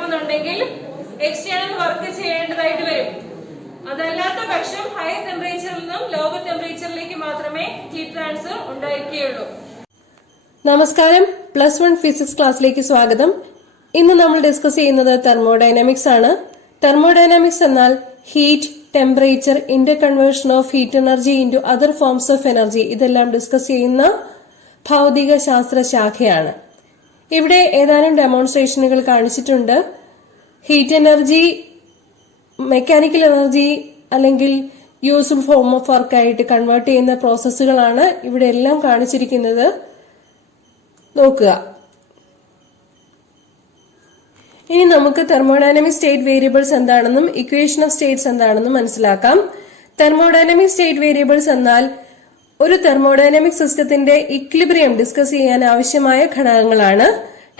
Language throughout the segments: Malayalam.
ഉണ്ടാവണമെന്നുണ്ടെങ്കിൽ എക്സ്റ്റേണൽ വർക്ക് ചെയ്യേണ്ടതായിട്ട് വരും. അതല്ലാത്ത പക്ഷം ഹൈ ടെമ്പറേച്ചറിൽ നിന്നും ലോവർ ടെമ്പറേച്ചറിലേക്ക് മാത്രമേ ഹീറ്റ് ട്രാൻസ്ഫർ ഉണ്ടായിരിക്കുകയുള്ളൂ. നമസ്കാരം, +1 ഫിസിക്സ് ക്ലാസ്സിലേക്ക് സ്വാഗതം. ഇന്ന് നമ്മൾ ഡിസ്കസ് ചെയ്യുന്നത് തെർമോഡൈനാമിക്സ് ആണ്. തെർമോഡൈനാമിക്സ് എന്നാൽ heat, temperature, interconversion of heat energy into other forms of energy ഇതെല്ലാം ഡിസ്കസ് ചെയ്യുന്ന ഭൗതിക ശാസ്ത്ര ശാഖയാണ്. ഇവിടെ ഏതാനും ഡെമോൺസ്ട്രേഷനുകൾ കാണിച്ചിട്ടുണ്ട്. ഹീറ്റ് എനർജി മെക്കാനിക്കൽ എനർജി അല്ലെങ്കിൽ യൂസ്ഫുൾ ഫോം ഓഫ് വർക്ക് ആയിട്ട് കൺവേർട്ട് ചെയ്യുന്ന പ്രോസസ്സുകളാണ് ഇവിടെ എല്ലാം കാണിച്ചിരിക്കുന്നത്. നോക്കുക. ഇനി നമുക്ക് തെർമോഡൈനാമിക് സ്റ്റേറ്റ് വേരിയബിൾസ് എന്താണെന്നും ഇക്വേഷൻ ഓഫ് സ്റ്റേറ്റ്സ് എന്താണെന്നും മനസ്സിലാക്കാം. തെർമോഡൈനാമിക് സ്റ്റേറ്റ് വേരിയബിൾസ് എന്നാൽ ഒരു തെർമോഡൈനാമിക് സിസ്റ്റത്തിന്റെ ഇക്വിലിബ്രിയം ഡിസ്കസ് ചെയ്യാൻ ആവശ്യമായ ഘടകങ്ങളാണ്.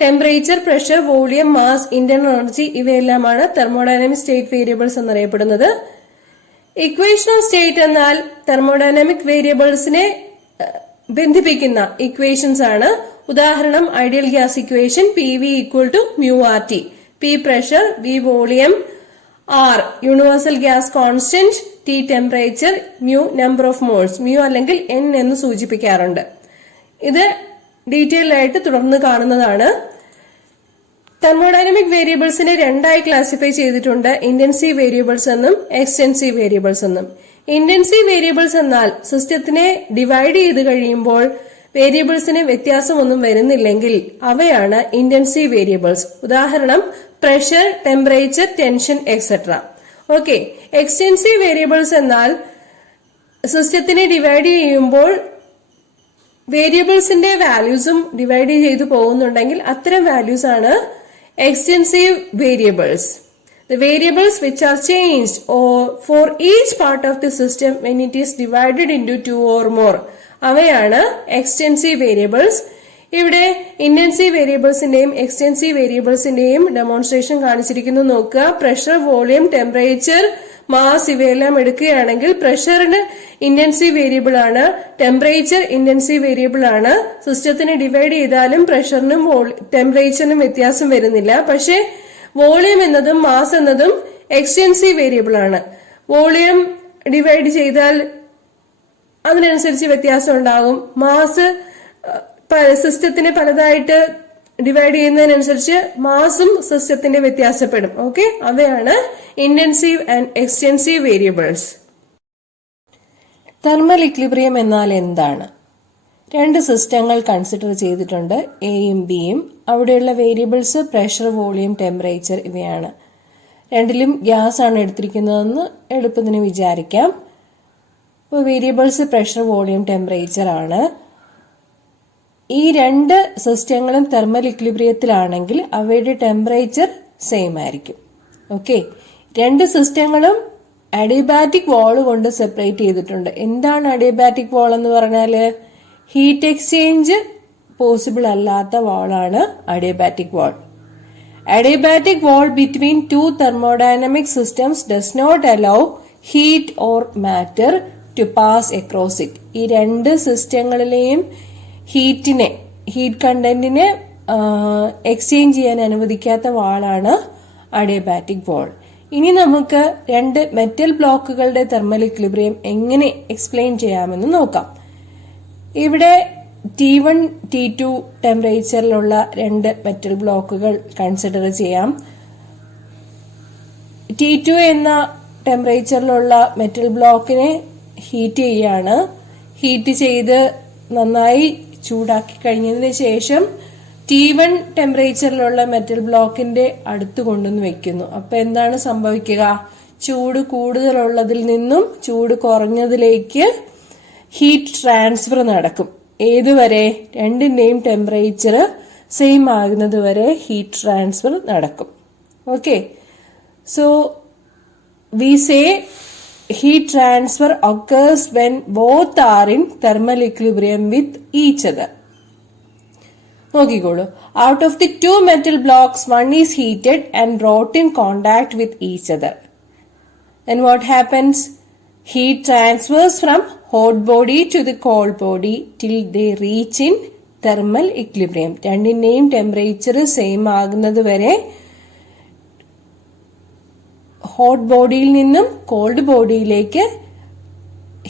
Temperature, pressure, volume, mass, internal energy ഇവയെല്ലാമാണ് തെർമോഡൈനാമിക് സ്റ്റേറ്റ് വേരിയബിൾസ് എന്നറിയപ്പെടുന്നത്. ഇക്വേഷൻ ഓഫ് സ്റ്റേറ്റ് എന്നാൽ തെർമോഡൈനാമിക് വേരിയബിൾസിനെ ബന്ധിപ്പിക്കുന്ന ഇക്വേഷൻസ് ആണ്. ഉദാഹരണം ideal gas equation PV = μRT. P pressure, V volume, R universal gas constant, T temperature, μ number of moles. μ അല്ലെങ്കിൽ N എന്ന് സൂചിപ്പിക്കാറുണ്ട്. ഇത് ഡീറ്റെയിൽ ആയിട്ട് തുടർന്ന് കാണുന്നതാണ്. തെർമോഡൈനാമിക് വേരിയബിൾസിനെ രണ്ടായി ക്ലാസിഫൈ ചെയ്തിട്ടുണ്ട്. ഇന്റൻസീവ് വേരിയബിൾസ് എന്നും എക്സ്റ്റൻസീവ് വേരിയബിൾസ് എന്നും. ഇന്റൻസീവ് വേരിയബിൾസ് എന്നാൽ സിസ്റ്റത്തിനെ ഡിവൈഡ് ചെയ്ത് കഴിയുമ്പോൾ വേരിയബിൾസിന് വ്യത്യാസമൊന്നും വരുന്നില്ലെങ്കിൽ അവയാണ് ഇന്റൻസീവ് വേരിയബിൾസ്. ഉദാഹരണം pressure, temperature, tension etcetera. Okay. Extensive variables എന്നാൽ സിസ്റ്റത്തിനെ ഡിവൈഡ് ചെയ്യുമ്പോൾ വേരിയബിൾസിന്റെ വാല്യൂസും ഡിവൈഡ് ചെയ്തു പോകുന്നുണ്ടെങ്കിൽ അത്തരം വാല്യൂസ് ആണ് extensive variables. The variables which are changed or for each part of the system when it is divided into 2 or more. അവയാണ് extensive variables. ഇവിടെ ഇന്റൻസീവ് വേരിയബിൾസിന്റെയും എക്സ്റ്റൻസീവ് വേരിയബിൾസിന്റെയും ഡെമോൺസ്ട്രേഷൻ കാണിച്ചിരിക്കുന്നു. നോക്കുക. പ്രഷർ, വോളിയം, ടെമ്പറേച്ചർ, മാസ് ഇവയെല്ലാം എടുക്കുകയാണെങ്കിൽ പ്രഷറിന് ഇന്റൻസീവ് വേരിയബിൾ ആണ്, ടെമ്പറേച്ചർ ഇന്റൻസീവ് വേരിയബിൾ ആണ്. സിസ്റ്റത്തിനെ ഡിവൈഡ് ചെയ്താലും പ്രഷറിനും ടെമ്പറേച്ചറിനും വ്യത്യാസം വരുന്നില്ല. പക്ഷെ വോളിയം എന്നതും മാസ് എന്നതും എക്സ്റ്റൻസീവ് വേരിയബിൾ ആണ്. വോളിയം ഡിവൈഡ് ചെയ്താൽ അതിനനുസരിച്ച് വ്യത്യാസം ഉണ്ടാകും. മാസ് സിസ്റ്റത്തിനെ പലതായിട്ട് ഡിവൈഡ് ചെയ്യുന്നതിനനുസരിച്ച് മാസും സിസ്റ്റത്തിന്റെ വ്യത്യാസപ്പെടും. ഓക്കെ. അവയാണ് intensive and extensive variables. Thermal equilibrium എന്നാൽ എന്താണ്? രണ്ട് സിസ്റ്റങ്ങൾ കൺസിഡർ ചെയ്തിട്ടുണ്ട്, എയും ബിയും. അവിടെയുള്ള വേരിയബിൾസ് പ്രഷർ, വോളിയം, ടെമ്പറേച്ചർ ഇവയാണ്. രണ്ടിലും ഗ്യാസ് ആണ് എടുത്തിരിക്കുന്നതെന്ന് എളുപ്പത്തിന് വിചാരിക്കാം. ഇപ്പോൾ വേരിയബിൾസ് പ്രഷർ, വോളിയം, ടെമ്പറേച്ചർ ആണ്. ഈ രണ്ട് സിസ്റ്റങ്ങളും തെർമൽ ഇക്വിലിബ്രിയത്തിലാണെങ്കിൽ അവയുടെ ടെമ്പറേച്ചർ സെയിം ആയിരിക്കും. ഓക്കെ. രണ്ട് സിസ്റ്റങ്ങളും അഡിയബാറ്റിക് വാൾ കൊണ്ട് സെപ്പറേറ്റ് ചെയ്തിട്ടുണ്ട്. എന്താണ് അഡിയബാറ്റിക് വാൾ എന്ന് പറഞ്ഞാല് ഹീറ്റ് എക്സ്ചേഞ്ച് പോസിബിൾ അല്ലാത്ത വാളാണ് adiabatic wall. Adiabatic wall between two thermodynamic systems does not allow heat or matter to pass across it. ഈ രണ്ട് സിസ്റ്റങ്ങളിലെയും ഹീറ്റ് കണ്ടന്റിനെ എക്സ്ചേഞ്ച് ചെയ്യാൻ അനുവദിക്കാത്ത വാളാണ് അഡിയബാറ്റിക് വാൾ. ഇനി നമുക്ക് രണ്ട് മെറ്റൽ ബ്ലോക്കുകളുടെ തെർമൽ ഇക്വിലിബ്രിയം എങ്ങനെ എക്സ്പ്ലെയിൻ ചെയ്യാമെന്ന് നോക്കാം. ഇവിടെ T1, T2 ടെമ്പറേച്ചറിലുള്ള രണ്ട് മെറ്റൽ ബ്ലോക്കുകൾ കൺസിഡർ ചെയ്യാം. T2 എന്ന ടെമ്പറേച്ചറിലുള്ള മെറ്റൽ ബ്ലോക്കിനെ ഹീറ്റ് ചെയ്യാണ്. ഹീറ്റ് ചെയ്ത് നന്നായി ചൂടാക്കി കഴിഞ്ഞതിന് ശേഷം T1 ടെമ്പറേച്ചറിലുള്ള മെറ്റൽ ബ്ലോക്കിന്റെ അടുത്ത് കൊണ്ടുവന്ന് വെക്കുന്നു. അപ്പൊ എന്താണ് സംഭവിക്കുക? ചൂട് കൂടുതലുള്ളതിൽ നിന്നും ചൂട് കുറഞ്ഞതിലേക്ക് ഹീറ്റ് ട്രാൻസ്ഫർ നടക്കും. ഏതുവരെ? രണ്ടിന്റെയും ടെമ്പറേച്ചർ സെയിം ആകുന്നത് വരെ ഹീറ്റ് ട്രാൻസ്ഫർ നടക്കും. Okay. So we say heat transfer occurs when both are in thermal equilibrium with each other. നോക്കിക്കോളൂ. Out of the two metal blocks, one is heated and brought in contact with each other. Then what happens? Heat transfers from hot body to the cold body till they reach in thermal equilibrium. രണ്ടിന്റെയും ടെമ്പറേച്ചർ സെയിം ആകുന്നത് വരെ ഹോട്ട് ബോഡിയിൽ നിന്നും കോൾഡ് ബോഡിയിലേക്ക്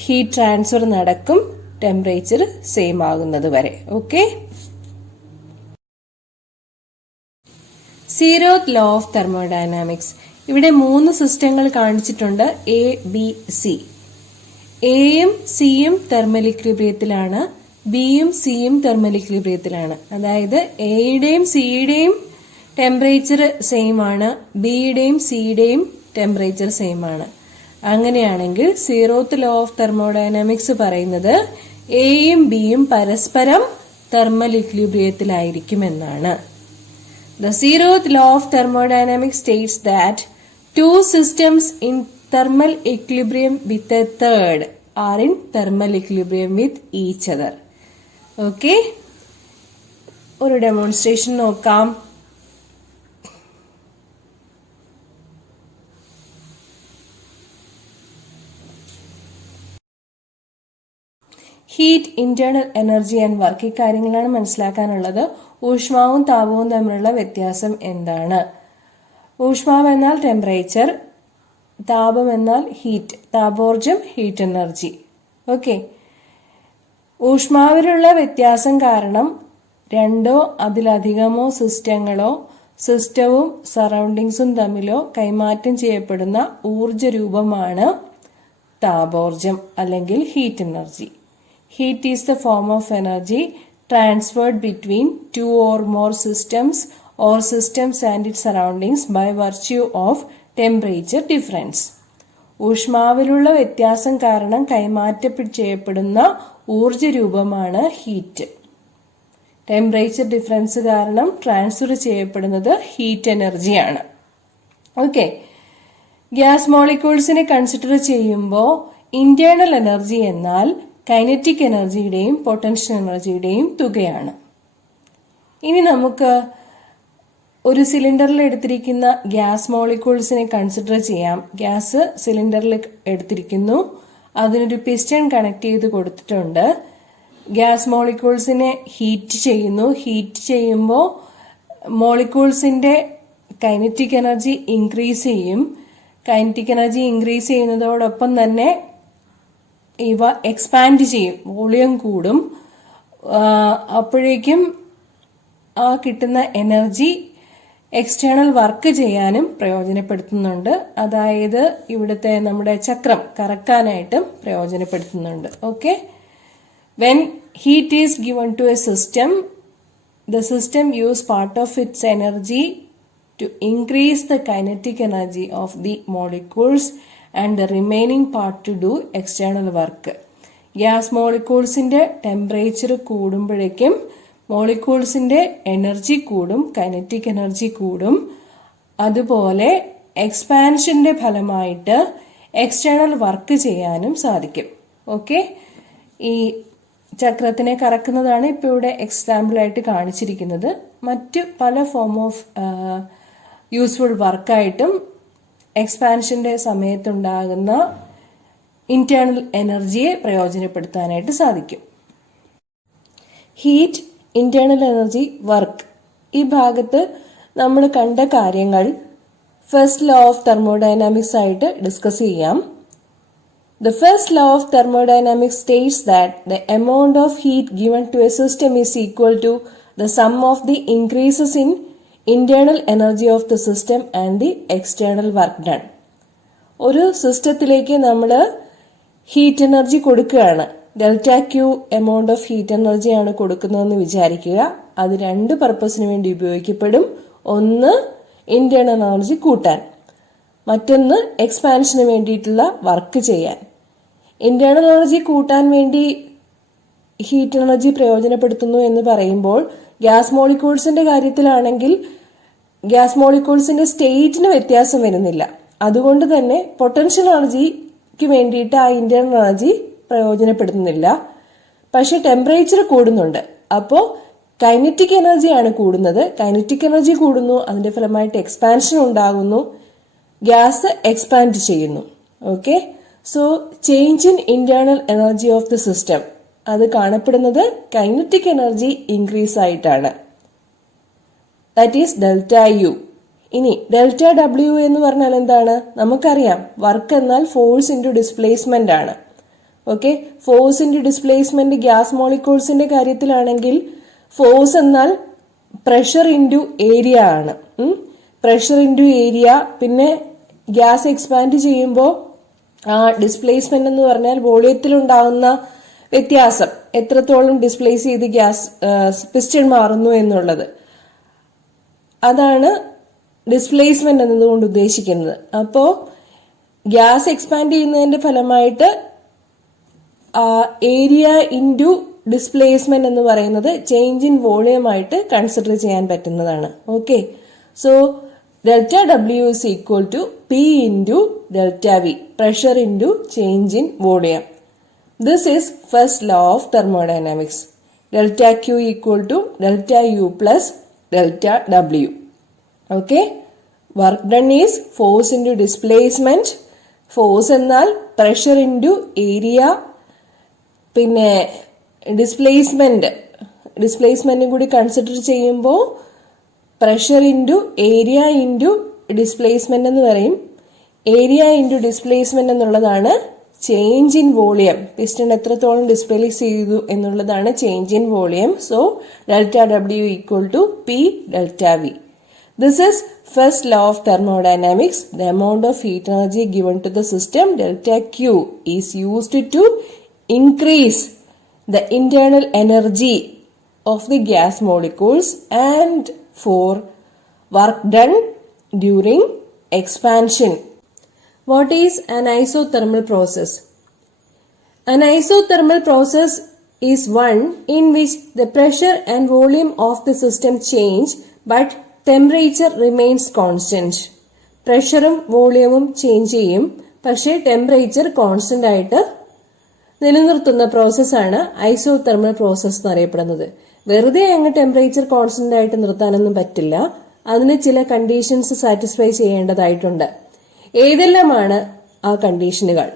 ഹീറ്റ് ട്രാൻസ്ഫർ നടക്കും, ടെമ്പറേച്ചർ സെയിം ആകുന്നത് വരെ. Okay. Zeroth law of thermodynamics. ഇവിടെ 3 സിസ്റ്റങ്ങൾ കാണിച്ചിട്ടുണ്ട്, എ, ബി, സി. എയും സിയും തെർമൽ ഇക്വിലിബ്രിയത്തിലാണ്, ബിയും സിയും തെർമൽ ഇക്വിലിബ്രിയത്തിലാണ്. അതായത് എയുടെയും സിയുടെയും ടെമ്പറേച്ചർ സെയിം ആണ്, ബിയുടെയും സിയുടെയും ടെമ്പറേച്ചർ സെയിം ആണ്. അങ്ങനെയാണെങ്കിൽ സീറോത്ത് ലോ ഓഫ് തെർമോഡൈനാമിക്സ് പറയുന്നത് എയും ബിയും പരസ്പരം തെർമൽ ഇക്വിലിബ്രിയത്തിലായിരിക്കും എന്നാണ്. The Zeroth Law of Thermodynamics states that two systems in thermal equilibrium with a third are in thermal equilibrium with each other. Okay? ഒരു ഡെമോൺസ്ട്രേഷൻ നോക്കാം. Heat, internal energy and work, ഈ കാര്യങ്ങളാണ് മനസ്സിലാക്കാനുള്ളത്. ഊഷ്മാവും താപവും തമ്മിലുള്ള വ്യത്യാസം എന്താണ്? ഊഷ്മാവ് എന്നാൽ ടെമ്പറേച്ചർ, താപം എന്നാൽ ഹീറ്റ്, താപോർജം ഹീറ്റ് എനർജി. ഓക്കെ. ഊഷ്മാവിലുള്ള വ്യത്യാസം കാരണം രണ്ടോ അതിലധികമോ സിസ്റ്റവും സറൗണ്ടിങ്സും തമ്മിലോ കൈമാറ്റം ചെയ്യപ്പെടുന്ന ഊർജ രൂപമാണ് താപോർജം അല്ലെങ്കിൽ heat energy. Heat is the form of energy transferred between two or more systems or systems and its surroundings by virtue of temperature difference. ഊഷ്മാവിലുള്ള വ്യത്യാസം കാരണം കൈമാറ്റം ചെയ്യപ്പെടുന്ന ഊർജ രൂപമാണ് ഹീറ്റ്. ടെമ്പറേച്ചർ ഡിഫറൻസ് കാരണം ട്രാൻസ്ഫർ ചെയ്യപ്പെടുന്നത് ഹീറ്റ് എനർജിയാണ്. ഓക്കെ. ഗ്യാസ് മോളിക്യൂൾസിനെ കൺസിഡർ ചെയ്യുമ്പോൾ ഇന്റേണൽ എനർജി എന്നാൽ കൈനറ്റിക് എനർജിയുടെയും പൊട്ടൻഷ്യൽ എനർജിയുടെയും തുകയാണ്. ഇനി നമുക്ക് ഒരു സിലിണ്ടറിൽ എടുത്തിരിക്കുന്ന ഗ്യാസ് മോളിക്യൂൾസിനെ കൺസിഡർ ചെയ്യാം. ഗ്യാസ് സിലിണ്ടറിൽ എടുത്തിരിക്കുന്നു, അതിനൊരു പിസ്റ്റൺ കണക്ട് ചെയ്ത് കൊടുത്തിട്ടുണ്ട്. ഗ്യാസ് മോളിക്യൂൾസിനെ ഹീറ്റ് ചെയ്യുന്നു. ഹീറ്റ് ചെയ്യുമ്പോൾ മോളിക്യൂൾസിന്റെ കൈനറ്റിക് എനർജി ഇൻക്രീസ് ചെയ്യും. കൈനറ്റിക് എനർജി ഇൻക്രീസ് ചെയ്യുന്നതോടൊപ്പം തന്നെ ഇവ എക്സ്പാൻഡ് ചെയ്യും, വോളിയം കൂടും. അപ്പോഴേക്കും ആ കിട്ടുന്ന എനർജി എക്സ്റ്റേണൽ വർക്ക് ചെയ്യാനും പ്രയോജനപ്പെടുത്തുന്നുണ്ട്. അതായത് ഇവിടുത്തെ നമ്മുടെ ചക്രം കറക്കാനായിട്ടും പ്രയോജനപ്പെടുത്തുന്നുണ്ട്. Okay. When heat is given to a system, the system use part of its energy to increase the kinetic energy of the molecules and the remaining part to do external work. Gas മോളിക്യൂൾസിന്റെ ടെമ്പറേച്ചർ കൂടുമ്പോഴേക്കും മോളിക്യൂൾസിന്റെ എനർജി കൂടും, കൈനറ്റിക് എനർജി കൂടും. അതുപോലെ എക്സ്പാൻഷന്റെ ഫലമായിട്ട് എക്സ്റ്റേണൽ വർക്ക് ചെയ്യാനും സാധിക്കും. ഓക്കെ. ഈ ചക്രത്തിനെ കറക്കുന്നതാണ് ഇപ്പോൾ ഇവിടെ എക്സാമ്പിൾ ആയിട്ട് കാണിച്ചിരിക്കുന്നത്. മറ്റ് പല ഫോം ഓഫ് യൂസ്ഫുൾ വർക്കായിട്ടും എക്സ്പാൻഷന്റെ സമയത്തുണ്ടാകുന്ന ഇന്റേണൽ എനർജിയെ പ്രയോജനപ്പെടുത്താനായിട്ട് സാധിക്കും. ഹീറ്റ്, ഇന്റേണൽ എനർജി, വർക്ക്, ഈ ഭാഗത്ത് നമ്മൾ കണ്ട കാര്യങ്ങൾ ഫസ്റ്റ് ലോ ഓഫ് തെർമോഡൈനാമിക്സ് ആയിട്ട് ഡിസ്കസ് ചെയ്യാം. The first law of thermodynamics states that the amount of heat given to a system is equal to the sum of the increases in internal energy of the system and the external work done. ഒരു സിസ്റ്റത്തിലേക്ക് നമ്മൾ ഹീറ്റ് എനർജി കൊടുക്കുകയാണ്. Delta Q amount of heat energy ആണ് കൊടുക്കുന്നതെന്ന് വിചാരിക്കുക. അത് 2 പർപ്പസിന് വേണ്ടി ഉപയോഗിക്കപ്പെടും. ഒന്ന് ഇന്റേണൽ എനർജി കൂട്ടാൻ, മറ്റൊന്ന് എക്സ്പാൻഷന് വേണ്ടിയിട്ടുള്ള വർക്ക് ചെയ്യാൻ. ഇന്റേണൽ എനർജി കൂട്ടാൻ വേണ്ടി ഹീറ്റ് എനർജി പ്രയോജനപ്പെടുത്തുന്നു എന്ന് പറയുമ്പോൾ ഗ്യാസ് മോളിക്യൂൾസിന്റെ കാര്യത്തിലാണെങ്കിൽ ഗ്യാസ് മോളിക്യൂൾസിന്റെ സ്റ്റേറ്റിന് വ്യത്യാസം വരുന്നില്ല. അതുകൊണ്ട് തന്നെ പൊട്ടൻഷ്യൽ എനർജിക്ക് വേണ്ടിയിട്ട് ആ ഇന്റേണൽ എനർജി പ്രയോജനപ്പെടുത്തുന്നില്ല. പക്ഷെ ടെമ്പറേച്ചർ കൂടുന്നുണ്ട്. അപ്പോൾ കൈനറ്റിക് എനർജിയാണ് കൂടുന്നത്. കൈനറ്റിക് എനർജി കൂടുന്നു, അതിന്റെ ഫലമായിട്ട് എക്സ്പാൻഷൻ ഉണ്ടാകുന്നു, ഗ്യാസ് എക്സ്പാൻഡ് ചെയ്യുന്നു. Okay. So change in internal energy of the system അത് കാണപ്പെടുന്നത് കൈനറ്റിക് എനർജി ഇൻക്രീസ് ആയിട്ടാണ്. That is delta U. ഇനി ഡെൽറ്റ ഡബ്ല്യു എന്ന് പറഞ്ഞാൽ എന്താണ്? നമുക്കറിയാം, വർക്ക് എന്നാൽ ഫോഴ്സ് ഇൻറ്റു ഡിസ്പ്ലേസ്മെന്റ് ആണ്. Okay, force into displacement gas മോളിക്യൂൾസിന്റെ കാര്യത്തിലാണെങ്കിൽ ഫോഴ്സ് എന്നാൽ പ്രഷർ ഇൻറ്റു ഏരിയ ആണ്. Pressure into area. പിന്നെ ഗ്യാസ് എക്സ്പാൻഡ് ചെയ്യുമ്പോൾ ആ ഡിസ്പ്ലേസ്മെന്റ് എന്ന് പറഞ്ഞാൽ വോളിയത്തിലുണ്ടാകുന്ന വ്യത്യാസം, എത്രത്തോളം ഡിസ്പ്ലേസ് ചെയ്ത് ഗ്യാസ് പിസ്റ്റൺ മാറുന്നു എന്നുള്ളത്, അതാണ് ഡിസ്പ്ലേസ്മെന്റ് എന്നതുകൊണ്ട് ഉദ്ദേശിക്കുന്നത്. അപ്പോൾ ഗ്യാസ് എക്സ്പാൻഡ് ചെയ്യുന്നതിന്റെ ഫലമായിട്ട് ഏരിയ ഇൻറ്റു ഡിസ്പ്ലേസ്മെന്റ് എന്ന് പറയുന്നത് ചേഞ്ച് ഇൻ വോളിയം ആയിട്ട് കൺസിഡർ ചെയ്യാൻ പറ്റുന്നതാണ്. Okay, so delta W is equal to P into delta V, pressure into change in volume. This is first law of thermodynamics. Delta Q equal to delta U plus delta W. Okay, work done is force into displacement. Force എന്നാൽ പ്രഷർ ഇൻറ്റു ഏരിയ. പിന്നെ ഡിസ്പ്ലേസ്മെന്റും കൂടി കൺസിഡർ ചെയ്യുമ്പോൾ pressure into area into displacement എന്ന് പറയും. ഏരിയ ഇൻറ്റു ഡിസ്പ്ലേസ്മെന്റ് എന്നുള്ളതാണ് ചേഞ്ച് ഇൻ വോളിയം. പിസ്റ്റൺ എത്രത്തോളം ഡിസ്പ്ലേസ് ചെയ്തു എന്നുള്ളതാണ് change in volume. So delta W equal to P delta V. This is first law of thermodynamics. The amount of heat energy given to the system, delta Q, is used to increase the internal energy of the gas molecules and for work done during expansion. What is an isothermal process? An isothermal process is one in which the pressure and volume of the system change but temperature remains constant. പ്രഷറും വോളിയവും ചേഞ്ച് ചെയ്യും, പക്ഷേ ടെമ്പറേച്ചർ കോൺസ്റ്റന്റ് ആയിട്ട് നിലനിർത്തുന്ന പ്രോസസ്സാണ് ഐസോതെർമൽ പ്രോസസ് എന്നറിയപ്പെടുന്നത്. വെറുതെ അങ്ങ് ടെമ്പറേച്ചർ കോൺസ്റ്റന്റ് ആയിട്ട് നിർത്താനൊന്നും പറ്റില്ല. അതിന് ചില കണ്ടീഷൻസ് സാറ്റിസ്ഫൈ ചെയ്യേണ്ടതായിട്ടുണ്ട്. ഏതെല്ലാമാണ് ആ കണ്ടീഷനുകൾ?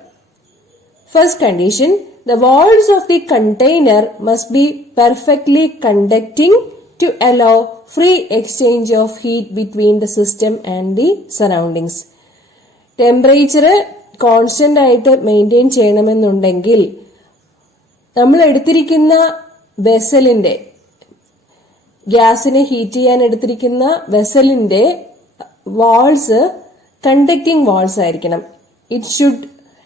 First condition, the walls of the container must be perfectly conducting to allow free exchange of heat between the system and the surroundings. Temperature constant ആയിട്ട് മെയിൻറ്റെയിൻ ചെയ്യണമെന്നുണ്ടെങ്കിൽ നമ്മൾ എടുത്തിരിക്കുന്ന വെസലിന്റെ, ഗ്യാസിനെ ഹീറ്റ് ചെയ്യാൻ എടുത്തിരിക്കുന്ന വെസലിന്റെ വാൾസ് കണ്ടക്ടിങ് വാൾസ് ആയിരിക്കണം. It should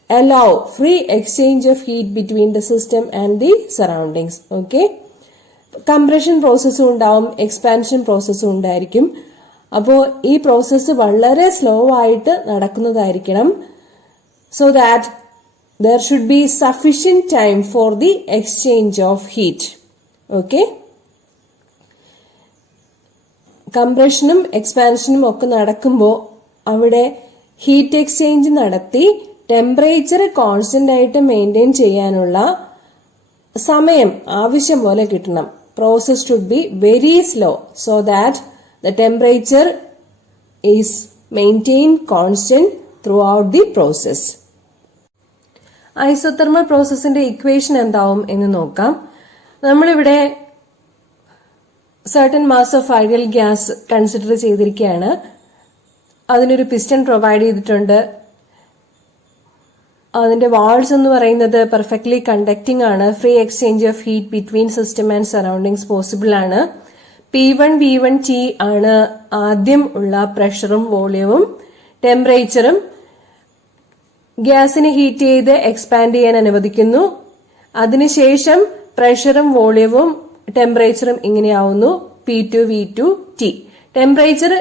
allow free exchange of heat between the system and the surroundings. Okay, compression പ്രോസസ്സും ഉണ്ടാവും, എക്സ്പാൻഷൻ പ്രോസസ്സും ഉണ്ടായിരിക്കും. അപ്പോൾ ഈ പ്രോസസ്സ് വളരെ സ്ലോ ആയിട്ട് നടക്കുന്നതായിരിക്കണം. So that there should be sufficient time for the exchange of heat. Okay, കംപ്രഷനും എക്സ്പാൻഷനും ഒക്കെ നടക്കുമ്പോൾ അവിടെ ഹീറ്റ് എക്സ്ചേഞ്ച് നടത്തി ടെമ്പറേച്ചർ കോൺസ്റ്റന്റ് ആയിട്ട് മെയിൻറ്റെയിൻ ചെയ്യാനുള്ള സമയം ആവശ്യം പോലെ കിട്ടണം. Process should be very slow so that the temperature is maintained constant throughout the process. Isothermal processന്റെ ഇക്വേഷൻ എന്താവും എന്ന് നോക്കാം. നമ്മളിവിടെ certain mass of ideal gas consider ചെയ്തിരിക്കുകയാണ്. അതിനൊരു പിസ്റ്റൺ പ്രൊവൈഡ് ചെയ്തിട്ടുണ്ട്. അതിന്റെ വാൾസ് എന്ന് പറയുന്നത് പെർഫെക്റ്റ്ലി കണ്ടക്ടിംഗ് ആണ്. Free exchange of heat between system and surroundings possible ആണ്. P1 V1 T ആണ് ആദ്യം ഉള്ള പ്രഷറും വോളിയവും. ടെമ്പറേച്ചറും ഗ്യാസിനെ ഹീറ്റ് ചെയ്ത് എക്സ്പാൻഡ് ചെയ്യാൻ അനുവദിക്കുന്നു. അതിനുശേഷം പ്രഷറും വോളിയവും ടെമ്പറേച്ചറും ഇങ്ങനെയാവുന്നു P2 V2 T. Temperature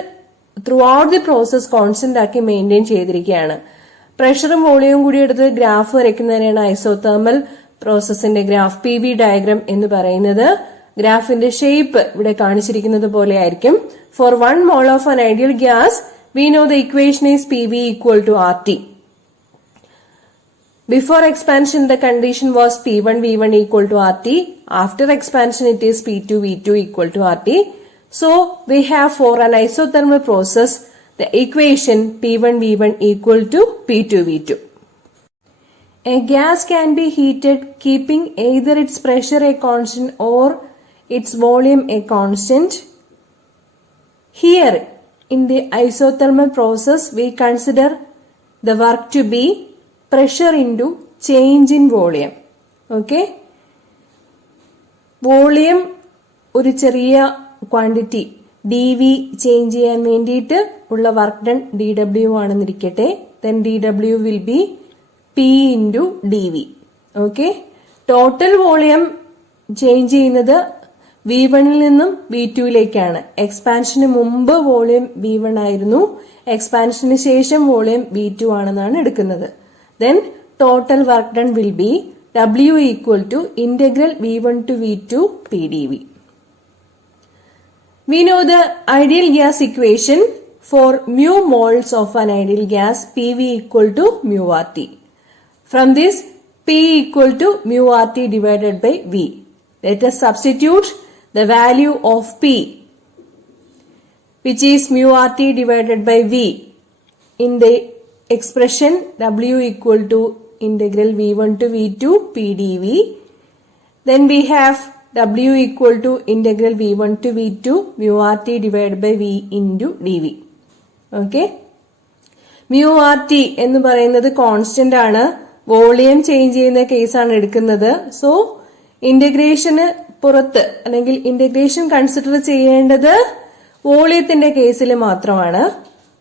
through out the process constant ആക്കി മെയിൻറ്റെയിൻ ചെയ്തിരിക്കുകയാണ്. പ്രഷറും വോളിയവും കൂടി എടുത്ത് ഗ്രാഫ് വരയ്ക്കുന്നതിനാണ് ഐസോതെർമൽ പ്രോസസ്സിന്റെ ഗ്രാഫ് PV ഡയഗ്രം എന്ന് പറയുന്നത്. ഗ്രാഫിന്റെ ഷേപ്പ് ഇവിടെ കാണിച്ചിരിക്കുന്നത് പോലെ ആയിരിക്കും. For 1 mol of an ideal gas, we know the equation is PV equal to RT. Before expansion, the condition was P1 V1 equal to RT. After expansion, it is P2 V2 equal to RT. So, we have for an isothermal process, the equation P1 V1 equal to P2 V2. A gas can be heated keeping either its pressure a constant or its volume a constant. Here, in the isothermal process we consider the work to be pressure into change in volume. Okay, volume ഒരു ചെറിയ ക്വാണ്ടിറ്റി dV ചേഞ്ച് ചെയ്യാൻ വേണ്ടിയിട്ട് ഉള്ള വർക്ക് ഡൺ dW ആണെന്നിരിക്കട്ടെ. then dW will be P into dV. Okay, total volume change ചെയ്യുന്നത് V1 ൽ നിന്നും V2ലേക്കാണ്. എക്സ്പാൻഷന് മുമ്പ് വോളിയം V1 ആയിരുന്നു, എക്സ്പാൻഷന് ശേഷം വോളിയം V2 ആണെന്നാണ് എടുക്കുന്നത്. then total work done will be W equal to integral V1 to V2 PdV. We know the ideal gas equation for mu moles of an ideal gas PV equal to mu RT. From this, P equal to mu RT divided by V. Let us substitute the value of P, which is mu RT divided by V, in the expression W equal to integral V1 to V2 PdV. Then we have W equal to integral V1 to V2 mu RT divided by V into dV. Okay. mu RT എന്ന് പറയുന്നത് കോൺസ്റ്റന്റ് ആണ്, വോളിയം ചേഞ്ച് ചെയ്യുന്ന കേസാണ് എടുക്കുന്നത്. സോ ഇന്റഗ്രേഷന് പുറത്ത് അല്ലെങ്കിൽ ഇന്റഗ്രേഷൻ കൺസിഡർ ചെയ്യേണ്ടത് വോളിയത്തിന്റെ കേസിൽ മാത്രമാണ്.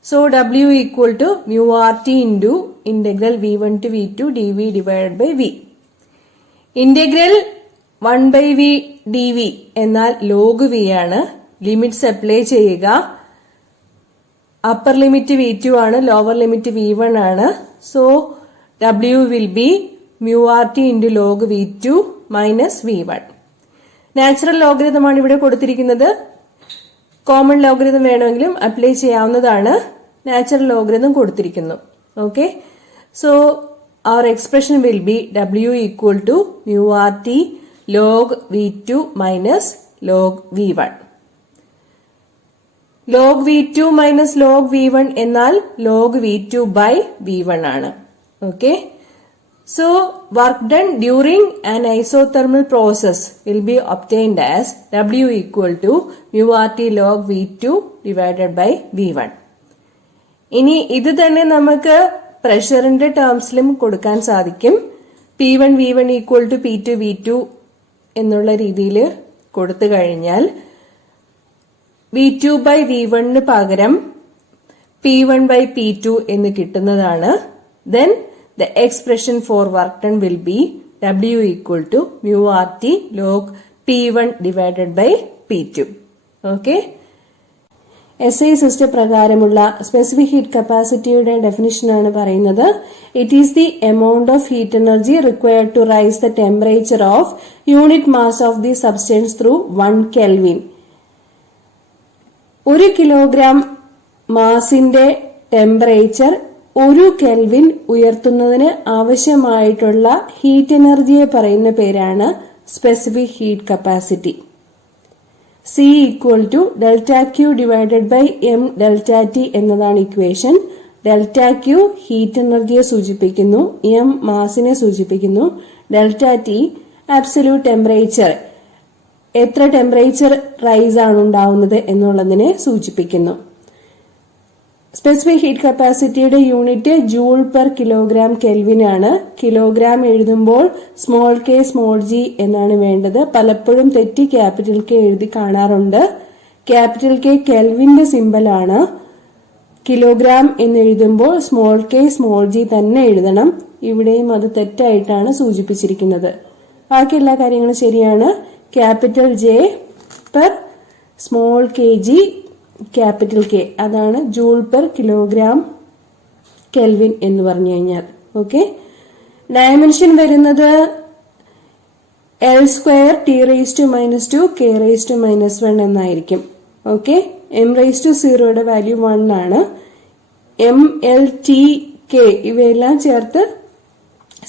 So W equal to mu RT into integral V1 to V2 dV divided by V. Integral 1 by V dV എന്നാൽ log V ആണ്. ലിമിറ്റ്സ് അപ്ലൈ ചെയ്യുക. അപ്പർ ലിമിറ്റ് V2 ആണ്, ലോവർ ലിമിറ്റ് V1 ആണ്. So W will be mu RT into log V2 minus V1. Natural ലോഗരിതമാണ് ഇവിടെ കൊടുത്തിരിക്കുന്നത്. കോമൺ ലോഗരിതം വേണമെങ്കിലും അപ്ലൈ ചെയ്യാവുന്നതാണ്. നാച്ചുറൽ ലോഗരിതം കൊടുത്തിരിക്കുന്നു. Okay, so our expression will be W equal to mu RT log V2 minus log V1. log V2 minus log V1 എന്നാൽ log V2 by V1 ആണ്. Okay, so work done during an isothermal process will be obtained as W equal to mu RT log V2 divided by V1. ഇനി ഇത് തന്നെ നമുക്ക് പ്രഷറിന്റെ ടേംസിലും കൊടുക്കാൻ സാധിക്കും. P1 V1 equal to P2 V2 എന്നുള്ള രീതിയിൽ കൊടുത്തു കഴിഞ്ഞാൽ V2 by V1 പകരം P1 by P2 എന്ന് കിട്ടുന്നതാണ്. Then the expression for work done will be W equal to mu RT log P1 divided by P2. Okay. SI system പ്രകാരമുള്ള സ്പെസിഫിക് ഹീറ്റ് കപ്പാസിറ്റിയുടെ ഡെഫിനിഷൻ ആണ് പറയുന്നത്. It is the amount of heat energy required to raise the temperature of unit mass of the substance through 1 kelvin. 1 kilogram മാസിന്റെ ടെമ്പറേച്ചർ 1 കെൽവിൻ ഉയർത്തുന്നതിന് ആവശ്യമായിട്ടുള്ള ഹീറ്റ് എനർജിയെ പറയുന്ന പേരാണ് specific heat capacity. C equal to delta Q divided by M delta T എന്നതാണ് ഇക്വേഷൻ. ഡെൽറ്റ ക്യു ഹീറ്റ് എനർജിയെ സൂചിപ്പിക്കുന്നു, M മാസിനെ സൂചിപ്പിക്കുന്നു, ഡെൽറ്റ ടി അബ്സല്യൂട്ട് ടെമ്പറേച്ചർ, എത്ര ടെമ്പറേച്ചർ റൈസ് ആണ് ഉണ്ടാവുന്നത് എന്നുള്ളതിനെ സൂചിപ്പിക്കുന്നു. സ്പെസിഫിക് ഹീറ്റ് കപ്പാസിറ്റിയുടെ unit joule per kilogram kelvin ആണ്. കിലോഗ്രാം എഴുതുമ്പോൾ സ്മോൾ കെ സ്മോൾ ജി എന്നാണ് വേണ്ടത്. പലപ്പോഴും തെറ്റി ക്യാപിറ്റൽ കെ എഴുതി കാണാറുണ്ട്. ക്യാപിറ്റൽ കെ കെൽവിന്റെ സിമ്പൽ ആണ്. കിലോഗ്രാം എന്ന് എഴുതുമ്പോൾ സ്മോൾ കെ സ്മോൾ ജി തന്നെ എഴുതണം. ഇവിടെയും അത് തെറ്റായിട്ടാണ് സൂചിപ്പിച്ചിരിക്കുന്നത്. ബാക്കി എല്ലാ കാര്യങ്ങളും ശരിയാണ്. Capital J per small K G capital K, അതാണ് ജൂൾ പെർ കിലോഗ്രാം കെൽവിൻ എന്ന് പറഞ്ഞു കഴിഞ്ഞാൽ. ഓക്കെ, ഡയമെൻഷൻ വരുന്നത് L² T⁻²2 K⁻⁻1 എന്നായിരിക്കും. ഓക്കെ, M⁻�0യുടെ വാല്യൂ 1 ആണ്. M, L, T, K ഇവയെല്ലാം ചേർത്ത്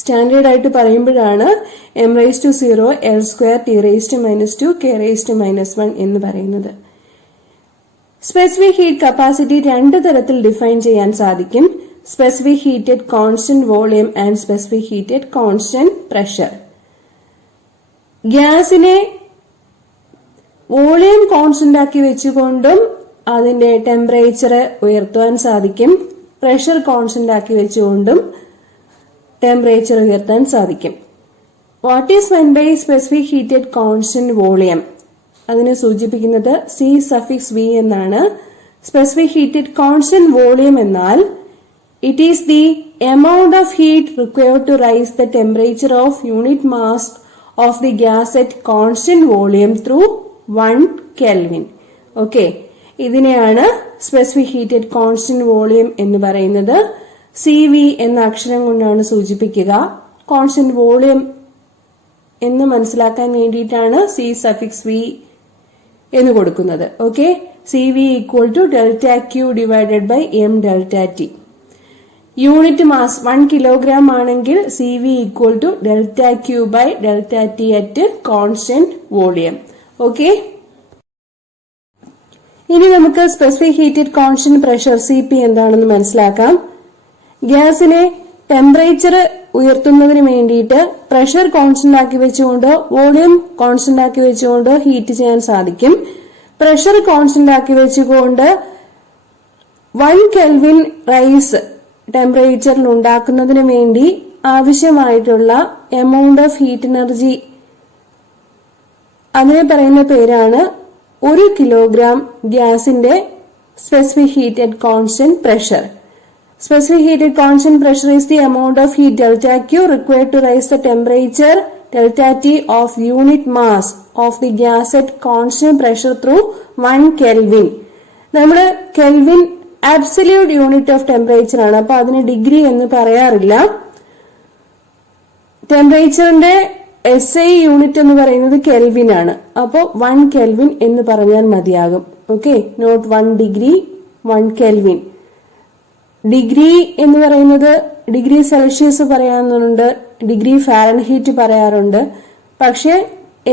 സ്റ്റാൻഡേർഡ് ആയിട്ട് പറയുമ്പോഴാണ് M⁻�0, L² T⁻²2 K⁻⁻1 എന്ന് പറയുന്നത്. സ്പെസിഫിക് ഹീറ്റ് കപ്പാസിറ്റി 2 തരത്തിൽ ഡിഫൈൻ ചെയ്യാൻ സാധിക്കും. Specific heat at constant volume and specific heat at constant pressure. ഗ്യാസിനെ വോളിയം കോൺസ്റ്റന്റ് ആക്കി വെച്ചുകൊണ്ടും അതിന്റെ ടെമ്പറേച്ചർ ഉയർത്തുവാൻ സാധിക്കും. പ്രഷർ കോൺസ്റ്റന്റ് ആക്കി വെച്ചുകൊണ്ടും ടെമ്പറേച്ചർ ഉയർത്താൻ സാധിക്കും. What is meant by specific heat at constant volume? അതിനെ സൂചിപ്പിക്കുന്നത് C(V) എന്നാണ്. സ്പെസിഫിക് ഹീറ്റഡ് കോൺസ്റ്റന്റ് വോളിയം എന്നാൽ it is the amount of heat required to raise the temperature of unit mass of the gas at constant volume through 1 Kelvin. Okay, ഇതിനെയാണ് സ്പെസിഫിക് ഹീറ്റഡ് കോൺസ്റ്റന്റ് വോളിയം എന്ന് പറയുന്നത്. CV എന്ന അക്ഷരം കൊണ്ടാണ് സൂചിപ്പിക്കുക. കോൺസ്റ്റന്റ് വോളിയം എന്ന് മനസ്സിലാക്കാൻ വേണ്ടിയിട്ടാണ് C(V) എന്ന് കൊടുക്കുന്നത്. Okay, CV = ΔQ / m ΔT. Unit mass 1 kilogram ആണെങ്കിൽ CV = ΔQ / ΔT at constant volume. Okay, ഇനി നമുക്ക് specific heat at constant pressure CP എന്താണെന്ന് മനസ്സിലാക്കാം. ഗ്യാസിനെ ടെമ്പറേച്ചർ ഉയർത്തുന്നതിന് വേണ്ടിയിട്ട് പ്രഷർ കോൺസ്റ്റന്റ് ആക്കി വെച്ചുകൊണ്ട് വോളിയം കോൺസ്റ്റന്റ് ആക്കി വെച്ചുകൊണ്ട് ഹീറ്റ് ചെയ്യാൻ സാധിക്കും. പ്രഷർ കോൺസ്റ്റന്റ് ആക്കി വെച്ചുകൊണ്ട് 1 കെൽവിൻ റൈസ് ടെമ്പറേച്ചറിൽ ഉണ്ടാക്കുന്നതിന് വേണ്ടി ആവശ്യമായിട്ടുള്ള എമൗണ്ട് ഓഫ് ഹീറ്റ് എനർജി, അതിനെ പറയുന്ന പേരാണ് 1 കിലോഗ്രാം ഗ്യാസിന്റെ specific heat at constant pressure. Specific heated constant pressure is the amount of heat delta Q required to raise the temperature delta T of unit mass of the gas at constant pressure through 1 Kelvin. നമ്മുടെ kelvin absolute unit of temperature ആണ്. അപ്പൊ അതിന് ഡിഗ്രി എന്ന് പറയാറില്ല. ടെമ്പറേച്ചറിന്റെ SI യൂണിറ്റ് എന്ന് പറയുന്നത് കെൽവിൻ ആണ്. അപ്പോൾ 1 കെൽവിൻ എന്ന് പറഞ്ഞാൽ മതിയാകും. Okay, not 1 degree, 1 kelvin. Degree എന്ന് പറയുന്നത് ഡിഗ്രി സെൽഷ്യസ് പറയാറുണ്ട്, ഡിഗ്രി ഫാരൻഹീറ്റ് പറയാറുണ്ട്. പക്ഷെ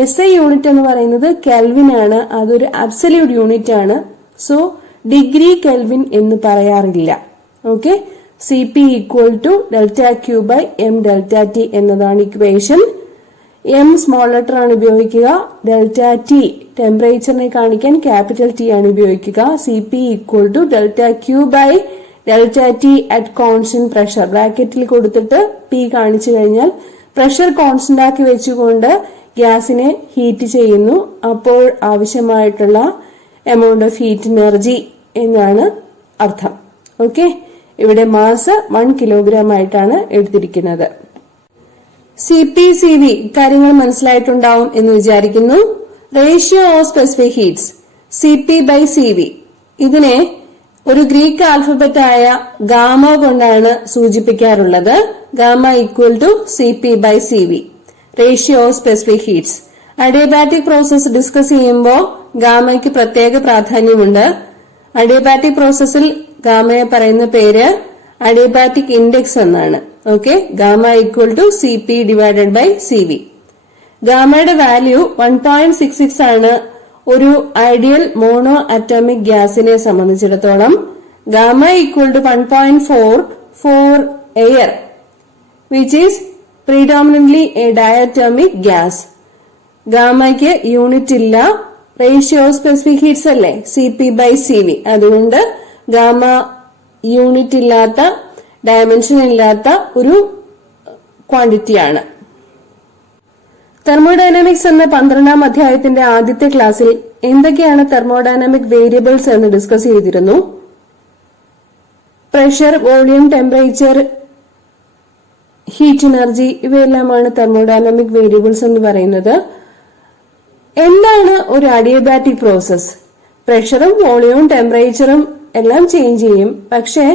SI യൂണിറ്റ് എന്ന് പറയുന്നത് കെൽവിൻ ആണ്. അതൊരു അബ്സല്യൂട്ട് യൂണിറ്റ് ആണ്. സോ ഡിഗ്രി കെൽവിൻ എന്ന് പറയാറില്ല. Okay, CP = ΔQ / m ΔT എന്നതാണ് ഇക്വേഷൻ. M സ്മോൾ ലെറ്റർ ആണ് ഉപയോഗിക്കുക. ΔT ടെമ്പറേച്ചറിനെ കാണിക്കാൻ ക്യാപിറ്റൽ T ആണ് ഉപയോഗിക്കുക. CP = ΔQ / ΔT at constant pressure. ബ്രാക്കറ്റിൽ കൊടുത്തിട്ട് P കാണിച്ചു കഴിഞ്ഞാൽ പ്രഷർ കോൺസ്റ്റന്റ് ആക്കി വെച്ചുകൊണ്ട് ഗ്യാസിനെ ഹീറ്റ് ചെയ്യുന്നു. അപ്പോൾ ആവശ്യമായിട്ടുള്ള എമൗണ്ട് ഓഫ് ഹീറ്റ് എനർജി എന്നാണ് അർത്ഥം. ഓക്കെ, ഇവിടെ മാസ് 1 കിലോഗ്രാം ആയിട്ടാണ് എടുത്തിരിക്കുന്നത്. CP, CV കാര്യങ്ങൾ മനസ്സിലായിട്ടുണ്ടാവും എന്ന് വിചാരിക്കുന്നു. Ratio of specific heats CP/CV. ഇതിനെ ഒരു ഗ്രീക്ക് ആൽഫബറ്റ് ആയ ഗാമ കൊണ്ടാണ് സൂചിപ്പിക്കാറുള്ളത്. Gamma = CP/CV, ratio of specific heats. Adiabatic process discuss ചെയ്യുമ്പോൾ ഗാമയ്ക്ക് പ്രത്യേക പ്രാധാന്യമുണ്ട്. അഡിയബാറ്റിക് പ്രോസസ്സിൽ ഗാമയെ പറയുന്ന പേര് അഡിയബാറ്റിക് ഇൻഡെക്സ് എന്നാണ്. Okay, gamma = CP/CV. ഗാമയുടെ വാല്യൂ 1.66 ആണ്. ഒരു ഐഡിയൽ മോണോ അറ്റോമിക് ഗ്യാസിനെ സംബന്ധിച്ചിടത്തോളം gamma = 1.4 for air, which is predominantly a diatomic gas. ഗാമയ്ക്ക് യൂണിറ്റ് ഇല്ല. റേഷ്യോ ഓഫ് സ്പെസിഫിക് ഹീറ്റ്സ് അല്ലേ, CP/CV. അതുകൊണ്ട് ഗാമ യൂണിറ്റ് ഇല്ലാത്ത, ഡയമെൻഷൻ ഇല്ലാത്ത ഒരു ക്വാണ്ടിറ്റിയാണ്. തെർമോഡൈനാമിക്സ് എന്ന 12ാം അധ്യായത്തിന്റെ ആദ്യത്തെ ക്ലാസ്സിൽ എന്തൊക്കെയാണ് തെർമോഡൈനാമിക് വേരിയബിൾസ് എന്ന് ഡിസ്കസ് ചെയ്തിരുന്നു. Pressure, volume, temperature, heat energy ഇവയെല്ലാമാണ് തെർമോഡൈനാമിക് വേരിയബിൾസ് എന്ന് പറയുന്നത്. എന്താണ് ഒരു അഡിയബാറ്റിക് പ്രോസസ്? പ്രഷറും വോളിയവും ടെമ്പറേച്ചറും എല്ലാം ചേഞ്ച് ചെയ്യും. പക്ഷെ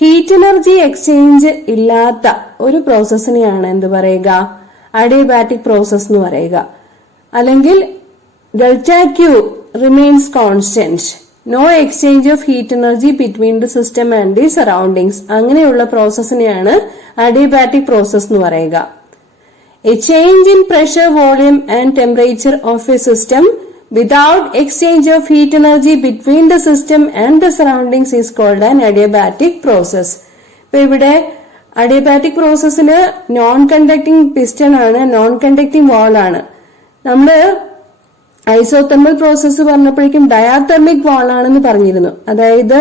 ഹീറ്റ് എനർജി എക്സ്ചേഞ്ച് ഇല്ലാത്ത ഒരു പ്രോസസ്സിനെയാണ് എന്ത് പറയുക? അഡിയബാറ്റിക് പ്രോസസ് എന്ന് പറയുക. അല്ലെങ്കിൽ ΔQ remains constant, no exchange of heat energy between the system and the surroundings. അങ്ങനെയുള്ള പ്രോസസ്സിനെയാണ് അഡിയബാറ്റിക് പ്രോസസ് എന്ന് പറയുക. A change in pressure, volume and temperature of a system without exchange of heat energy between the system and the surroundings is called an adiabatic process. ഇപ്പൊ ഇവിടെ അഡിയബാറ്റിക് പ്രോസസ്സിന് നോൺ കണ്ടക്ടിങ് പിസ്റ്റൺ ആണ്, നോൺ കണ്ടക്ടിങ് വാൾ ആണ്. നമ്മള് ഐസോതെർമൽ പ്രോസസ്സ് പറഞ്ഞപ്പോഴേക്കും ഡയാതെർമിക് വാൾ ആണെന്ന് പറഞ്ഞിരുന്നു. അതായത്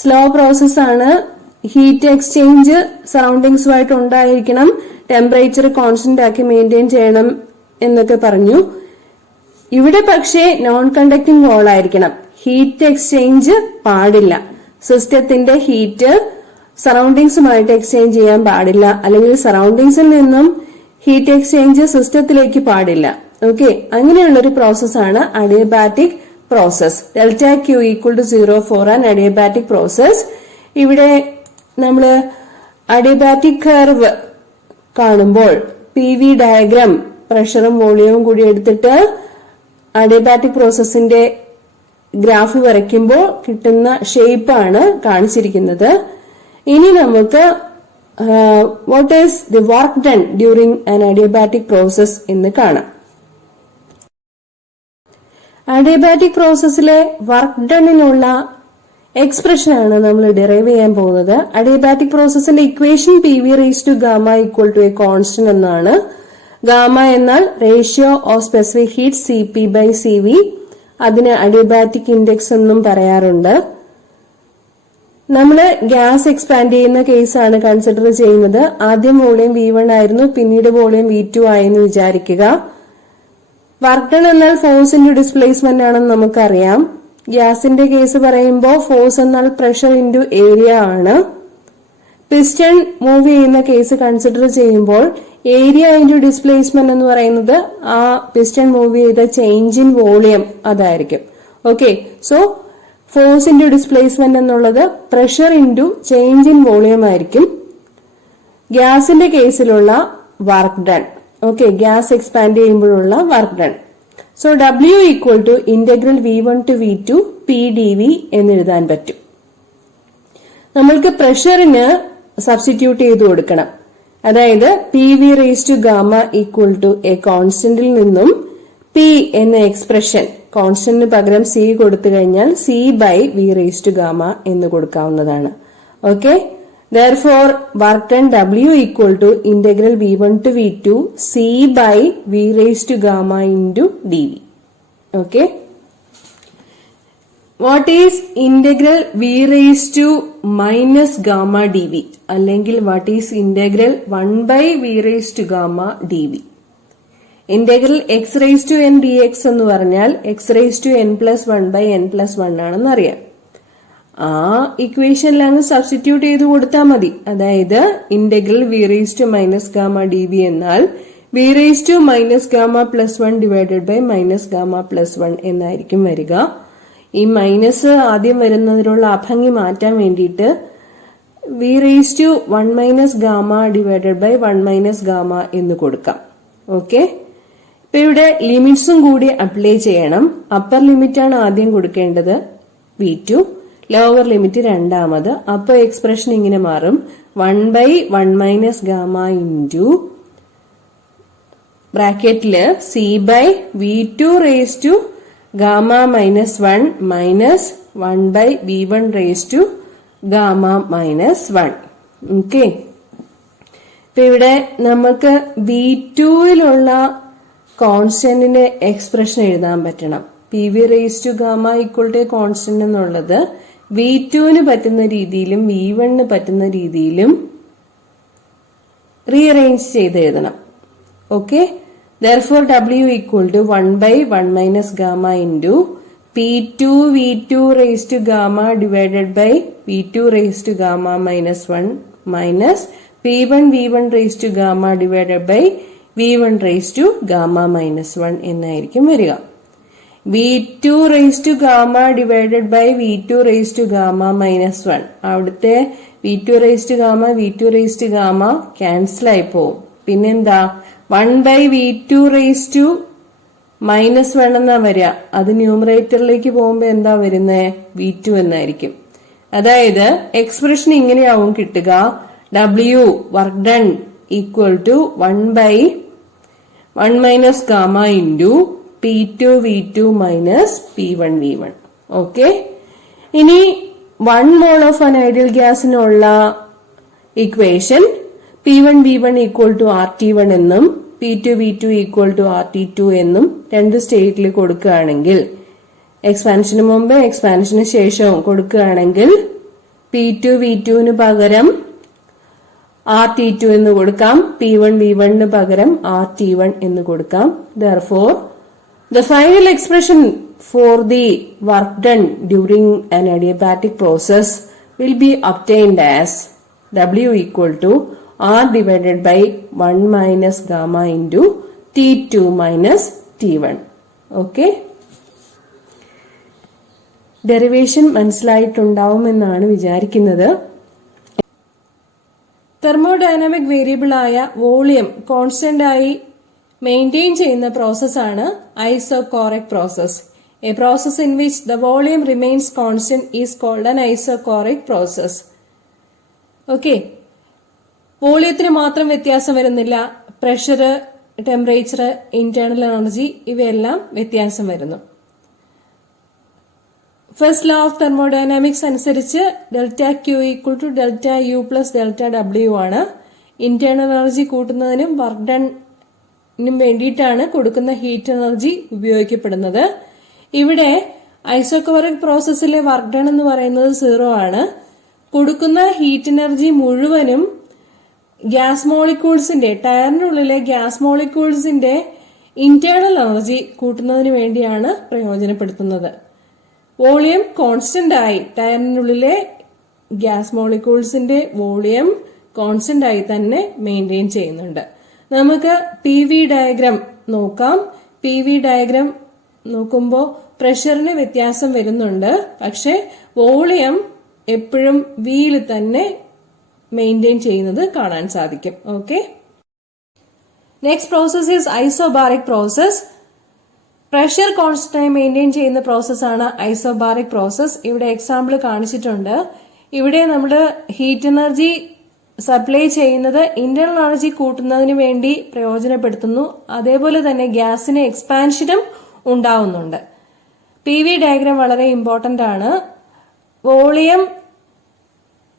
സ്ലോ പ്രോസസ് ആണ്, ഹീറ്റ് എക്സ്ചേഞ്ച് സറൗണ്ടിങ്സുമായിട്ട് ഉണ്ടായിരിക്കണം, ടെമ്പറേച്ചർ കോൺസ്റ്റന്റ് ആക്കി മെയിൻറ്റെയിൻ ചെയ്യണം എന്നൊക്കെ പറഞ്ഞു. ഇവിടെ പക്ഷേ നോൺ കണ്ടക്ടിങ് വാൾ ആയിരിക്കണം, ഹീറ്റ് എക്സ്ചേഞ്ച് പാടില്ല. സിസ്റ്റത്തിന്റെ ഹീറ്റ് സറൗണ്ടിങ്സുമായിട്ട് എക്സ്ചേഞ്ച് ചെയ്യാൻ പാടില്ല, അല്ലെങ്കിൽ സറൗണ്ടിങ്സിൽ നിന്നും ഹീറ്റ് എക്സ്ചേഞ്ച് സിസ്റ്റത്തിലേക്ക് പാടില്ല. ഓക്കെ, അങ്ങനെയുള്ളൊരു പ്രോസസ്സാണ് adiabatic process. Delta Q equal to 0 for an adiabatic process. ഇവിടെ നമ്മള് അഡിയബാറ്റിക് കർവ് കാണുമ്പോൾ PV ഡയഗ്രാം പ്രഷറും വോളിയവും കൂടി എടുത്തിട്ട് അഡിയബാറ്റിക് പ്രോസസ്സിന്റെ ഗ്രാഫ് വരയ്ക്കുമ്പോൾ കിട്ടുന്ന ഷേപ്പാണ് കാണിച്ചിരിക്കുന്നത്. ഇനി നമുക്ക് what is the work done during an adiabatic process എന്ന് കാണാം. അഡിയബാറ്റിക് പ്രോസസ്സിലെ വർക്ക് ഡണ്ണിനുള്ള എക്സ്പ്രഷൻ ആണ് നമ്മൾ ഡിറൈവ് ചെയ്യാൻ പോകുന്നത്. അഡിയബാറ്റിക് പ്രോസസ്സിന്റെ equation PV raise to gamma equal to a constant എന്നാണ്. ഗാമ എന്നാൽ ratio of specific heat CP/CV. അതിന് അഡിയബാറ്റിക് ഇൻഡെക്സ് എന്നും പറയാറുണ്ട്. നമ്മള് ഗ്യാസ് എക്സ്പാൻഡ് ചെയ്യുന്ന കേസാണ് കൺസിഡർ ചെയ്യുന്നത്. ആദ്യം വോളിയം V1 ആയിരുന്നു, പിന്നീട് വോളിയം V2 ആയെന്ന് വിചാരിക്കുക. വർക്ക് ഡൺ എന്നാൽ ഫോഴ്സ് ഇൻറ്റു ഡിസ്പ്ലേസ്മെന്റ് ആണെന്ന് നമുക്കറിയാം. ഗ്യാസിന്റെ കേസ് പറയുമ്പോൾ ഫോഴ്സ് എന്നാൽ പ്രഷർ ഇൻറ്റു ഏരിയ ആണ്. പിസ്റ്റൺ മൂവ് ചെയ്യുന്ന കേസ് കൺസിഡർ ചെയ്യുമ്പോൾ ഏരിയ ഇൻറ്റു ഡിസ്പ്ലേസ്മെന്റ് എന്ന് പറയുന്നത് ആ പിസ്റ്റൺ മൂവ് ചെയ്ത ചേഞ്ച് ഇൻ വോളിയം അതായിരിക്കും. Okay, so force into displacement എന്നുള്ളത് pressure into change in volume ആയിരിക്കും. ഗ്യാസിന്റെ കേസിലുള്ള work done, okay, gas expand ചെയ്യുമ്പോഴുള്ള work done. So W equal to integral V1 to V2 PdV എന്ന് എഴുതാൻ പറ്റും. നമ്മൾക്ക് പ്രഷറിന് സബ്സ്റ്റിറ്റ്യൂട്ട് ചെയ്ത് കൊടുക്കണം. അതായത് PV raise to gamma equal to a കോൺസ്റ്റന്റിൽ നിന്നും P എന്ന എക്സ്പ്രഷൻ കോൺസ്റ്റന്റിന് പകരം C കൊടുത്തു കഴിഞ്ഞാൽ C/V റേസ് ടു ഗാമ എന്ന് കൊടുക്കാവുന്നതാണ്. Okay, therefore work done W equal to integral V1 to V2 C/V raised to gamma into dV. Okay. What is integral V raised to minus gamma dV? അല്ലെങ്കിൽ what is integral 1/V raised to gamma dV? Integral x raised to n dx എന്ന് പറഞ്ഞാൽ x raised to n plus 1/n plus 1 ആണെന്ന് അറിയാം. ആ ഇക്വേഷനിൽ അങ്ങ് സബ്സ്റ്റിറ്റ്യൂട്ട് ചെയ്ത് കൊടുത്താൽ മതി. അതായത് integral V raised to minus gamma dV എന്നാൽ V raised to minus gamma plus 1 divided by minus gamma plus 1 എന്നായിരിക്കും വരിക. ഈ മൈനസ് ആദ്യം വരുന്നതിനുള്ള അഭംഗി മാറ്റാൻ വേണ്ടിയിട്ട് V raised to 1 minus gamma divided by 1 minus gamma എന്ന് കൊടുക്കാം. ഓക്കെ, ഇപ്പൊ ഇവിടെ ലിമിറ്റ്സും കൂടി അപ്ലൈ ചെയ്യണം. അപ്പർ ലിമിറ്റ് ആണ് ആദ്യം കൊടുക്കേണ്ടത് V2, ലോവർ ലിമിറ്റ് രണ്ടാമത്. അപ്പൊ എക്സ്പ്രഷൻ ഇങ്ങനെ മാറും 1/1 മൈനസ് ഗാമ ഇൻറ്റു ബ്രാക്കറ്റില് C/V2 raise to gamma minus 1 minus 1/V1 raise to gamma minus 1. Okay, ഇപ്പൊ ഇവിടെ നമുക്ക് V2യിലുള്ള കോൺസ്റ്റന്റിന്റെ എക്സ്പ്രഷൻ എഴുതാൻ പറ്റണം. PV raise to gamma equal to constant എന്നുള്ളത് V2ന് പറ്റുന്ന രീതിയിലും V1ന് പറ്റുന്ന രീതിയിലും റീഅറേഞ്ച് ചെയ്ത് എഴുതണം. Okay, therefore W equal to 1/1 minus gamma into P2 V2 raised to gamma divided by V2 raised to gamma minus 1 minus P1 V1 raised to gamma divided by V1 raised to gamma minus 1 എന്നായിരിക്കും വരിക. V2 raised to gamma divided by V2 raised to gamma minus 1. അവിടുത്തെ V2 raised to gamma V2 raised to gamma cancel ആയി പോവും. പിന്നെന്താ 1/V2 raised to minus 1 എന്നാ വരിക. അത് ന്യൂമറേറ്ററിലേക്ക് പോകുമ്പോ എന്താ വരുന്നത്? V2 എന്നായിരിക്കും. അതായത് എക്സ്പ്രഷൻ ഇങ്ങനെയാവും കിട്ടുക. W work done equal to 1/1 minus gamma into P2 V2 minus P1 V1. Okay, ഇനി 1 മോൾ ഓഫ് ആൻ ഐഡിയൽ ഗ്യാസിനുള്ള equation P1 V1 equal to RT1 എന്നും P2 V2 equal to RT2 എന്നും രണ്ട് സ്റ്റേറ്റിൽ കൊടുക്കുകയാണെങ്കിൽ, എക്സ്പാൻഷന് മുമ്പ് എക്സ്പാൻഷന് ശേഷവും കൊടുക്കുകയാണെങ്കിൽ P2 V2 പകരം RT2 എന്ന് കൊടുക്കാം, P1 V1 പകരം RT1 എന്ന് കൊടുക്കാം. Therefore, the final expression for the work done during an adiabatic process will be obtained as W equal to R divided by 1 minus gamma into T2 minus T1. Okay? Derivation മനസ്സിലായിട്ടുണ്ടാവുമെന്നാണ് വിചാരിക്കുന്നത്. തെർമോഡൈനാമിക് വേരിയബിൾ ആയ വോളിയം കോൺസ്റ്റന്റ് ആയി മെയിൻറ്റെയിൻ ചെയ്യുന്ന പ്രോസസ്സാണ് Isochoric process. A process in which the volume remains constant is called an Isochoric process. Okay. വോളിയത്തിന് മാത്രം വ്യത്യാസം വരുന്നില്ല. പ്രഷർ, ടെമ്പറേച്ചർ, ഇന്റേണൽ എനർജി ഇവയെല്ലാം വ്യത്യാസം വരുന്നു. ഫസ്റ്റ് ലോ ഓഫ് തെർമോഡൈനാമിക്സ് അനുസരിച്ച് delta Q equal to delta U plus delta W ആണ്. ഇന്റേണൽ എനർജി കൂട്ടുന്നതിനും വർക്ക് ഡണിനും വേണ്ടിയിട്ടാണ് കൊടുക്കുന്ന ഹീറ്റ് എനർജി ഉപയോഗിക്കപ്പെടുന്നത്. ഇവിടെ ഐസോകോറിക് പ്രോസസ്സിലെ വർക്ക് ഡൺ എന്ന് പറയുന്നത് 0 ആണ്. കൊടുക്കുന്ന ഹീറ്റ് എനർജി മുഴുവനും ഗ്യാസ് മോളിക്യൂൾസിന്റെ, ടയറിനുള്ളിലെ ഗ്യാസ് മോളിക്യൂൾസിന്റെ ഇന്റേണൽ എനർജി കൂട്ടുന്നതിന് വേണ്ടിയാണ് പ്രയോജനപ്പെടുത്തുന്നത്. വോളിയം കോൺസ്റ്റന്റ് ആയി, ടയറിനുള്ളിലെ ഗ്യാസ് മോളിക്യൂൾസിന്റെ വോളിയം കോൺസ്റ്റന്റ് ആയി തന്നെ മെയിൻറ്റെയിൻ ചെയ്യുന്നുണ്ട്. നമുക്ക് PV ഡയഗ്രാം നോക്കാം. PV ഡയഗ്രാം നോക്കുമ്പോൾ പ്രഷറിന് വ്യത്യാസം വരുന്നുണ്ട്, പക്ഷെ വോളിയം എപ്പോഴും വിയിൽ തന്നെ മെയിൻറ്റെയിൻ ചെയ്യുന്നത് കാണാൻ സാധിക്കും. Okay. Next process is isobaric process. Pressure കോൺസ്റ്റന്റായി മെയിൻറ്റെയിൻ ചെയ്യുന്ന പ്രോസസ്സാണ് ഐസോബാറിക് പ്രോസസ്. ഇവിടെ എക്സാമ്പിൾ കാണിച്ചിട്ടുണ്ട്. ഇവിടെ നമ്മൾ ഹീറ്റ് എനർജി സപ്ലൈ ചെയ്യുന്നത് ഇന്റേണൽ എനർജി കൂട്ടുന്നതിന് വേണ്ടി പ്രയോജനപ്പെടുത്തുന്നു. അതേപോലെ തന്നെ ഗ്യാസിന് എക്സ്പാൻഷനും ഉണ്ടാവുന്നുണ്ട്. PV ഡയഗ്രാം വളരെ ഇമ്പോർട്ടന്റ് ആണ്. വോളിയം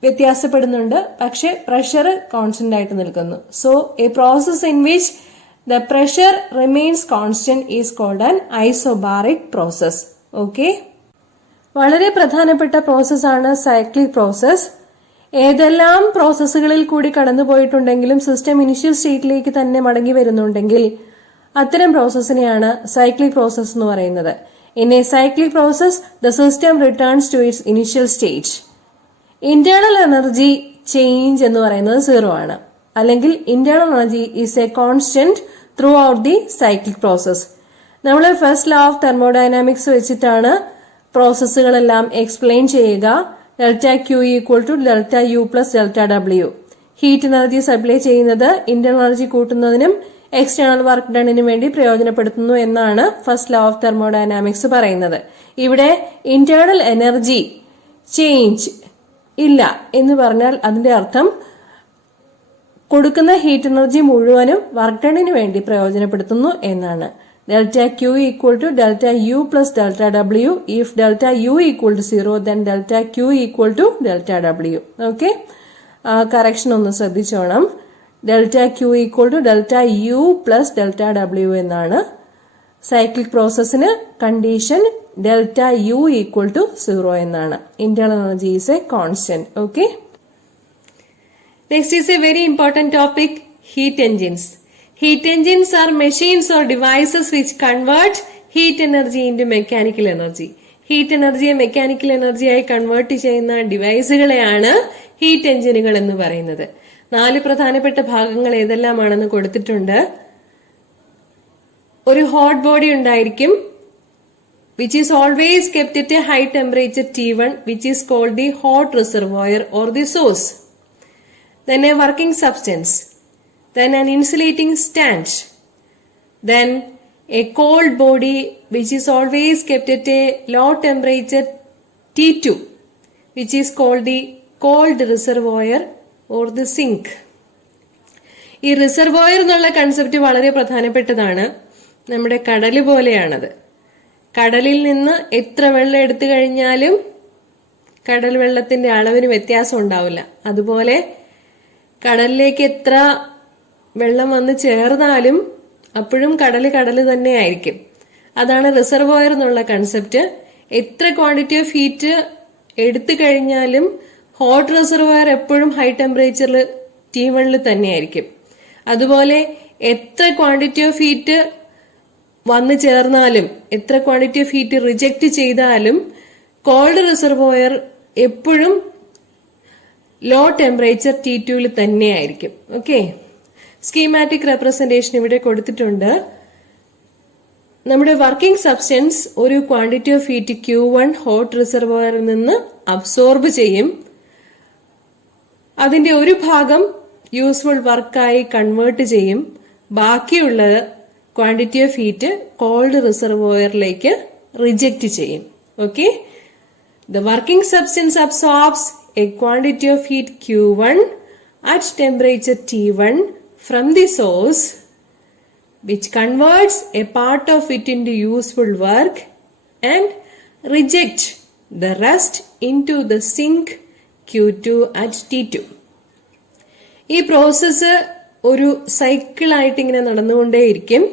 വ്യത്യാസപ്പെടുന്നുണ്ട്, പക്ഷെ പ്രഷർ കോൺസ്റ്റന്റ് ആയിട്ട് നിൽക്കുന്നു. So a process in which the pressure remains constant is called an isobaric process. Okay. വളരെ പ്രധാനപ്പെട്ട പ്രോസസ്സാണ് സൈക്ലിക് പ്രോസസ്. ഏതെല്ലാം പ്രോസസ്സുകളിൽ കൂടി കടന്നുപോയിട്ടുണ്ടെങ്കിലും സിസ്റ്റം ഇനിഷ്യൽ സ്റ്റേറ്റിലേക്ക് തന്നെ മടങ്ങി വരുന്നുണ്ടെങ്കിൽ അത്തരം പ്രോസസ്സിനെയാണ് സൈക്ലിക് പ്രോസസ് എന്ന് പറയുന്നത്. In a cyclic process, the system returns to its initial stage. Internal energy change എന്ന് പറയുന്നത് 0 ആണ്. അല്ലെങ്കിൽ internal energy is a constant through out the cyclic process. നമ്മൾ ഫസ്റ്റ് ലോ ഓഫ് തെർമോഡൈനാമിക്സ് വെച്ചിട്ടാണ് പ്രോസസ്സുകളെല്ലാം എക്സ്പ്ലെയിൻ ചെയ്യുക. Delta Q equal to delta U plus delta W. Heat energy supply ചെയ്യുന്നത് ഇന്റേണൽ എനർജി കൂട്ടുന്നതിനും എക്സ്റ്റേണൽ വർക്ക് ഡണിനും വേണ്ടി പ്രയോജനപ്പെടുത്തുന്നു എന്നാണ് ഫസ്റ്റ് ലോ ഓഫ് തെർമോഡൈനാമിക്സ് പറയുന്നത്. ഇവിടെ ഇന്റേണൽ എനർജി ചേഞ്ച് ഇല്ല എന്ന് പറഞ്ഞാൽ അതിന്റെ അർത്ഥം കൊടുക്കുന്ന ഹീറ്റ് എനർജി മുഴുവനും വർക്ക് ഡണിന് വേണ്ടി പ്രയോജനപ്പെടുത്തുന്നു എന്നാണ്. Delta Q equal to delta U plus delta W. If delta U equal to 0 then delta Q equal to delta W. Okay. Correction ഒന്ന് ശ്രദ്ധിച്ചോണം. Delta Q equal to delta U plus delta W എന്നാണ്. സൈക്ലിക് പ്രോസസ്സിന് condition delta U equal to 0 എന്നാണ്. Internal energy is a constant. Okay. Next is a very important topic, heat engines. Heat engines are machines or devices which convert heat energy into mechanical energy. Heat എനർജിയെ മെക്കാനിക്കൽ എനർജിയായി കൺവേർട്ട് ചെയ്യുന്ന ഡിവൈസുകളെയാണ് ഹീറ്റ് എഞ്ചിനുകൾ എന്ന് പറയുന്നത്. 4 പ്രധാനപ്പെട്ട ഭാഗങ്ങൾ ഏതെല്ലാമാണെന്ന് കൊടുത്തിട്ടുണ്ട്. ഒരു ഹോട്ട് ബോഡി ഉണ്ടായിരിക്കും, which is always kept at a high temperature T1, which is called the hot reservoir or the source. Then a working substance, then an insulating stand, then a cold body which is always kept at a low temperature T2, which is called the cold reservoir or the sink. ഈ റിസർവോയർ എന്നുള്ള കൺസെപ്റ്റ് വളരെ പ്രധാനപ്പെട്ടതാണ്. നമ്മുടെ കടല് പോലെയാണത്. കടലിൽ നിന്ന് എത്ര വെള്ളം എടുത്തു കഴിഞ്ഞാലും കടൽ വെള്ളത്തിന്റെ അളവിന് വ്യത്യാസം ഉണ്ടാവില്ല. അതുപോലെ കടലിലേക്ക് എത്ര വെള്ളം വന്ന് ചേർന്നാലും അപ്പോഴും കടല് തന്നെ ആയിരിക്കും. അതാണ് റിസർവോയർ എന്നുള്ള കൺസെപ്റ്റ്. എത്ര ക്വാണ്ടിറ്റി ഓഫ് ഹീറ്റ് എടുത്തു കഴിഞ്ഞാലും ഹോട്ട് റിസർവോയർ എപ്പോഴും ഹൈ ടെമ്പറേച്ചറിൽ T1 തന്നെയായിരിക്കും. അതുപോലെ എത്ര ക്വാണ്ടിറ്റി ഓഫ് ഹീറ്റ് വന്നു ചേർന്നാലും എത്ര ക്വാണ്ടിറ്റി ഓഫ് ഹീറ്റ് റിജക്ട് ചെയ്താലും കോൾഡ് റിസർവോയർ എപ്പോഴും ലോ ടെമ്പറേച്ചർ T2 തന്നെയായിരിക്കും. ഓക്കെ, സ്കീമാറ്റിക് റെപ്രസെന്റേഷൻ ഇവിടെ കൊടുത്തിട്ടുണ്ട്. നമ്മുടെ വർക്കിംഗ് സബ്സ്റ്റൻസ് ഒരു quantity of heat Q1 hot റിസർവോയറിൽ നിന്ന് അബ്സോർബ് ചെയ്യും. അതിന്റെ ഒരു ഭാഗം യൂസ്ഫുൾ വർക്കായി കൺവേർട്ട് ചെയ്യും. ബാക്കിയുള്ള ക്വാണ്ടിറ്റി ഓഫ് ഹീറ്റ് കോൾഡ് റിസർവോയറിലേക്ക് റിജക്ട് ചെയ്യും. Okay, the working substance absorbs a quantity of heat Q1 at temperature T1 from the source, which converts a part of it into useful work and reject the rest into the sink Q2 at T2. ഈ പ്രോസസ്സ് ഒരു സൈക്കിൾ ആയിട്ട് ഇങ്ങനെ നടന്നുകൊണ്ടേയിരിക്കും.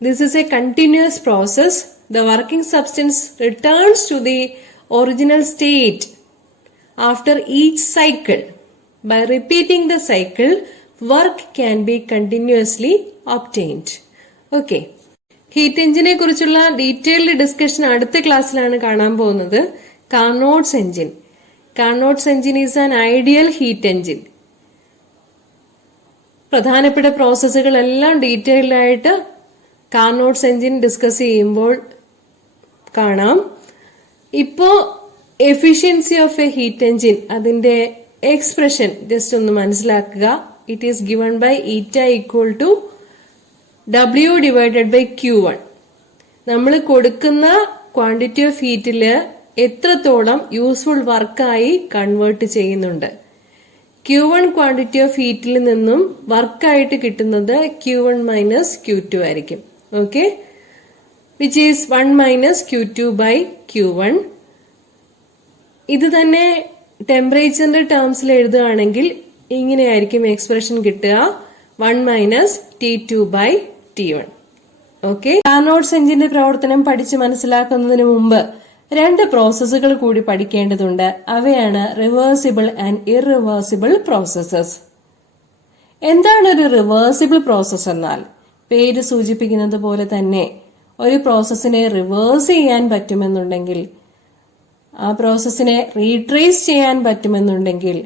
This is a continuous process. The working substance returns to the original state after each cycle. By repeating the cycle, work can be continuously obtained. Okay. Heat എഞ്ചിനെ കുറിച്ചുള്ള ഡീറ്റെയിൽഡ് ഡിസ്കഷൻ അടുത്ത ക്ലാസ്സിലാണ് കാണാൻ പോകുന്നത്. Carnot's engine. Carnot's engine is an ideal heat engine. പ്രധാനപ്പെട്ട പ്രോസസ്സുകളെല്ലാം ഡീറ്റെയിൽഡ് ആയിട്ട് കാർനോട്ട്സ് എഞ്ചിൻ ഡിസ്കസ് ചെയ്യുമ്പോൾ കാണാം. ഇപ്പോ efficiency of a heat engine അതിന്റെ എക്സ്പ്രഷൻ ജസ്റ്റ് ഒന്ന് മനസ്സിലാക്കുക. It is given by eta equal to W divided by Q1. നമ്മൾ കൊടുക്കുന്ന ക്വാണ്ടിറ്റി ഓഫ് ഹീറ്റില് എത്രത്തോളം യൂസ്ഫുൾ വർക്കായി കൺവേർട്ട് ചെയ്യുന്നുണ്ട്. Q1 ക്വാണ്ടിറ്റി ഓഫ് ഹീറ്റിൽ നിന്നും വർക്കായിട്ട് കിട്ടുന്നത് Q1 മൈനസ് Q2 ആയിരിക്കും. Okay, which is 1 minus Q2 by Q1. ഇത് തന്നെ ടെമ്പറേച്ചറിന്റെ ടേംസിൽ എഴുതുകയാണെങ്കിൽ ഇങ്ങനെയായിരിക്കും എക്സ്പ്രഷൻ കിട്ടുക, 1 minus T2 by T1. Okay, Carnot's എഞ്ചിന്റെ പ്രവർത്തനം പഠിച്ച് മനസ്സിലാക്കുന്നതിന് മുമ്പ് രണ്ട് പ്രോസസ്സുകൾ കൂടി പഠിക്കേണ്ടതുണ്ട്. അവയാണ് റിവേഴ്സിബിൾ ആൻഡ് ഇർറിവേഴ്സിബിൾ പ്രോസസ്സസ്. എന്താണ് ഒരു റിവേഴ്സിബിൾ പ്രോസസ് എന്നാൽ? പേര് സൂചിപ്പിക്കുന്നത് പോലെ തന്നെ ഒരു പ്രോസസ്സിനെ റിവേഴ്സ് ചെയ്യാൻ പറ്റുമെന്നുണ്ടെങ്കിൽ, ആ പ്രോസസ്സിനെ റീട്രേസ് ചെയ്യാൻ പറ്റുമെന്നുണ്ടെങ്കിൽ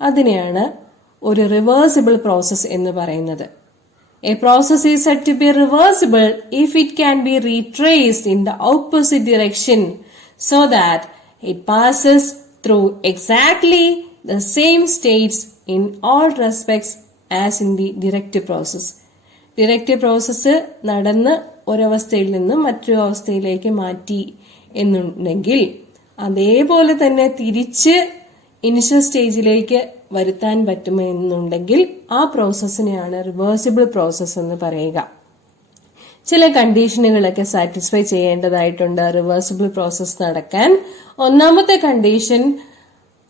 അതിനെയാണ് ഒരു റിവേഴ്സിബിൾ പ്രോസസ് എന്ന് പറയുന്നത്. A process is said to be reversible if it can be retraced in the opposite direction so that it passes through exactly the same states in all respects as in the direct process. Direct process നടന്ന് ഒരവസ്ഥയിൽ നിന്ന് മറ്റൊരു അവസ്ഥയിലേക്ക് മാറ്റി എന്നുണ്ടെങ്കിൽ അതേപോലെ തന്നെ തിരിച്ച് ഇനിഷ്യൽ സ്റ്റേജിലേക്ക് വരുത്താൻ പറ്റുമെന്നുണ്ടെങ്കിൽ ആ പ്രോസസ്സിനെയാണ് റിവേഴ്സിബിൾ പ്രോസസ് എന്ന് പറയുക. ചില കണ്ടീഷനുകളൊക്കെ സാറ്റിസ്ഫൈ ചെയ്യേണ്ടതായിട്ടുണ്ട് റിവേഴ്സിബിൾ പ്രോസസ് നടക്കാൻ. ഒന്നാമത്തെ കണ്ടീഷൻ,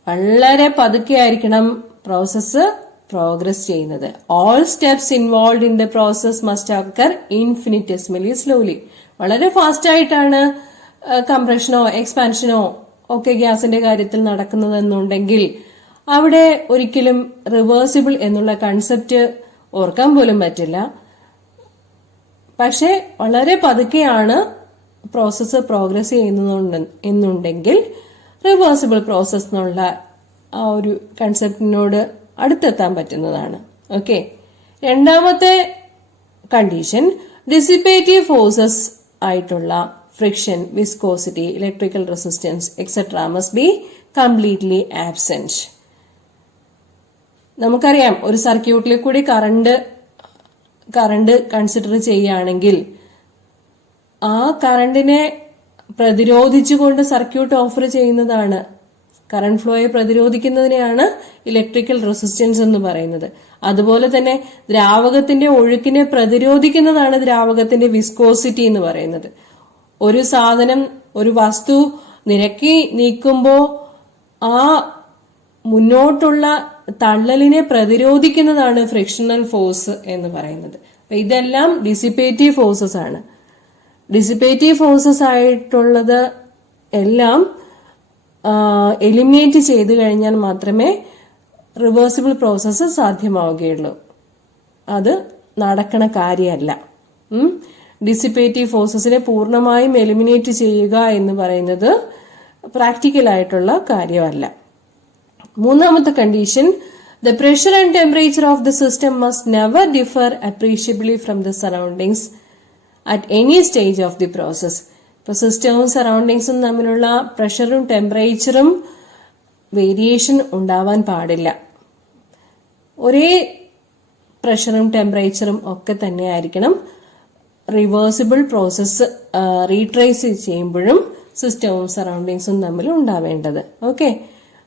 വളരെ പതുക്കെ ആയിരിക്കണം പ്രോസസ്സ് പ്രോഗ്രസ് ചെയ്യുന്നത്. All steps involve in the process must occur infinitesimally slowly. വളരെ ഫാസ്റ്റ് ആയിട്ടാണ് കംപ്രഷനോ എക്സ്പാൻഷനോ ഒക്കെ ഗ്യാസിന്റെ കാര്യത്തിൽ നടക്കുന്നതെന്നുണ്ടെങ്കിൽ അവിടെ ഒരിക്കലും റിവേഴ്സിബിൾ എന്നുള്ള കൺസെപ്റ്റ് ഓർക്കാൻ പോലും പറ്റില്ല. പക്ഷെ വളരെ പതുക്കെയാണ് പ്രോസസ്സ് പ്രോഗ്രസ് എന്നുണ്ടെങ്കിൽ റിവേഴ്സിബിൾ പ്രോസസ് എന്നുള്ള ആ ഒരു കൺസെപ്റ്റിനോട് അടുത്തെത്താൻ പറ്റുന്നതാണ്. ഓക്കെ, രണ്ടാമത്തെ കണ്ടീഷൻ, ഡിസിപ്പേറ്റീവ് ഫോഴ്സസ് ആയിട്ടുള്ള friction, viscosity, electrical resistance etcetera must be completely absent. നമുക്കറിയാം, ഒരു സർക്യൂട്ടിൽ കൂടി കറണ്ട് കൺസിഡർ ചെയ്യുകയാണെങ്കിൽ ആ കറണ്ടിനെ പ്രതിരോധിച്ചുകൊണ്ട് സർക്യൂട്ട് ഓഫർ ചെയ്യുന്നതാണ്, കറണ്ട് ഫ്ലോയെ പ്രതിരോധിക്കുന്നതിനെയാണ് ഇലക്ട്രിക്കൽ റെസിസ്റ്റൻസ് എന്ന് പറയുന്നത്. അതുപോലെ തന്നെ ദ്രാവകത്തിന്റെ ഒഴുക്കിനെ പ്രതിരോധിക്കുന്നതാണ് ദ്രാവകത്തിന്റെ വിസ്കോസിറ്റി എന്ന് പറയുന്നത്. ഒരു സാധനം, ഒരു വസ്തു നിരക്കി നീക്കുമ്പോൾ ആ മുന്നോട്ടുള്ള തള്ളലിനെ പ്രതിരോധിക്കുന്നതാണ് ഫ്രിക്ഷണൽ ഫോഴ്സ് എന്ന് പറയുന്നത്. അപ്പൊ ഇതെല്ലാം ഡിസിപ്പേറ്റീവ് ഫോഴ്സസ് ആണ്. ഡിസിപ്പേറ്റീവ് ഫോഴ്സസ് ആയിട്ടുള്ളത് എല്ലാം എലിമിനേറ്റ് ചെയ്തു കഴിഞ്ഞാൽ മാത്രമേ റിവേഴ്സിബിൾ പ്രോസസ്സ് സാധ്യമാവുകയുള്ളൂ. അത് നടക്കണ കാര്യമല്ല. ഡിസിപ്പേറ്റീവ് ഫോഴ്സസിനെ പൂർണ്ണമായും എലിമിനേറ്റ് ചെയ്യുക എന്ന് പറയുന്നത് പ്രാക്ടിക്കൽ ആയിട്ടുള്ള കാര്യമല്ല. മൂന്നാമത്തെ condition, the pressure and temperature of the system must never differ appreciably from the surroundings at any stage of the process. ഇപ്പൊ സിസ്റ്റവും സറൗണ്ടിങ്സും തമ്മിലുള്ള പ്രഷറും ടെമ്പറേച്ചറും വേരിയേഷൻ ഉണ്ടാവാൻ പാടില്ല. ഒരേ പ്രഷറും ടെമ്പറേച്ചറും ഒക്കെ തന്നെ ആയിരിക്കണം റിവേഴ്സിബിൾ പ്രോസസ്സ് റീട്രേസ് ചെയ്യുമ്പോഴും സിസ്റ്റവും സറൗണ്ടിങ്സും തമ്മിൽ ഉണ്ടാവേണ്ടത്. ഓക്കെ,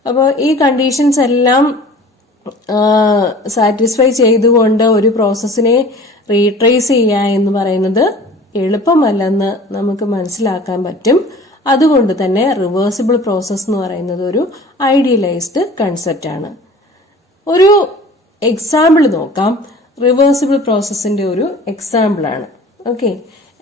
അപ്പോൾ ഈ കണ്ടീഷൻസ് എല്ലാം സാറ്റിസ്ഫൈ ചെയ്തുകൊണ്ട് ഒരു പ്രോസസ്സിനെ റീട്രേസ് ചെയ്യുക എന്ന് പറയുന്നത് എളുപ്പമല്ലെന്ന് നമുക്ക് മനസ്സിലാക്കാൻ പറ്റും. അതുകൊണ്ട് തന്നെ റിവേഴ്സിബിൾ പ്രോസസ് എന്ന് പറയുന്നത് ഒരു ഐഡിയലൈസ്ഡ് കൺസെപ്റ്റ് ആണ്. ഒരു എക്സാമ്പിൾ നോക്കാം. റിവേഴ്സിബിൾ പ്രോസസ്സിന്റെ ഒരു എക്സാമ്പിൾ ആണ്. Okay,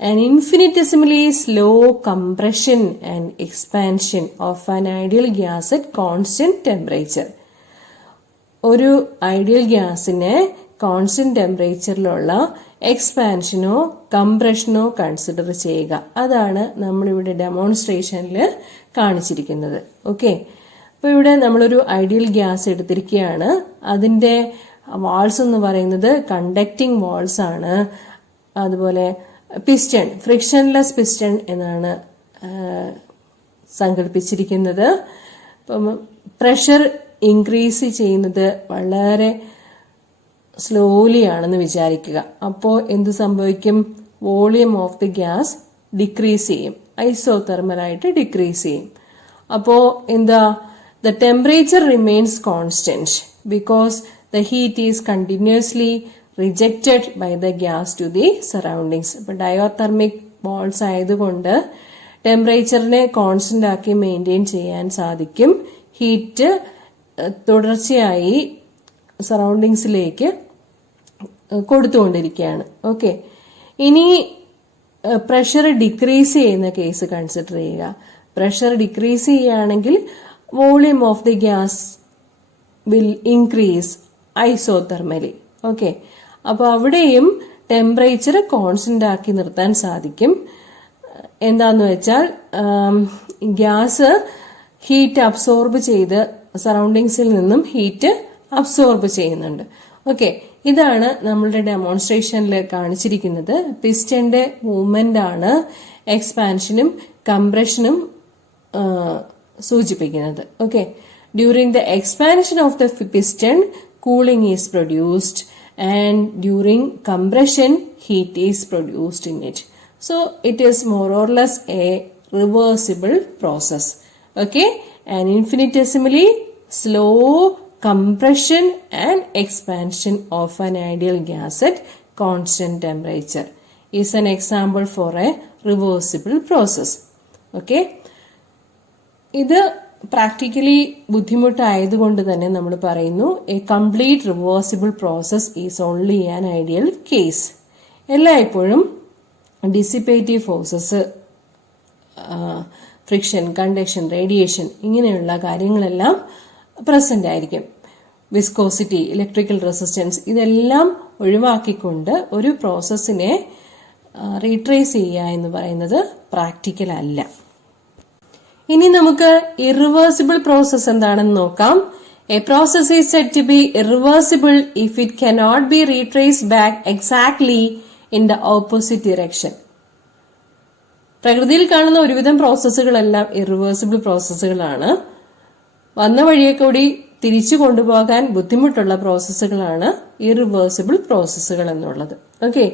an infinitesimally slow compression and expansion of an ideal gas at constant temperature. ഒരു ഐഡിയൽ ഗ്യാസിനെ കോൺസ്റ്റന്റ് ടെമ്പറേച്ചറിലുള്ള എക്സ്പാൻഷനോ കംപ്രഷനോ കൺസിഡർ ചെയ്യുക. അതാണ് നമ്മളിവിടെ ഡെമോൺസ്ട്രേഷനിൽ കാണിച്ചിരിക്കുന്നത്. ഓക്കെ, അപ്പൊ ഇവിടെ നമ്മളൊരു ഐഡിയൽ ഗ്യാസ് എടുത്തിരിക്കുകയാണ്. അതിന്റെ വാൾസ് എന്ന് പറയുന്നത് കണ്ടക്ടിങ് വാൾസ് ആണ്. അതുപോലെ പിസ്റ്റൺ, ഫ്രിക്ഷൻലെസ് പിസ്റ്റൺ എന്നാണ് സങ്കല്പിച്ചിരിക്കുന്നത്. പ്രഷർ ഇൻക്രീസ് ചെയ്യുന്നത് വളരെ സ്ലോലി ആണെന്ന് വിചാരിക്കുക. അപ്പോൾ എന്ത് സംഭവിക്കും? Volume of the gas decrease ചെയ്യും, ഐസോതെർമലായിട്ട് ഡിക്രീസ് ചെയ്യും. അപ്പോ എന്താ? The temperature remains constant because the heat is continuously rejected by the gas to the surroundings. ഇപ്പൊ ഡയോതെർമിക് വാൾസ് ആയതുകൊണ്ട് ടെമ്പറേച്ചറിനെ കോൺസ്റ്റന്റ് ആക്കി മെയിൻറ്റെയിൻ ചെയ്യാൻ സാധിക്കും. ഹീറ്റ് തുടർച്ചയായി സറൗണ്ടിങ്സിലേക്ക് കൊടുത്തുകൊണ്ടിരിക്കുകയാണ്. ഓക്കെ, ഇനി പ്രഷർ ഡിക്രീസ് ചെയ്യുന്ന കേസ് കൺസിഡർ ചെയ്യുക. പ്രഷർ ഡിക്രീസ് ചെയ്യുകയാണെങ്കിൽ volume of the gas will increase isothermally. Okay, അപ്പൊ അവിടെയും ടെമ്പറേച്ചർ കോൺസ്റ്റന്റ് ആക്കി നിർത്താൻ സാധിക്കും. എന്താന്ന് വെച്ചാൽ ഗ്യാസ് ഹീറ്റ് അബ്സോർബ് ചെയ്ത് സറൗണ്ടിങ്സിൽ നിന്നും ഹീറ്റ് അബ്സോർബ് ചെയ്യുന്നുണ്ട്. ഓക്കെ, ഇതാണ് നമ്മളുടെ ഡെമോൺസ്ട്രേഷനിൽ കാണിച്ചിരിക്കുന്നത്. പിസ്റ്റന്റെ മൂവ്മെന്റ് ആണ് എക്സ്പാൻഷനും കംപ്രഷനും സൂചിപ്പിക്കുന്നത്. Okay, during the expansion of the piston cooling is produced and during compression heat is produced in it. So it is more or less a reversible process. Okay, an infinitesimally slow compression and expansion of an ideal gas at constant temperature is an example for a reversible process. Okay, ഇത് പ്രാക്ടിക്കലി ബുദ്ധിമുട്ടായതുകൊണ്ട് തന്നെ നമ്മൾ പറയുന്നു a complete reversible process is only an ideal case. എല്ലായ്പ്പോഴും dissipative forces, friction, conduction, radiation ഇങ്ങനെയുള്ള കാര്യങ്ങളെല്ലാം പ്രസന്റ് ആയിരിക്കും. വിസ്കോസിറ്റി, ഇലക്ട്രിക്കൽ റെസിസ്റ്റൻസ് ഇതെല്ലാം ഒഴിവാക്കിക്കൊണ്ട് ഒരു പ്രോസസ്സിനെ റീട്രേസ് ചെയ്യുക എന്ന് പറയുന്നത് പ്രാക്ടിക്കൽ അല്ല. ഇനി നമുക്ക് ഇറിവേഴ്സിബിൾ പ്രോസസ് എന്താണെന്ന് നോക്കാം. A process is said to be irreversible if it cannot be retraced back exactly in the opposite direction. പ്രകൃതിയിൽ കാണുന്ന ഒരുവിധം പ്രോസസ്സുകളെല്ലാം ഇറിവേഴ്സിബിൾ പ്രോസസ്സുകളാണ്. വന്ന വഴിയെ കൂടി തിരിച്ചു കൊണ്ടുപോകാൻ ബുദ്ധിമുട്ടുള്ള പ്രോസസ്സുകളാണ് ഇറിവേഴ്സിബിൾ പ്രോസസ്സുകൾ എന്നുള്ളത്. Okay,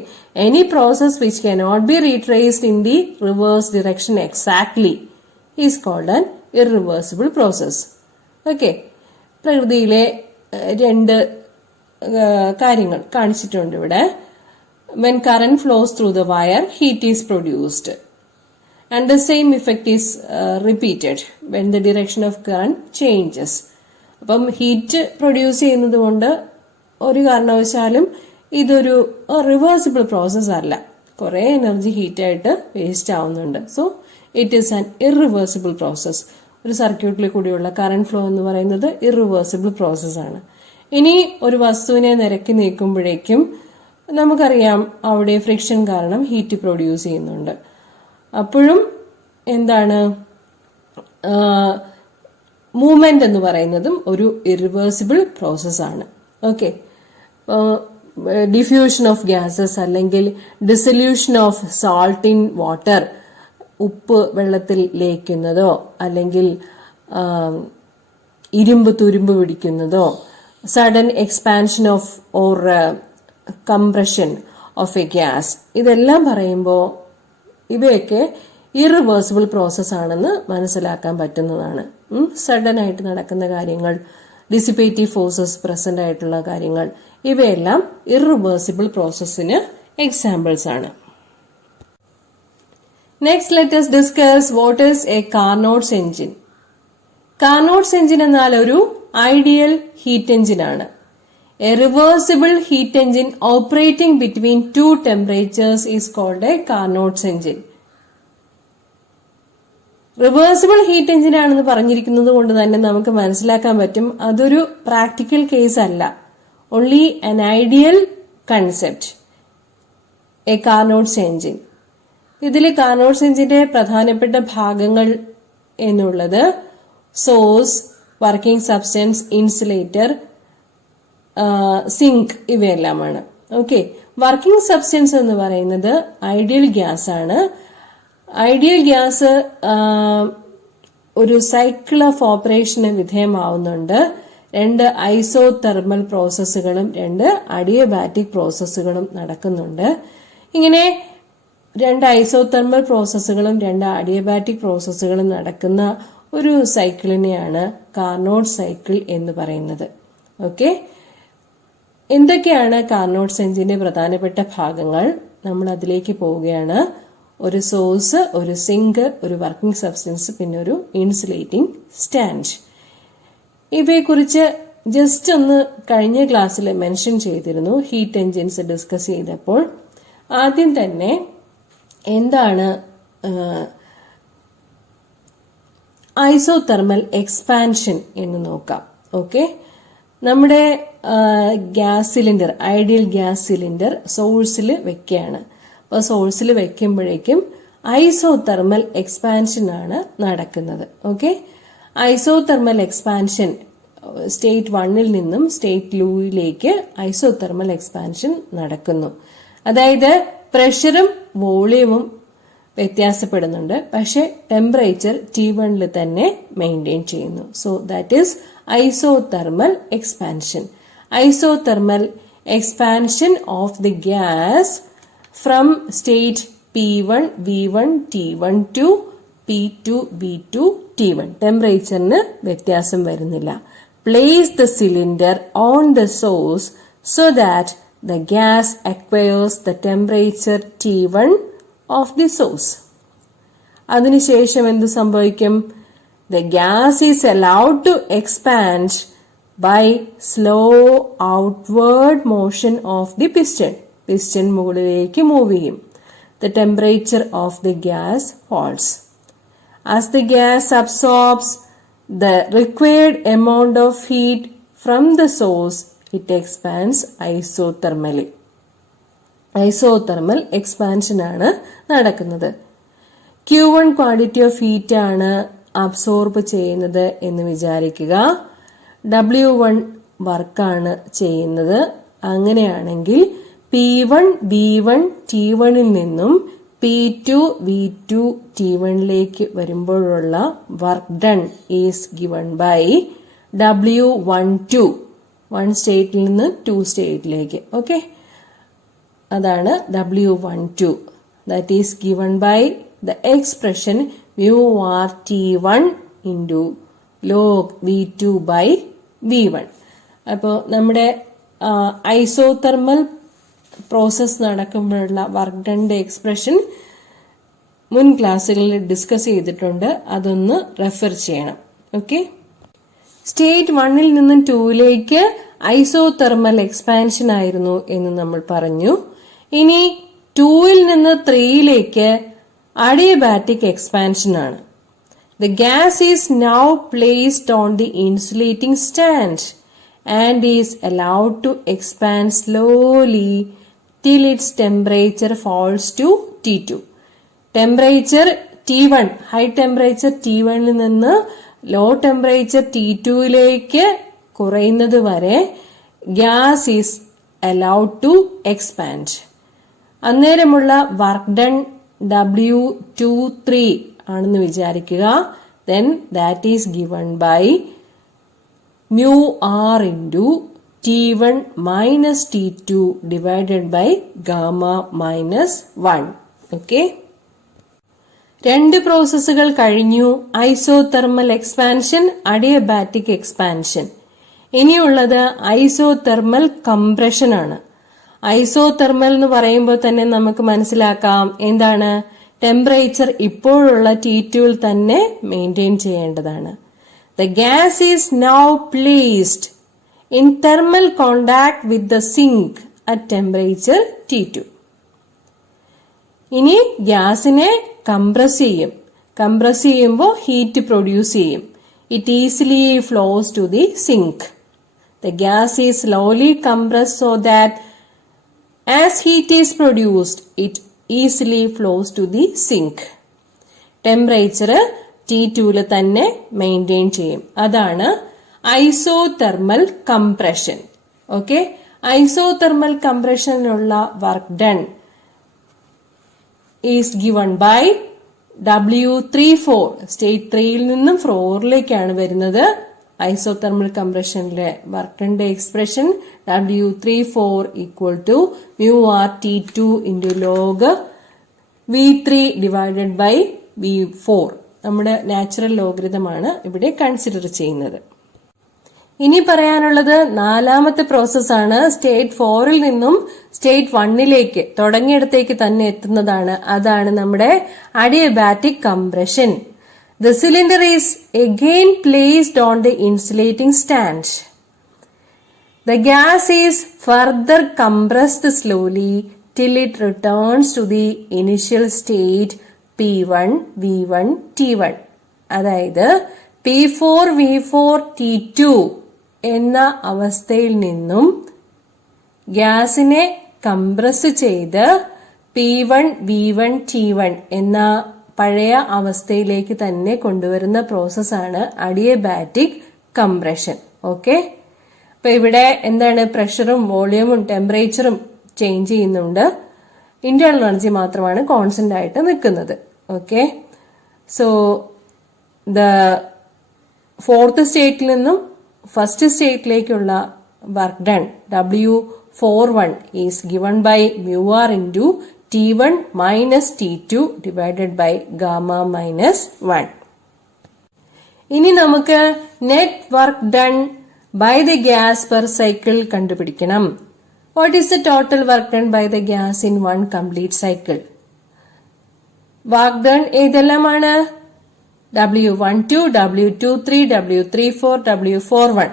any process which cannot be retraced in the reverse direction exactly is called an irreversible process. Okay, പ്രകൃതിയിലെ രണ്ട് കാര്യങ്ങൾ കാണിച്ചിട്ടുണ്ട് ഇവിടെ. When current flows through the wire, heat is produced and the same effect is repeated when the direction of current changes. അപ്പം ഹീറ്റ് പ്രൊഡ്യൂസ് ചെയ്യുന്നത് കൊണ്ട് ഒരു കാരണവശാലും ഇതൊരു റിവേഴ്സിബിൾ പ്രോസസ് അല്ല. കുറെ എനർജി ഹീറ്റായിട്ട് വേസ്റ്റ് ആവുന്നുണ്ട്. So it is an irreversible process. ഒരു സർക്യൂട്ടിൽ കൂടിയുള്ള കറന്റ് ഫ്ലോ എന്ന് പറയുന്നത് ഇറിവേഴ്സിബിൾ പ്രോസസ് ആണ്. ഇനി ഒരു വസ്തുവിനെ നിരക്കി നീക്കുമ്പോഴേക്കും നമുക്കറിയാം അവിടെ ഫ്രിക്ഷൻ കാരണം ഹീറ്റ് പ്രൊഡ്യൂസ് ചെയ്യുന്നുണ്ട്. അപ്പോഴും എന്താണ് മൂവ്മെന്റ് എന്ന് പറയുന്നതും ഒരു ഇറിവേഴ്സിബിൾ പ്രോസസ് ആണ്. ഓക്കെ, ഡിഫ്യൂഷൻ ഓഫ് ഗ്യാസസ് അല്ലെങ്കിൽ dissolution of salt in water, ഉപ്പ് വെള്ളത്തിൽ ലയിക്കുന്നതോ അല്ലെങ്കിൽ ഇരുമ്പ് തുരുമ്പ് പിടിക്കുന്നതോ, sudden expansion of or compression of a gas, ഇതെല്ലാം പറയുമ്പോൾ ഇവയൊക്കെ ഇറിവേഴ്സിബിൾ പ്രോസസ് ആണെന്ന് മനസ്സിലാക്കാൻ പറ്റുന്നതാണ്. സഡൻ ആയിട്ട് നടക്കുന്ന കാര്യങ്ങൾ, ഡിസിപ്പേറ്റീവ് ഫോഴ്സസ് പ്രസന്റ് ആയിട്ടുള്ള കാര്യങ്ങൾ, ഇവയെല്ലാം ഇറിവേഴ്സിബിൾ പ്രോസസ്സിന് എക്സാമ്പിൾസ് ആണ്. Next let us discuss what is a Carnot's engine. Carnot's engine എന്നാൽ ഒരു ഐഡിയൽ ഹീറ്റ് എഞ്ചിൻ ആണ്. A reversible heat engine operating between two temperatures is called a Carnot's engine. Reversible heat engine ആണെന്ന് പറഞ്ഞിരിക്കുന്നത് കൊണ്ട് തന്നെ നമുക്ക് മനസ്സിലാക്കാൻ പറ്റും അതൊരു പ്രാക്ടിക്കൽ കേസ് അല്ല, only an ideal concept, a Carnot's engine. ഇതിൽ കാർനോട്ട്സ് എഞ്ചിന്റെ പ്രധാനപ്പെട്ട ഭാഗങ്ങൾ എന്നുള്ളത് source, working substance, insulator, zinc, ഇവയെല്ലാമാണ്. Okay, working substance എന്ന് പറയുന്നത് ഐഡിയൽ ഗ്യാസ് ആണ്. ഐഡിയൽ ഗ്യാസ് ഒരു സൈക്കിൾ ഓഫ് ഓപ്പറേഷന് വിധേയമാവുന്നുണ്ട്. 2 ഐസോതെർമൽ പ്രോസസ്സുകളും 2 അഡിയബാറ്റിക് പ്രോസസ്സുകളും നടക്കുന്നുണ്ട്. ഇങ്ങനെ 2 ഐസോതെർമൽ പ്രോസസ്സുകളും 2 അഡിയബാറ്റിക് പ്രോസസ്സുകളും നടക്കുന്ന ഒരു സൈക്കിളിനെയാണ് കാർനോട്ട് സൈക്കിൾ എന്ന് പറയുന്നത്. ഓക്കെ, എന്തൊക്കെയാണ് കാർനോട്ട്സ് എഞ്ചിന്റെ പ്രധാനപ്പെട്ട ഭാഗങ്ങൾ? നമ്മൾ അതിലേക്ക് പോവുകയാണ്. ഒരു സോഴ്സ്, ഒരു സിങ്ക്, ഒരു വർക്കിംഗ് സബ്സ്റ്റൻസ്, പിന്നെ ഒരു ഇൻസുലേറ്റിംഗ് സ്റ്റാൻഡ്. ഇവയെക്കുറിച്ച് ജസ്റ്റ് ഒന്ന് കഴിഞ്ഞ ക്ലാസ്സിൽ മെൻഷൻ ചെയ്തിരുന്നു ഹീറ്റ് എഞ്ചിൻസ് ഡിസ്കസ് ചെയ്തപ്പോൾ. ആദ്യം തന്നെ എന്താണ് ഐസോതെർമൽ എക്സ്പാൻഷൻ എന്ന് നോക്കാം. ഓക്കെ, നമ്മുടെ gas cylinder, ideal gas cylinder സോഴ്സിൽ വെക്കുകയാണ്. അപ്പോൾ സോഴ്സിൽ വെക്കുമ്പോഴേക്കും ഐസോതെർമൽ എക്സ്പാൻഷൻ ആണ് നടക്കുന്നത്. ഓക്കെ, ഐസോതെർമൽ എക്സ്പാൻഷൻ സ്റ്റേറ്റ് 1ൽ നിന്നും സ്റ്റേറ്റ് 2ലേക്ക് ഐസോതെർമൽ എക്സ്പാൻഷൻ നടക്കുന്നു. അതായത് പ്രഷറും വോളിയവും വ്യത്യാസപ്പെടുന്നുണ്ട്, പക്ഷെ ടെമ്പറേച്ചർ T1ൽ തന്നെ മെയിൻറ്റെയിൻ ചെയ്യുന്നു. So that is isothermal expansion. Isothermal expansion of the gas from state P1 V1 T1 to P2 V2 T1. ടെമ്പറേച്ചറിന് വ്യത്യാസം വരുന്നില്ല. Place the cylinder on the source so that the gas acquires the temperature T1 of the source. അതിനുശേഷം എന്ത് സംഭവിക്കും? The gas is allowed to expand by slow outward motion of the piston. Piston മുകളിലേക്ക് മൂവ് ചെയ്യും. The temperature of the gas falls. As the gas absorbs the required amount of heat from the source, it expands isothermally. Isothermal expansion ആണ് നടക്കുന്നത്. Q1 ക്വാണ്ടിറ്റി ഓഫ് ഹീറ്റ് ആണ് അബ്സോർബ് ചെയ്യുന്നത് എന്ന് വിചാരിക്കുക. W1 വർക്കാണ് ചെയ്യുന്നത്. അങ്ങനെയാണെങ്കിൽ P1 V1 T1ൽ നിന്നും P2 V2 T1ലേക്ക് വരുമ്പോഴുള്ള work done is given by W12, 1 സ്റ്റേറ്റിൽ നിന്ന് 2 സ്റ്റേറ്റിലേക്ക്. ഓക്കെ, അതാണ് W12. That is given by the expression μR T1 into log V2 by V1. അപ്പോൾ നമ്മുടെ ഐസോതെർമൽ പ്രോസസ് നടക്കുമ്പോഴുള്ള വർക്ക് ഡണിന്റെ എക്സ്പ്രഷൻ മുൻ ക്ലാസ്സുകളിൽ ഡിസ്കസ് ചെയ്തിട്ടുണ്ട്. അതൊന്ന് റെഫർ ചെയ്യണം. ഓക്കെ, സ്റ്റേറ്റ് 1ൽ നിന്നും 2ലേക്ക് ഐസോതെർമൽ എക്സ്പാൻഷൻ ആയിരുന്നു എന്ന് നമ്മൾ പറഞ്ഞു. ഇനി 2ൽ നിന്ന് 3ലേക്ക് അഡിയബാറ്റിക് എക്സ്പാൻഷൻ ആണ്. The gas is now placed on the insulating stand and is allowed to expand slowly till its temperature falls to T2. Temperature T1, high temperature T1ൽ നിന്ന് low temperature T2ലേക്ക് കുറയുന്നത് വരെ gas is allowed to expand. അന്നേരമുള്ള വർക്ക് ഡൺ W23 ആണെന്ന് വിചാരിക്കുക. Then that is given by mu r into T1 minus T2 divided by gamma minus 1. Okay. രണ്ട് പ്രോസസ്സുകൾ കഴിഞ്ഞു. Isothermal expansion, adiabatic expansion. ഇനിയുള്ളത് ഐസോതെർമൽ കംപ്രഷൻ ആണ്. ഐസോതെർമൽ എന്ന് പറയുമ്പോൾ തന്നെ നമുക്ക് മനസ്സിലാക്കാം എന്താണ്, ടെമ്പറേച്ചർ ഇപ്പോഴുള്ള T2ൽ തന്നെ മെയിൻറ്റെയിൻ ചെയ്യേണ്ടതാണ്. The gas is now placed in thermal contact with the sink at temperature T2. ഇനി ഗ്യാസിനെ കംപ്രസ് ചെയ്യും. കംപ്രസ് ചെയ്യുമ്പോൾ ഹീറ്റ് പ്രൊഡ്യൂസ് ചെയ്യും. It easily flows to the sink. The gas is slowly compressed so that as heat is produced, it easily flows to the sink. Temperature T2ൽ തന്നെ മെയിൻറ്റെയിൻ ചെയ്യും. അതാണ് ഐസോതെർമൽ കംപ്രഷൻ. ഓക്കെ. ഐസോതെർമൽ കംപ്രഷനുള്ള work done is given by W34. State 3ൽ നിന്നും 4ലേക്കാണ് വരുന്നത്. ഐസോതെർമൽ കംപ്രഷനിലെ work done expression W34 equal to mu r T2 into log V3 divided by V4. നമ്മുടെ നാച്ചുറൽ ലോഗരിതമാണ് ഇവിടെ കൺസിഡർ ചെയ്യുന്നത്. ഇനി പറയാനുള്ളത് നാലാമത്തെ പ്രോസസ്സാണ്. സ്റ്റേറ്റ് 4ൽ നിന്നും സ്റ്റേറ്റ് 1ലേക്ക് തുടങ്ങിയിടത്തേക്ക് തന്നെ എത്തുന്നതാണ്. അതാണ് നമ്മുടെ adiabatic compression. The cylinder is again placed on the insulating stand. The gas is further compressed slowly till it returns to the initial state P1, V1, T1. അതായത് P4, V4, T2 എന്ന അവസ്ഥയിൽ നിന്നും ഗ്യാസിനെ കംപ്രസ് ചെയ്ത് P1, V1, T1 എന്ന പഴയ അവസ്ഥയിലേക്ക് തന്നെ കൊണ്ടുവരുന്ന പ്രോസസ്സാണ് അഡിയബാറ്റിക് കംപ്രഷൻ. ഓക്കെ. അപ്പൊ ഇവിടെ എന്താണ്, പ്രഷറും വോളിയമും ടെമ്പറേച്ചറും ചേഞ്ച് ചെയ്യുന്നുണ്ട്. ഇന്റേണൽ എനർജി മാത്രമാണ് കോൺസ്റ്റന്റ് ആയിട്ട് നിൽക്കുന്നത്. ഓക്കെ. സോ ദ ഫോർത്ത് സ്റ്റേറ്റിൽ നിന്നും ഫസ്റ്റ് സ്റ്റേറ്റിലേക്കുള്ള work done W41 is given by mu r into T1 minus T2 divided by gamma minus 1. ഇനി നമുക്ക് net work done by the gas per cycle കണ്ടുപിടിക്കണം. What is the total work done by the gas in one complete cycle? Work done ഏതെല്ലാമാണ്? W12, W23, W34, W41.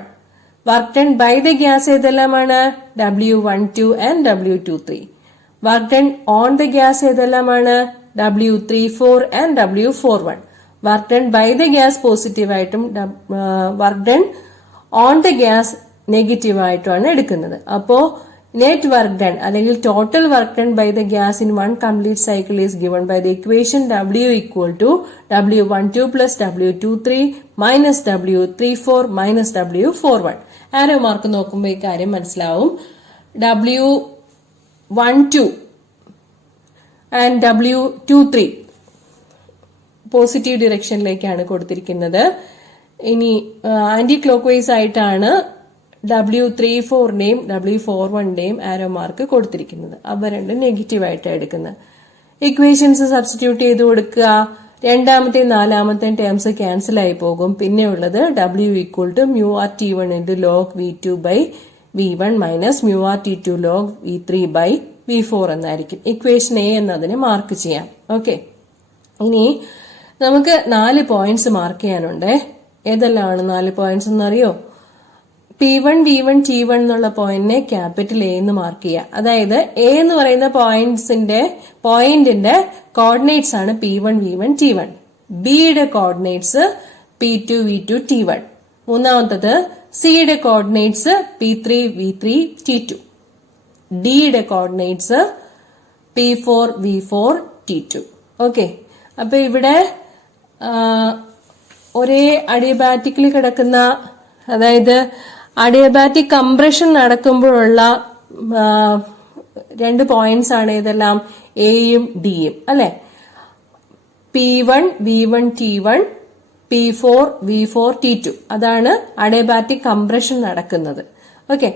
Work done by the gas ഏതെല്ലാമാണ്? W12 and W23. Work done on the gas ഏതെല്ലാമാണ്? W34 and W41. Work done by the gas പോസിറ്റീവായിട്ടും work done on the gas നെഗറ്റീവായിട്ടുമാണ് എടുക്കുന്നത്. അപ്പോ നെറ്റ് വർക്ക് ഡൺ അല്ലെങ്കിൽ total work done by the gas in one complete cycle is given by the equation W equal to W12 plus W23 minus W34 minus W41. Arrow mark നോക്കുമ്പോൾ ഈ കാര്യം മനസ്സിലാവും. W12 ആൻഡ് W23 പോസിറ്റീവ് ഡിറക്ഷനിലേക്കാണ് കൊടുത്തിരിക്കുന്നത്. ഇനി ആന്റി ക്ലോക്ക് വൈസ് ആയിട്ടാണ് W34ന്റെയും W41ന്റെയും ആരോ മാർക്ക് കൊടുത്തിരിക്കുന്നത്. അവ രണ്ടും നെഗറ്റീവ് ആയിട്ടാണ് എടുക്കുന്നത്. ഇക്വേഷൻസ് സബ്സ്റ്റിറ്റ്യൂട്ട് ചെയ്ത് കൊടുക്കുക. രണ്ടാമത്തെയും നാലാമത്തെയും ടേംസ് ക്യാൻസൽ ആയി പോകും. പിന്നെ ഉള്ളത് W equal to mu r T1 into log V2 by V1 minus mu r T2 log V3 by V4 എന്നായിരിക്കും. ഇക്വേഷൻ എ എന്നതിനെ മാർക്ക് ചെയ്യാം. ഓക്കെ. ഇനി നമുക്ക് 4 പോയിന്റ്സ് മാർക്ക് ചെയ്യാനുണ്ട്. ഏതെല്ലാമാണ് 4 പോയിന്റ്സ് എന്നറിയോ? P1, V1, T1 എന്നുള്ള പോയിന്റിനെ ക്യാപിറ്റൽ എ എന്ന് മാർക്ക് ചെയ്യുക. അതായത് എ എന്ന് പറയുന്ന പോയിന്റിന്റെ കോർഡിനേറ്റ്സ് ആണ് P1, V1, T1. ബിയുടെ കോർഡിനേറ്റ്സ് P2, V2, T1. മൂന്നാമത്തത് സിയുടെ കോർഡിനേറ്റ്സ് P3, V3, T2. ഡിയുടെ coordinates P4, V4, T2. Okay, അപ്പൊ ഇവിടെ ഒരേ അഡിയബാറ്റിക്കിൽ കിടക്കുന്ന, അതായത് അഡിയബാറ്റിക് കംപ്രഷൻ നടക്കുമ്പോഴുള്ള 2 പോയിന്റ്സ് ആണ് ഇതെല്ലാം, എയും ഡിയും അല്ലെ. P1, V1, T1, P4, V4, T2. അതാണ് അഡിയബാറ്റിക് കംപ്രഷൻ നടക്കുന്നത്. ഓക്കെ,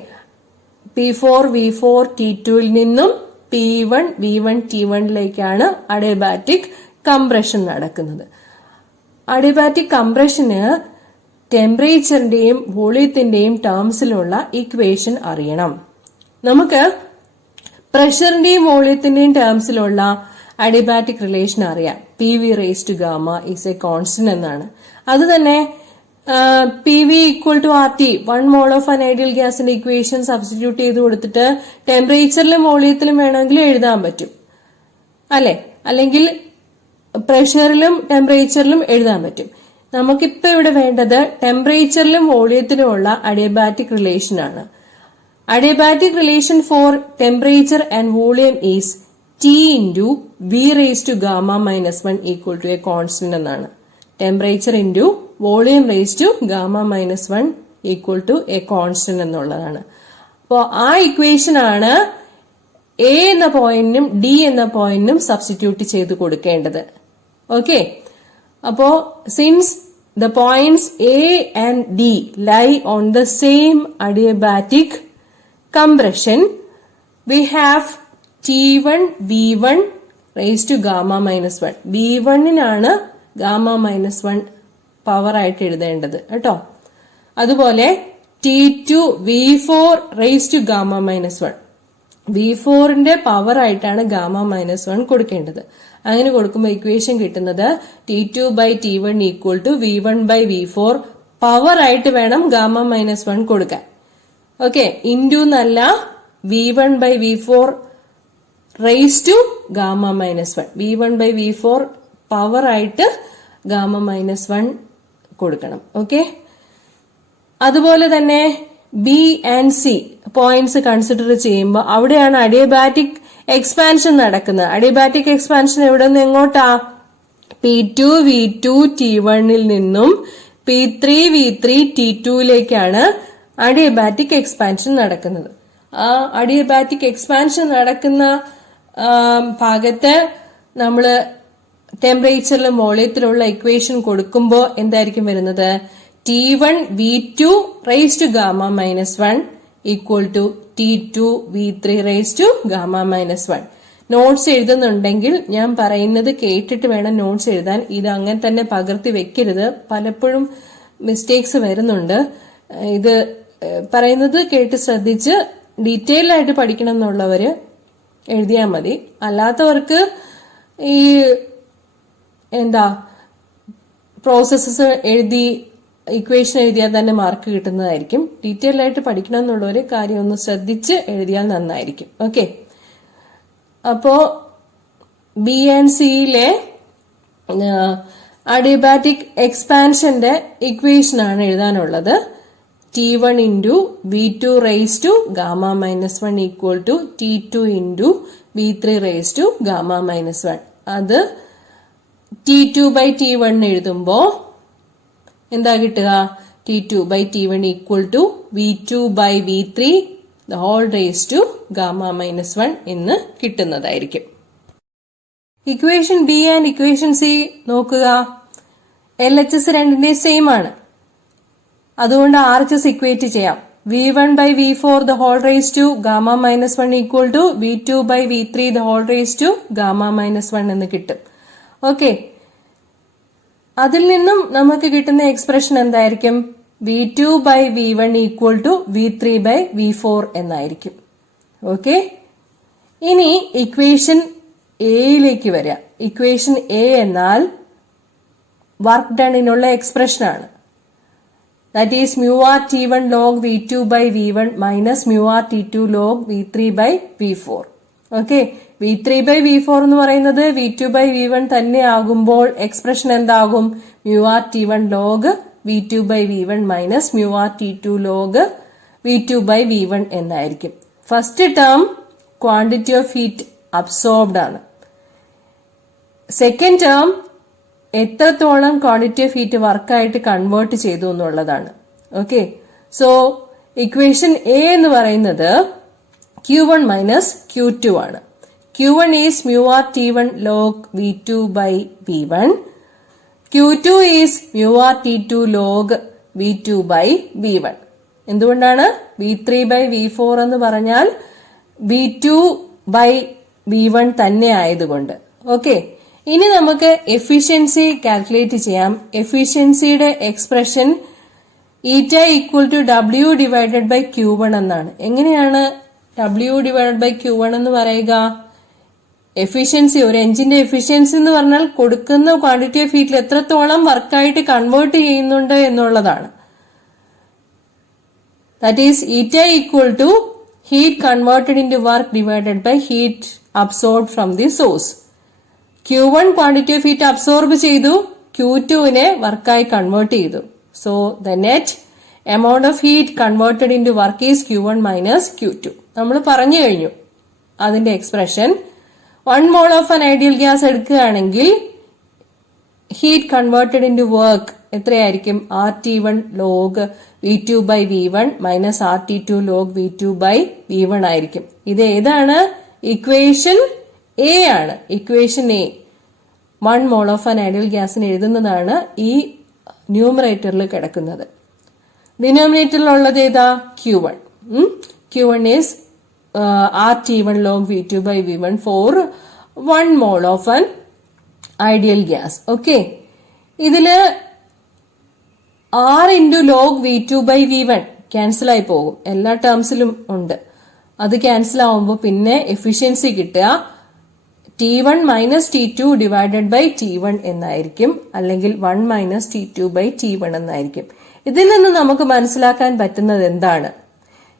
P4, V4, T2ൽ നിന്നും P1, V1, T1ലേക്കാണ് അഡിയബാറ്റിക് കംപ്രഷൻ നടക്കുന്നത്. അഡിയബാറ്റിക് കംപ്രഷന് ടെമ്പറേച്ചറിന്റെയും വോളിയത്തിന്റെയും ടേംസിലുള്ള ഇക്വേഷൻ അറിയണം. നമുക്ക് പ്രഷറിന്റെയും വോളിയത്തിന്റെയും ടേംസിലുള്ള അഡിയബാറ്റിക് റിലേഷൻ അറിയാം. PV raised to gamma is a constant എന്നാണ്. അത് തന്നെ PV equal to RT, 1 mole of an ideal ഗ്യാസിന്റെ ഇക്വേഷൻ സബ്സ്റ്റിറ്റ്യൂട്ട് ചെയ്ത് കൊടുത്തിട്ട് ടെമ്പറേച്ചറിലും വോളിയത്തിലും വേണമെങ്കിൽ എഴുതാൻ പറ്റും അല്ലെ, അല്ലെങ്കിൽ പ്രഷറിലും ടെമ്പറേച്ചറിലും എഴുതാൻ പറ്റും. നമുക്കിപ്പോ ഇവിടെ വേണ്ടത് ടെമ്പറേച്ചറിലും വോളിയത്തിലുമുള്ള അഡിയബാറ്റിക് റിലേഷൻ ആണ്. Adiabatic relation four temperature and volume is T into V raised to gamma minus 1 equal to a constant എന്നാണ്. Temperature into volume raise to gamma minus 1 equal to a constant എന്നുള്ളതാണ്. അപ്പോ ആ ഇക്വേഷൻ ആണ് എ എന്ന പോയിന്റിനും ഡി എന്ന പോയിന്റിനും സബ്സ്റ്റിറ്റ്യൂട്ട് ചെയ്ത് കൊടുക്കേണ്ടത്. ഓക്കെ, അപ്പോ since the points A and D lie on the same adiabatic compression, we have T1, V1 raised to gamma minus 1. V1-നാണ് ഗാമ മൈനസ് 1 പവർ ആയിട്ട് എഴുതേണ്ടത് കേട്ടോ. അതുപോലെ T2, V4 raised to gamma minus 1. V4ന്റെ പവർ ആയിട്ടാണ് ഗാമ മൈനസ് 1 കൊടുക്കേണ്ടത്. അങ്ങനെ കൊടുക്കുമ്പോൾ ഇക്വേഷൻ കിട്ടുന്നത് T2 by T1 equal to V1 by V4 power ആയിട്ട് വേണം ഗാമ മൈനസ് 1 കൊടുക്കാൻ. ഓക്കെ, ഇൻറ്റു എന്നല്ല, V1 by V4 raise to gamma minus 1. V1 by V4 power ആയിട്ട് ഗാമ മൈനസ് 1 കൊടുക്കണം. ഓക്കെ, അതുപോലെ തന്നെ B and C points consider ചെയ്യുമ്പോൾ അവിടെയാണ് അഡിയബാറ്റിക് എക്സ്പാൻഷൻ നടക്കുന്നത്. അഡിയബാറ്റിക് എക്സ്പാൻഷൻ എവിടെ നിന്ന് എങ്ങോട്ടാ? P2, V2, T1ൽ നിന്നും P3, V3, T2ലേക്കാണ് അഡിയബാറ്റിക് എക്സ്പാൻഷൻ നടക്കുന്നത്. ആ അഡിയബാറ്റിക് എക്സ്പാൻഷൻ നടക്കുന്ന ഭാഗത്ത് നമ്മള് ടെമ്പറേച്ചറിലും വോളിയത്തിലുള്ള ഇക്വേഷൻ കൊടുക്കുമ്പോൾ എന്തായിരിക്കും വരുന്നത്? T1, V2 raised to gamma minus 1 equal to T2, V3 raised to gamma minus 1. Notes എഴുതുന്നുണ്ടെങ്കിൽ ഞാൻ പറയുന്നത് കേട്ടിട്ട് വേണം നോട്ട്സ് എഴുതാൻ. ഇത് അങ്ങനെ തന്നെ പകർത്തി വെക്കരുത്, പലപ്പോഴും മിസ്റ്റേക്സ് വരുന്നുണ്ട്. ഇത് പറയുന്നത് കേട്ട് ശ്രദ്ധിച്ച് ഡീറ്റെയിൽ ആയിട്ട് പഠിക്കണം എന്നുള്ളവര് എഴുതിയാൽ മതി. അല്ലാത്തവർക്ക് ഈ പ്രോസസ്സസ് എഴുതി ഇക്വേഷൻ എഴുതിയാൽ തന്നെ മാർക്ക് കിട്ടുന്നതായിരിക്കും. ഡീറ്റെയിൽ ആയിട്ട് പഠിക്കണം എന്നുള്ളവര് കാര്യം ഒന്ന് ശ്രദ്ധിച്ച് എഴുതിയാൽ നന്നായിരിക്കും. ഓക്കെ, അപ്പോ ബി ആൻഡ് സിയിലെ അഡിയബാറ്റിക് എക്സ്പാൻഷന്റെ ഇക്വേഷൻ ആണ് എഴുതാനുള്ളത്. T1 into V2 raised to gamma minus 1 equal to T2 into V3 raised to gamma minus 1. അത് T2 by T1 എഴുതുമ്പോ എന്താ കിട്ടുക? T2 by T1 equal to V2 by V3 the whole raised to gamma minus 1 എന്ന് കിട്ടുന്നതായിരിക്കും. Equation B and equation C നോക്കുക. LHS രണ്ടിന്റെ സെയിം ആണ്, അതുകൊണ്ട് RHS ഇക്വേറ്റ് ചെയ്യാം. V1 by V4 the whole raised to gamma minus 1 equal to V2 by V3 the whole raised to gamma minus 1 എന്ന് കിട്ടും. ഓക്കെ, അതിൽ നിന്നും നമുക്ക് കിട്ടുന്ന എക്സ്പ്രഷൻ എന്തായിരിക്കും? V2 by V1 equal to V3 by V4 എന്നായിരിക്കും. ഓക്കെ, ഇനി ഇക്വേഷൻ എയിലേക്ക് വരിക. ഇക്വേഷൻ എ എന്നാൽ വർക്ക് ഡണിനുള്ള എക്സ്പ്രഷൻ ആണ്. That is mu r T1 log V2 by V1 minus mu r T2 log V3 by V4. Okay. V3 by V4 എന്ന് പറയുന്നത് V2 by V1 തന്നെ ആകുമ്പോൾ എക്സ്പ്രഷൻ എന്താകും? mu r T1 log V2 by V1 minus mu r T2 log V2 by V1 എന്നായിരിക്കും. First term quantity of heat absorbed ആണ്. സെക്കൻഡ് ടേം എത്രത്തോളം ക്വാണ്ടിറ്റി ഓഫ് ഹീറ്റ് വർക്കായിട്ട് കൺവേർട്ട് ചെയ്തു എന്നുള്ളതാണ്. ഓക്കെ. സോ ഇക്വേഷൻ എ എന്ന് പറയുന്നത് Q1 മൈനസ് Q2 ആണ്. Q1 is mu r T1 log V2 by V1. Q2 is mu r T2 log V2 by V1. എന്തുകൊണ്ടാണ് V3 by V4 എന്ന് പറഞ്ഞാൽ V2 by V1 തന്നെ ആയതുകൊണ്ട്. ഓക്കെ. ഇനി നമുക്ക് എഫിഷ്യൻസി കാൽക്കുലേറ്റ് ചെയ്യാം. എഫിഷ്യൻസിയുടെ expression eta equal to W divided by Q1 എന്നാണ്. എങ്ങനെയാണ് W ഡിവൈഡഡ് ബൈ Q1 എന്ന് പറയുക? എഫിഷ്യൻസി, ഒരു എഞ്ചിന്റെ എഫിഷ്യൻസി എന്ന് പറഞ്ഞാൽ കൊടുക്കുന്ന ക്വാണ്ടിറ്റി ഓഫ് ഹീറ്റിൽ എത്രത്തോളം വർക്കായിട്ട് കൺവേർട്ട് ചെയ്യുന്നുണ്ട് എന്നുള്ളതാണ്. That is eta equal to heat converted in to work divided by heat absorb from the source. Q1 quantity of heat absorb ചെയ്തു, Q2നെ വർക്കായി കൺവേർട്ട് ചെയ്തു. So the net amount of heat converted in to work is Q1 minus Q2. നമ്മൾ പറഞ്ഞു കഴിഞ്ഞു അതിന്റെ expression. 1 mole of an ideal gas എടുക്കുകയാണെങ്കിൽ heat converted in to work എത്രയായിരിക്കും? RT1 log V2 by V1 minus RT2 log V2 by V1 ആയിരിക്കും. ഇത് ഏതാണ്? ഇക്വേഷൻ എ ആണ്. Equation A 1 mole of an ideal ഗ്യാസിന് എഴുതുന്നതാണ് ഈ ന്യൂമറേറ്ററിൽ കിടക്കുന്നത്. ഡിനോമിനേറ്ററിലുള്ളത് ഏതാ? Q1. Q1 is RT1 log V2 by V1 for 1 mole of an ideal gas. Okay. ഇതില് R into log V2 by V1 cancel ആയി പോകും. എല്ലാ ടേംസിലും ഉണ്ട്. അത് ക്യാൻസൽ ആവുമ്പോൾ പിന്നെ എഫിഷ്യൻസി കിട്ടുക T1 minus T2 divided by T1 എന്നായിരിക്കും, അല്ലെങ്കിൽ 1 മൈനസ് T2 ബൈ T1 എന്നായിരിക്കും. ഇതിൽ നിന്ന് നമുക്ക് മനസ്സിലാക്കാൻ പറ്റുന്നത് എന്താണ്?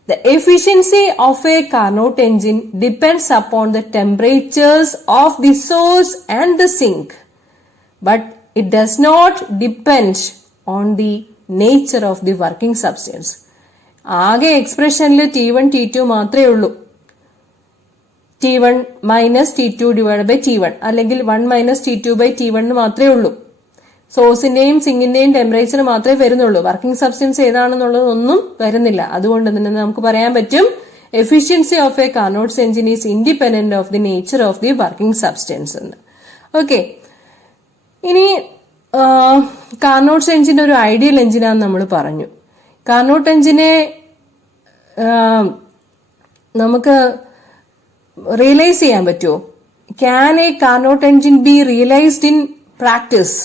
The efficiency of a Carnot engine depends upon the temperatures of the source and the sink, but it does not depend on the nature of the working substance. ആകെ എക്സ്പ്രഷനിൽ T1 T2 മാത്രമേ ഉള്ളൂ. T1 minus T2 divide by T1 അല്ലെങ്കിൽ 1 മൈനസ് T2 ബൈ T1 മാത്രമേ ഉള്ളൂ. സോഴ്സിന്റെയും സിങ്കിന്റെയും ടെമ്പറേച്ചർ മാത്രമേ വരുന്നുള്ളൂ. വർക്കിംഗ് സബ്സ്റ്റൻസ് ഏതാണെന്നുള്ളത് ഒന്നും വരുന്നില്ല. അതുകൊണ്ട് തന്നെ നമുക്ക് പറയാൻ പറ്റും efficiency of a Carnot's engine is independent of the nature of the working substance എന്ന്. ഓക്കെ. ഇനി കാർനോട്ട്സ് എഞ്ചിൻ ഒരു ഐഡിയൽ എഞ്ചിനാന്ന് നമ്മൾ പറഞ്ഞു. കാർനോട്ട് എഞ്ചിനെ നമുക്ക് റിയലൈസ് ചെയ്യാൻ പറ്റുമോ? Can a Carnot engine be realised in practice?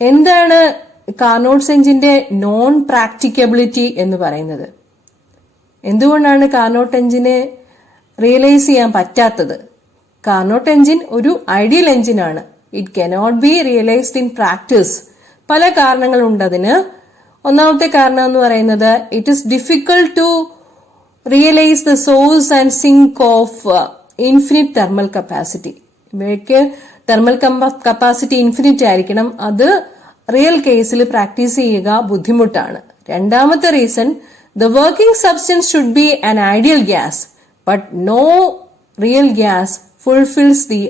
എന്താണ് കാർനോട്ട്സ് എഞ്ചിന്റെ നോൺ പ്രാക്ടിക്കബിലിറ്റി എന്ന് പറയുന്നത്? എന്തുകൊണ്ടാണ് കാർനോട്ട് എഞ്ചിനെ റിയലൈസ് ചെയ്യാൻ പറ്റാത്തത്? കാർനോട്ട് എഞ്ചിൻ ഒരു ഐഡിയൽ എഞ്ചിനാണ്. It cannot be realised in practice. പല കാരണങ്ങളുണ്ട് അതിന്. ഒന്നാമത്തെ കാരണം എന്ന് പറയുന്നത് it is difficult to realise the source and sink of infinite thermal capacity. ഇവയ്ക്ക് തെർമൽ കപ്പാസിറ്റി ഇൻഫിനിറ്റ് ആയിരിക്കണം. അത് റിയൽ കേസിൽ പ്രാക്ടീസ് ചെയ്യുക ബുദ്ധിമുട്ടാണ്. രണ്ടാമത്തെ reason, the working substance should be an ideal gas, but no real gas fulfils the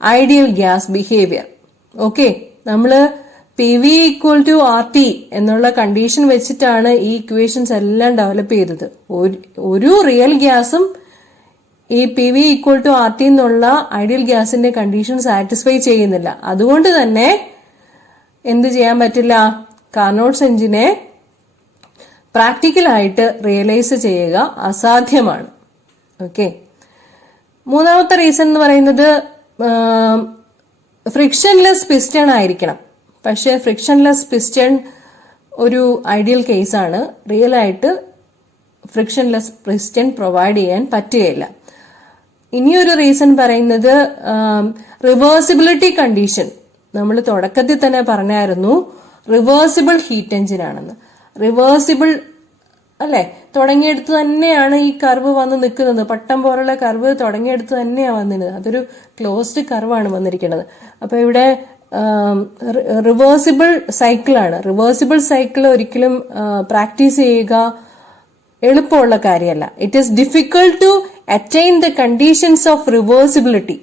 ideal gas behaviour. Okay. നമ്മള് PV ഈക്വൽ ടു RT എന്നുള്ള കണ്ടീഷൻ വെച്ചിട്ടാണ് ഈ ഇക്വേഷൻസ് എല്ലാം ഡെവലപ്പ് ചെയ്തത്. ഒരു റിയൽ ഗ്യാസും ഈ PV ഈക്വൽ ടു RT എന്നുള്ള ഐഡിയൽ ഗ്യാസിന്റെ കണ്ടീഷൻ സാറ്റിസ്ഫൈ ചെയ്യുന്നില്ല. അതുകൊണ്ട് തന്നെ എന്ത് ചെയ്യാൻ പറ്റില്ല? കാർനോട്ട്സ് എഞ്ചിനെ പ്രാക്ടിക്കലായിട്ട് റിയലൈസ് ചെയ്യുക അസാധ്യമാണ്. ഓക്കെ. മൂന്നാമത്തെ റീസൺ എന്ന് പറയുന്നത് ഫ്രിക്ഷൻലെസ് പിസ്റ്റൺ ആയിരിക്കണം. പക്ഷെ ഫ്രിക്ഷൻലെസ് പിസ്റ്റൺ ഒരു ഐഡിയൽ കേസാണ്. റിയൽ ആയിട്ട് ഫ്രിക്ഷൻലെസ് പിസ്റ്റൺ പ്രൊവൈഡ് ചെയ്യാൻ പറ്റുകയില്ല. ഇനിയൊരു റീസൺ പറയുന്നത് റിവേഴ്സിബിലിറ്റി കണ്ടീഷൻ. നമ്മൾ തുടക്കത്തിൽ തന്നെ പറഞ്ഞായിരുന്നു റിവേഴ്സിബിൾ ഹീറ്റ് എഞ്ചിൻ ആണെന്ന്. റിവേഴ്സിബിൾ അല്ലെ, തുടങ്ങിയെടുത്ത് തന്നെയാണ് ഈ കർവ് വന്ന് നിൽക്കുന്നത്. പട്ടം പോലുള്ള കർവ് തുടങ്ങിയെടുത്ത് തന്നെയാണ് വന്നിരുന്നത്. അതൊരു ക്ലോസ്ഡ് കർവാണ് വന്നിരിക്കുന്നത്. അപ്പൊ ഇവിടെ റിവേഴ്സിബിൾ സൈക്കിളാണ്. റിവേഴ്സിബിൾ സൈക്കിൾ ഒരിക്കലും പ്രാക്ടീസ് ചെയ്യുക എളുപ്പമുള്ള കാര്യമല്ല. It is difficult to attain the conditions of reversibility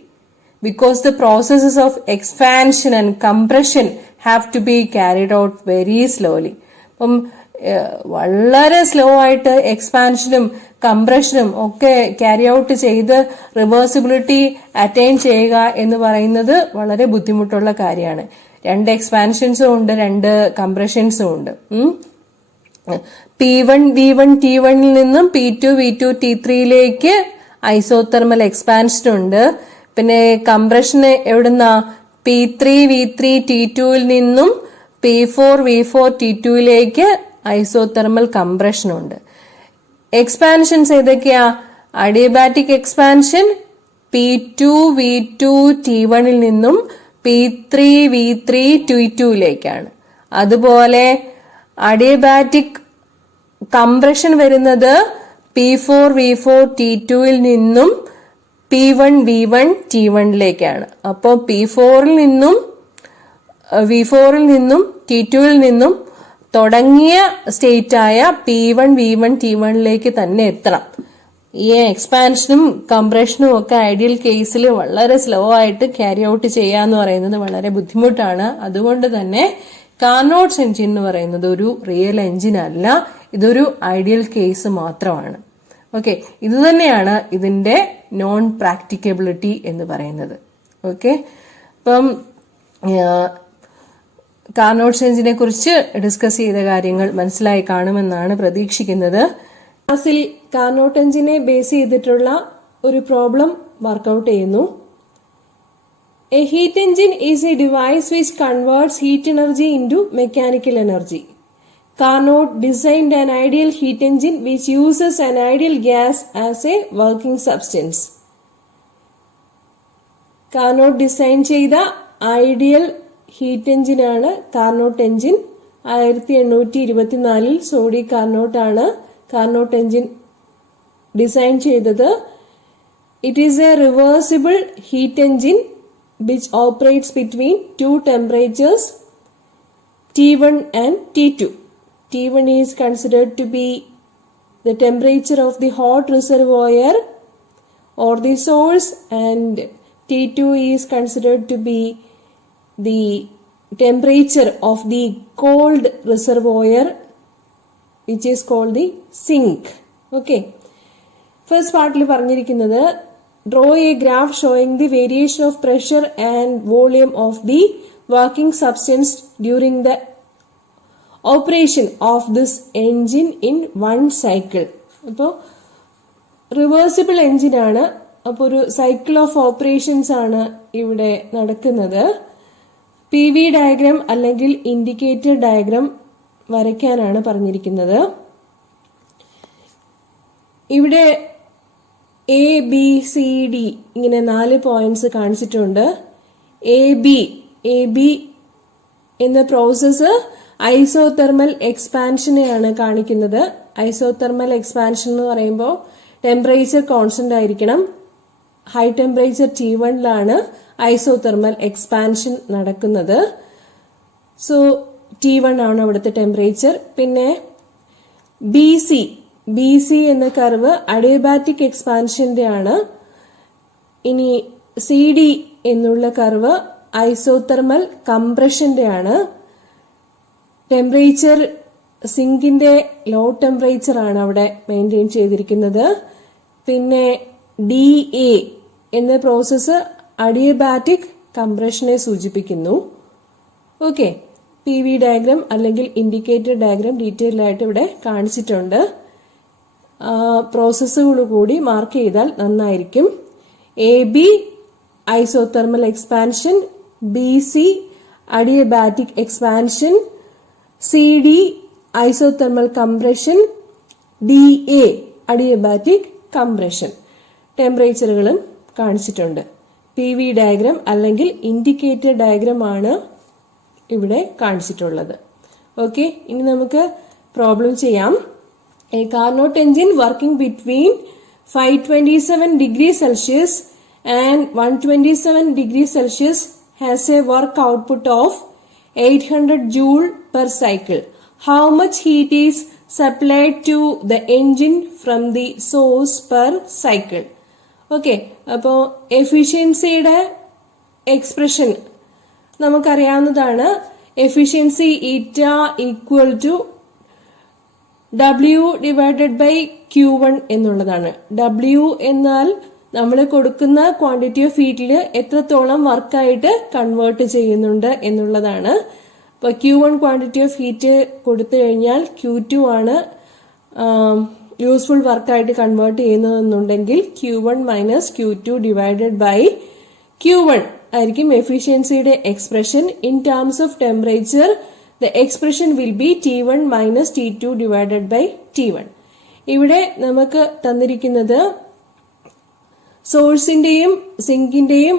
because the processes of expansion and compression have to be carried out very slowly. അപ്പം വളരെ സ്ലോ ആയിട്ട് എക്സ്പാൻഷനും കംപ്രഷനും ഒക്കെ ക്യാരി ഔട്ട് ചെയ്ത് റിവേഴ്സിബിലിറ്റി അറ്റൈൻ ചെയ്യുക എന്ന് പറയുന്നത് വളരെ ബുദ്ധിമുട്ടുള്ള കാര്യമാണ്. 2 എക്സ്പാൻഷൻസും ഉണ്ട്, 2 കംപ്രഷൻസും ഉണ്ട്. P1 V1 T1ൽ നിന്നും P2 V2 T3യിലേക്ക് ഐസോതെർമൽ എക്സ്പാൻഷൻ ഉണ്ട്. പിന്നെ കംപ്രഷന് എവിടുന്ന P3 V3 T2ൽ നിന്നും P4 V4 T2യിലേക്ക് ഐസോതെർമൽ കംപ്രഷൻ ഉണ്ട്. എക്സ്പാൻഷൻസ് ഏതൊക്കെയാ? അഡിയബാറ്റിക് എക്സ്പാൻഷൻ P2 V2 T1ൽ നിന്നും P3 V3 T2യിലേക്കാണ്. അതുപോലെ അഡിയബാറ്റിക് കംപ്രഷൻ വരുന്നത് P4 V4 T2ൽ നിന്നും P1 V1 T1ലേക്കാണ്. അപ്പോൾ P4ൽ നിന്നും V4ൽ നിന്നും T2ൽ നിന്നും തുടങ്ങിയ സ്റ്റേറ്റ് ആയ P1 V1 T1ലേക്ക് തന്നെ എത്തണം. ഈ എക്സ്പാൻഷനും കംപ്രഷനും ഒക്കെ ഐഡിയൽ കേസിൽ വളരെ സ്ലോ ആയിട്ട് ക്യാരി ഔട്ട് ചെയ്യാന്ന് പറയുന്നത് വളരെ ബുദ്ധിമുട്ടാണ്. അതുകൊണ്ട് തന്നെ കാർനോട്ട്സ് എഞ്ചിൻ എന്ന് പറയുന്നത് ഒരു റിയൽ എഞ്ചിൻ അല്ല, ഇതൊരു ഐഡിയൽ കേസ് മാത്രമാണ്. ഓക്കെ, ഇത് തന്നെയാണ് ഇതിന്റെ നോൺ പ്രാക്ടിക്കബിലിറ്റി എന്ന് പറയുന്നത്. ഓക്കെ, അപ്പം കാർനോട്ട്സ് എഞ്ചിനെ കുറിച്ച് ഡിസ്കസ് ചെയ്ത കാര്യങ്ങൾ മനസ്സിലായി കാണുമെന്നാണ് പ്രതീക്ഷിക്കുന്നത്. ക്ലാസ്സിൽ കാർനോട്ട് എഞ്ചിനെ ബേസ് ചെയ്തിട്ടുള്ള ഒരു പ്രോബ്ലം വർക്കൗട്ട് ചെയ്യുന്നു. A heat engine is a device which converts heat energy into mechanical energy. Carnot designed an ideal heat engine which uses an ideal gas as a working substance. Carnot design ചെയ്ത ഐഡിയൽ ഹീറ്റ് എഞ്ചിനാണ് കാർനോട്ട് എഞ്ചിൻ. 1824 സോഡി കാർനോട്ട് ആണ് കാർനോട്ട് എഞ്ചിൻ ഡിസൈൻ ചെയ്തത്. It is A reversible heat engine which operates between 2 temperatures T1 and T2. T1 is considered to be the temperature of the hot reservoir or the source, and T2 is considered to be the temperature of the cold reservoir, which is called the sink. Okay. First part പറഞ്ഞിരിക്കുന്നത് draw a graph showing the variation of pressure and volume of the working substance during the operation of this engine in one cycle. അപ്പോൾ റിവേഴ്സിബിൾ എഞ്ചിൻ ആണ്. അപ്പോൾ ഒരു സൈക്കിൾ ഓഫ് ഓപ്പറേഷൻസ് ആണ് ഇവിടെ നടക്കുന്നത്. PV ഡയഗ്രാം അല്ലെങ്കിൽ ഇൻഡിക്കേറ്റർ ഡയഗ്രാം വരയ്ക്കാനാണ് പറഞ്ഞിരിക്കുന്നത്. ഇവിടെ ABCD ഇങ്ങനെ 4 പോയിന്റ്സ് കാണിച്ചിട്ടുണ്ട്. AB എന്ന പ്രോസസ്സ് ഐസോതെർമൽ എക്സ്പാൻഷനെയാണ് കാണിക്കുന്നത്. ഐസോതെർമൽ എക്സ്പാൻഷൻ എന്ന് പറയുമ്പോൾ ടെമ്പറേച്ചർ കോൺസ്റ്റന്റ് ആയിരിക്കണം. ഹൈ ടെമ്പറേച്ചർ T1ലാണ് ഐസോതെർമൽ എക്സ്പാൻഷൻ നടക്കുന്നത്. സോ T1 ആണ് അവിടുത്തെ ടെമ്പറേച്ചർ. പിന്നെ BC എന്ന കർവ് അഡിയബാറ്റിക് എക്സ്പാൻഷന്റെ ആണ്. ഇനി CD എന്നുള്ള കർവ് ഐസോതെർമൽ കംപ്രഷന്റെ ആണ്. ടെമ്പറേച്ചർ സിങ്കിന്റെ ലോ ടെമ്പറേച്ചർ ആണ് അവിടെ മെയിൻറ്റെയിൻ ചെയ്തിരിക്കുന്നത്. പിന്നെ DA എന്ന പ്രോസസ്സ് അഡിയബാറ്റിക് കംപ്രഷനെ സൂചിപ്പിക്കുന്നു. ഓക്കെ, PV ഡയഗ്രാം അല്ലെങ്കിൽ ഇൻഡിക്കേറ്റർ ഡയഗ്രാം ഡീറ്റെയിൽ ആയിട്ട് ഇവിടെ കാണിച്ചിട്ടുണ്ട്. പ്രോസസ്സുകൾ കൂടി മാർക്ക് ചെയ്താൽ നന്നായിരിക്കും. AB isothermal expansion, BC adiabatic expansion, CD isothermal compression, DA adiabatic compression. ടെമ്പറേച്ചറുകളും കാണിച്ചിട്ടുണ്ട്. PV ഡയഗ്രാം അല്ലെങ്കിൽ ഇൻഡിക്കേറ്റർ ഡയഗ്രാം ആണ് ഇവിടെ കാണിച്ചിട്ടുള്ളത്. ഓക്കെ, ഇനി നമുക്ക് പ്രോബ്ലം ചെയ്യാം. A Carnot engine working between 527 degrees Celsius and 127 degrees Celsius has a work output of 800 joule per cycle. How much heat is supplied to the engine from the source per cycle? Okay, അപ്പോൾ എഫിഷ്യൻസിയുടെ എക്സ്പ്രഷൻ നമുക്കറിയാവുന്നതാണ്. Efficiency eta equal to W divided by Q1 എന്നുള്ളതാണ്. W എന്നാൽ നമ്മൾ കൊടുക്കുന്ന ക്വാണ്ടിറ്റി ഓഫ് ഹീറ്റിൽ എത്രത്തോളം വർക്കായിട്ട് കൺവേർട്ട് ചെയ്യുന്നുണ്ട് എന്നുള്ളതാണ്. ഇപ്പൊ Q1 ക്വാണ്ടിറ്റി ഓഫ് ഹീറ്റ് കൊടുത്തു കഴിഞ്ഞാൽ Q2 ആണ് യൂസ്ഫുൾ വർക്കായിട്ട് കൺവേർട്ട് ചെയ്യുന്നതെന്നുണ്ടെങ്കിൽ Q1 minus Q2 divided by Q1 ആയിരിക്കും എഫിഷ്യൻസിയുടെ expression. In terms of temperature the expression will be T1 minus T2 divided by T1. ഇവിടെ നമുക്ക് തന്നിരിക്കുന്നത് സോഴ്സിന്റെയും സിങ്കിന്റെയും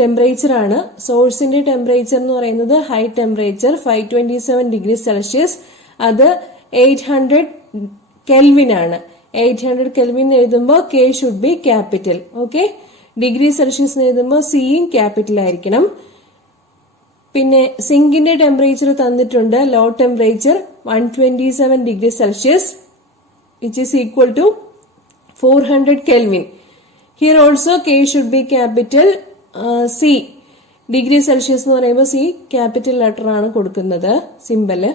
ടെമ്പറേച്ചർ ആണ്. സോഴ്സിന്റെ ടെമ്പറേച്ചർ എന്ന് പറയുന്നത് ഹൈ ടെമ്പറേച്ചർ 527 ഡിഗ്രി സെൽഷ്യസ്, അത് 800 കെൽവിൻ ആണ്. 800 കെൽവിൻ എഴുതുമ്പോൾ K should be capital. Okay, degree Celsius എഴുതുമ്പോൾ സിയും ക്യാപിറ്റൽ ആയിരിക്കണം. പിന്നെ സിങ്കിന്റെ ടെമ്പറേച്ചർ തന്നിട്ടുണ്ട്, low temperature 127 degree Celsius which is equal to 400 kelvin. Here also K should be capital. C degree Celsius എന്ന് പറയുമ്പോൾ സി ക്യാപിറ്റൽ ലെറ്റർ ആണ് കൊടുക്കുന്നത്, സിമ്പല്.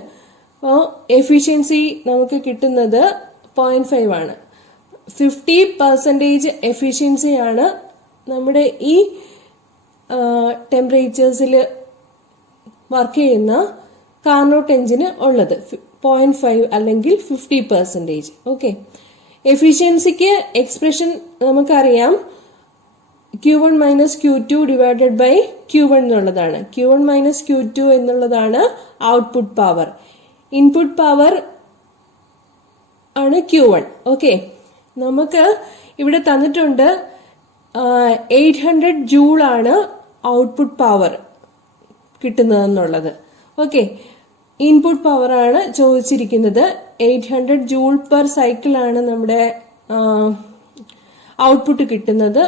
അപ്പോൾ എഫിഷ്യൻസി നമുക്ക് കിട്ടുന്നത് 0.5 ആണ്. 50% എഫിഷ്യൻസിയാണ് നമ്മുടെ ഈ ടെമ്പറേച്ചേഴ്സിൽ വർക്ക് ചെയ്യുന്ന കാർനോട്ട് എഞ്ചിന് ഉള്ളത്. 0.5 അല്ലെങ്കിൽ 50%. ഓക്കെ, എഫിഷ്യൻസിക്ക് എക്സ്പ്രഷൻ നമുക്കറിയാം, Q1 minus Q2 divided by Q1 എന്നുള്ളതാണ്. Q1 മൈനസ് Q2 എന്നുള്ളതാണ് ഔട്ട്പുട്ട് പവർ. ഇൻപുട്ട് പവർ ആണ് Q1. ഓക്കെ, നമുക്ക് ഇവിടെ തന്നിട്ടുണ്ട് 800 ജൂൾ ആണ് ഔട്ട്പുട്ട് പവർ കിട്ടുന്നതെന്നുള്ളത്. ഓക്കെ, ഇൻപുട്ട് പവർ ആണ് ചോദിച്ചിരിക്കുന്നത്. 800 ജൂൾ പെർ സൈക്കിൾ ആണ് നമ്മുടെ ഔട്ട്പുട്ട് കിട്ടുന്നത്.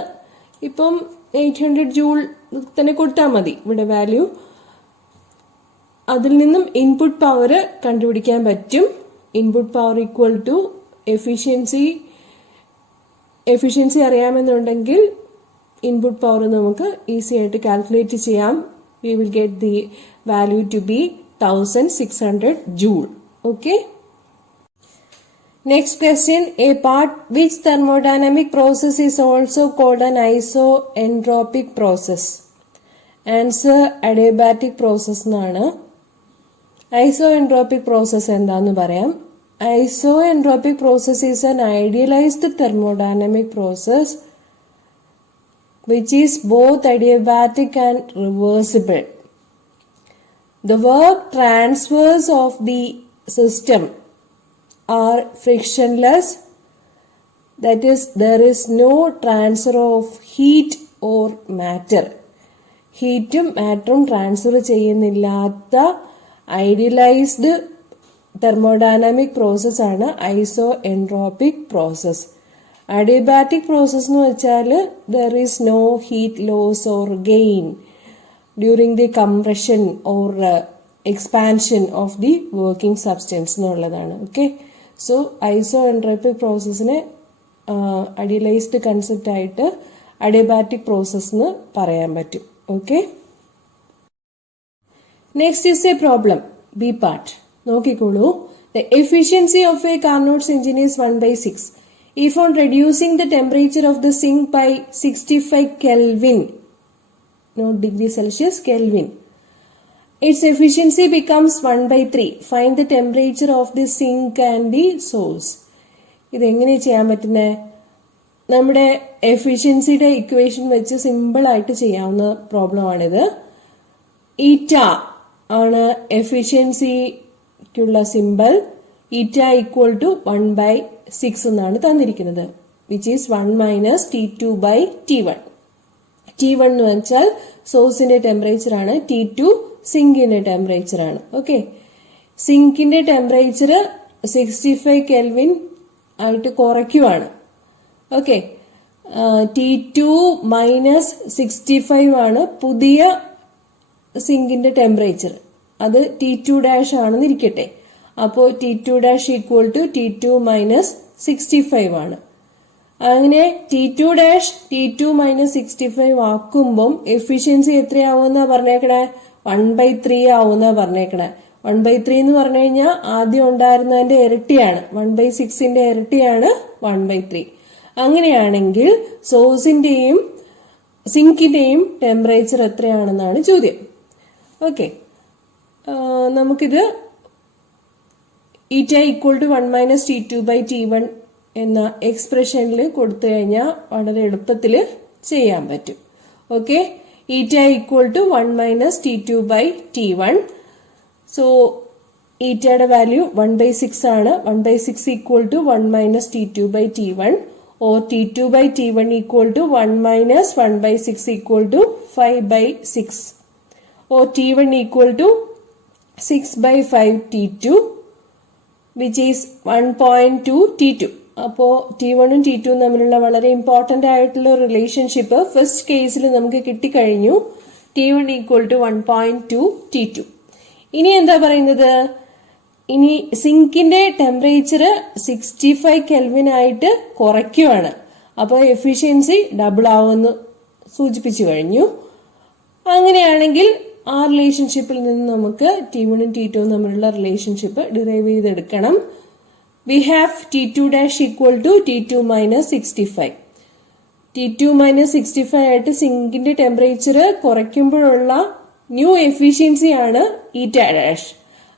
ഇപ്പം 800 ജൂൾ തന്നെ കൊടുത്താൽ മതി ഇവിടെ വാല്യൂ. അതിൽ നിന്നും ഇൻപുട്ട് പവർ കണ്ടുപിടിക്കാൻ പറ്റും. Input power equal to efficiency അറിയാമെന്നുണ്ടെങ്കിൽ ഇൻപുട്ട് പവർ നമുക്ക് ഈസി ആയിട്ട് കാൽക്കുലേറ്റ് ചെയ്യാം. We will get the value to be 1600 joule. Okay. Next question. A part which thermodynamic process is also called an isoentropic process. Answer adiabatic process എന്നാണ്. Isoentropic process എന്താന്ന് പറയാം. Isoentropic process is an idealized thermodynamic process which is both adiabatic and reversible. The work transfers of the system are frictionless, that is, there is no transfer of heat or matter. ഹീറ്റും മാറ്ററും ട്രാൻസ്ഫർ ചെയ്യുന്നില്ലാത്ത ഐഡിയലൈസ്ഡ് തെർമോഡൈനാമിക് പ്രോസസ് ആണ് ഐസോഎൻട്രോപിക് പ്രോസസ്. Adiabatic process എന്ന് വെച്ചാൽ there is no heat loss or gain during the compression or expansion of the working substance എന്നുള്ളതാണ്. ഓക്കെ, സോ ഐസോഎൻട്രോപിക് പ്രോസസ്സിനെ ഐഡിയലൈസ്ഡ് കൺസെപ്റ്റ് ആയിട്ട് അഡിയബാറ്റിക് പ്രോസസ് എന്ന് പറയാൻ പറ്റും. Okay, next is a problem, B part. നോക്കിക്കോളൂ. The efficiency of a Carnot's engine is 1/6. If on reducing the temperature of the sink by 65 Kelvin, not degree Celsius, Kelvin, its efficiency becomes 1/3. Find the temperature of the sink and the source. ഇതെങ്ങനെ ചെയ്യാൻ പറ്റുന്നേ? നമ്മുടെ എഫിഷ്യൻസിയുടെ ഇക്വേഷൻ വെച്ച് സിമ്പിൾ ആയിട്ട് ചെയ്യാവുന്ന പ്രോബ്ലം ആണിത്. ഈറ്റ ആണ് എഫിഷ്യൻസിക്കുള്ള സിമ്പിൾ. ഈറ്റ ഈക്വൽ ടു 1/6 എന്നാണ് തന്നിരിക്കുന്നത്, which is 1 minus T2 by T1. T1 എന്ന് വെച്ചാൽ സോഴ്സിന്റെ ടെമ്പറേച്ചർ ആണ്, T2 സിങ്കിന്റെ ടെമ്പറേച്ചർ ആണ്. ഓക്കെ, സിങ്കിന്റെ ടെമ്പറേച്ചർ 65 കെൽവിൻ ആയിട്ട് കുറയ്ക്കുവാണ്. ഓക്കെ, T2 മൈനസ് 65 ആണ് പുതിയ സിങ്കിന്റെ ടെമ്പറേച്ചർ. അത് T2 ഡാഷ് ആണെന്ന് ഇരിക്കട്ടെ. അപ്പോൾ T2 dash equal to T2 minus 65 ആണ്. അങ്ങനെ T2 ഡാഷ് T2 മൈനസ് 65 ആക്കുമ്പം എഫിഷ്യൻസി എത്രയാവുമെന്നാ പറഞ്ഞേക്കണേ? 1/3 ആവുമെന്നാ പറഞ്ഞേക്കണേ. 1/3 എന്ന് പറഞ്ഞു കഴിഞ്ഞാൽ ആദ്യം ഉണ്ടായിരുന്നതിന്റെ ഇരട്ടിയാണ്. 1/6ന്റെ ഇരട്ടിയാണ് 1/3. അങ്ങനെയാണെങ്കിൽ സോഴ്സിന്റെയും സിങ്കിന്റെയും ടെമ്പറേച്ചർ എത്രയാണെന്നാണ് ചോദ്യം. ഓക്കെ, നമുക്കിത് ഈറ്റ equal to 1 minus T2 by T1 എന്ന എക്സ്പ്രഷനിൽ കൊടുത്തു കഴിഞ്ഞാൽ വളരെ എളുപ്പത്തിൽ ചെയ്യാൻ പറ്റും. Okay, eta equal to 1 minus T2 by T1. So ഈറ്റയുടെ വാല്യൂ 1/6 ആണ്. 1/6 equal to 1 minus T2 by T1 or T2 by T1 equal to 1 minus 1/6 equal to 5/6 or T1 equal to 6/5 T2 which is 1.2 T2. അപ്പോൾ T1 ഉം T2 ഉം തമ്മിലുള്ള വളരെ ഇമ്പോർട്ടന്റ് ആയിട്ടുള്ള റിലേഷൻഷിപ്പ് ഫസ്റ്റ് കേസിൽ നമുക്ക് കിട്ടിക്കഴിഞ്ഞു. T1 equal to 1.2 T2. ഇനി എന്താ പറയുന്നത്? ഇനി സിങ്കിന്റെ ടെമ്പറേച്ചർ 65 കെൽവിൻ ആയിട്ട് കുറയ്ക്കുവാണ്. അപ്പോൾ എഫിഷ്യൻസി ഡബിൾ ആവുമെന്ന് സൂചിപ്പിച്ചു കഴിഞ്ഞു. അങ്ങനെയാണെങ്കിൽ ആ റിലേഷൻഷിപ്പിൽ നിന്ന് നമുക്ക് T1 ഉം T2 ഉം തമ്മിലുള്ള റിലേഷൻഷിപ്പ് ഡിറൈവ് ചെയ്തെടുക്കണം. We have T2 dash equal to T2 minus 65. T2 minus 65 ആയിട്ട് സിങ്കിന്റെ ടെമ്പറേച്ചർ കുറയ്ക്കുമ്പോഴുള്ള ന്യൂ എഫിഷ്യൻസി ആണ് ഈറ്റ ഡാഷ്.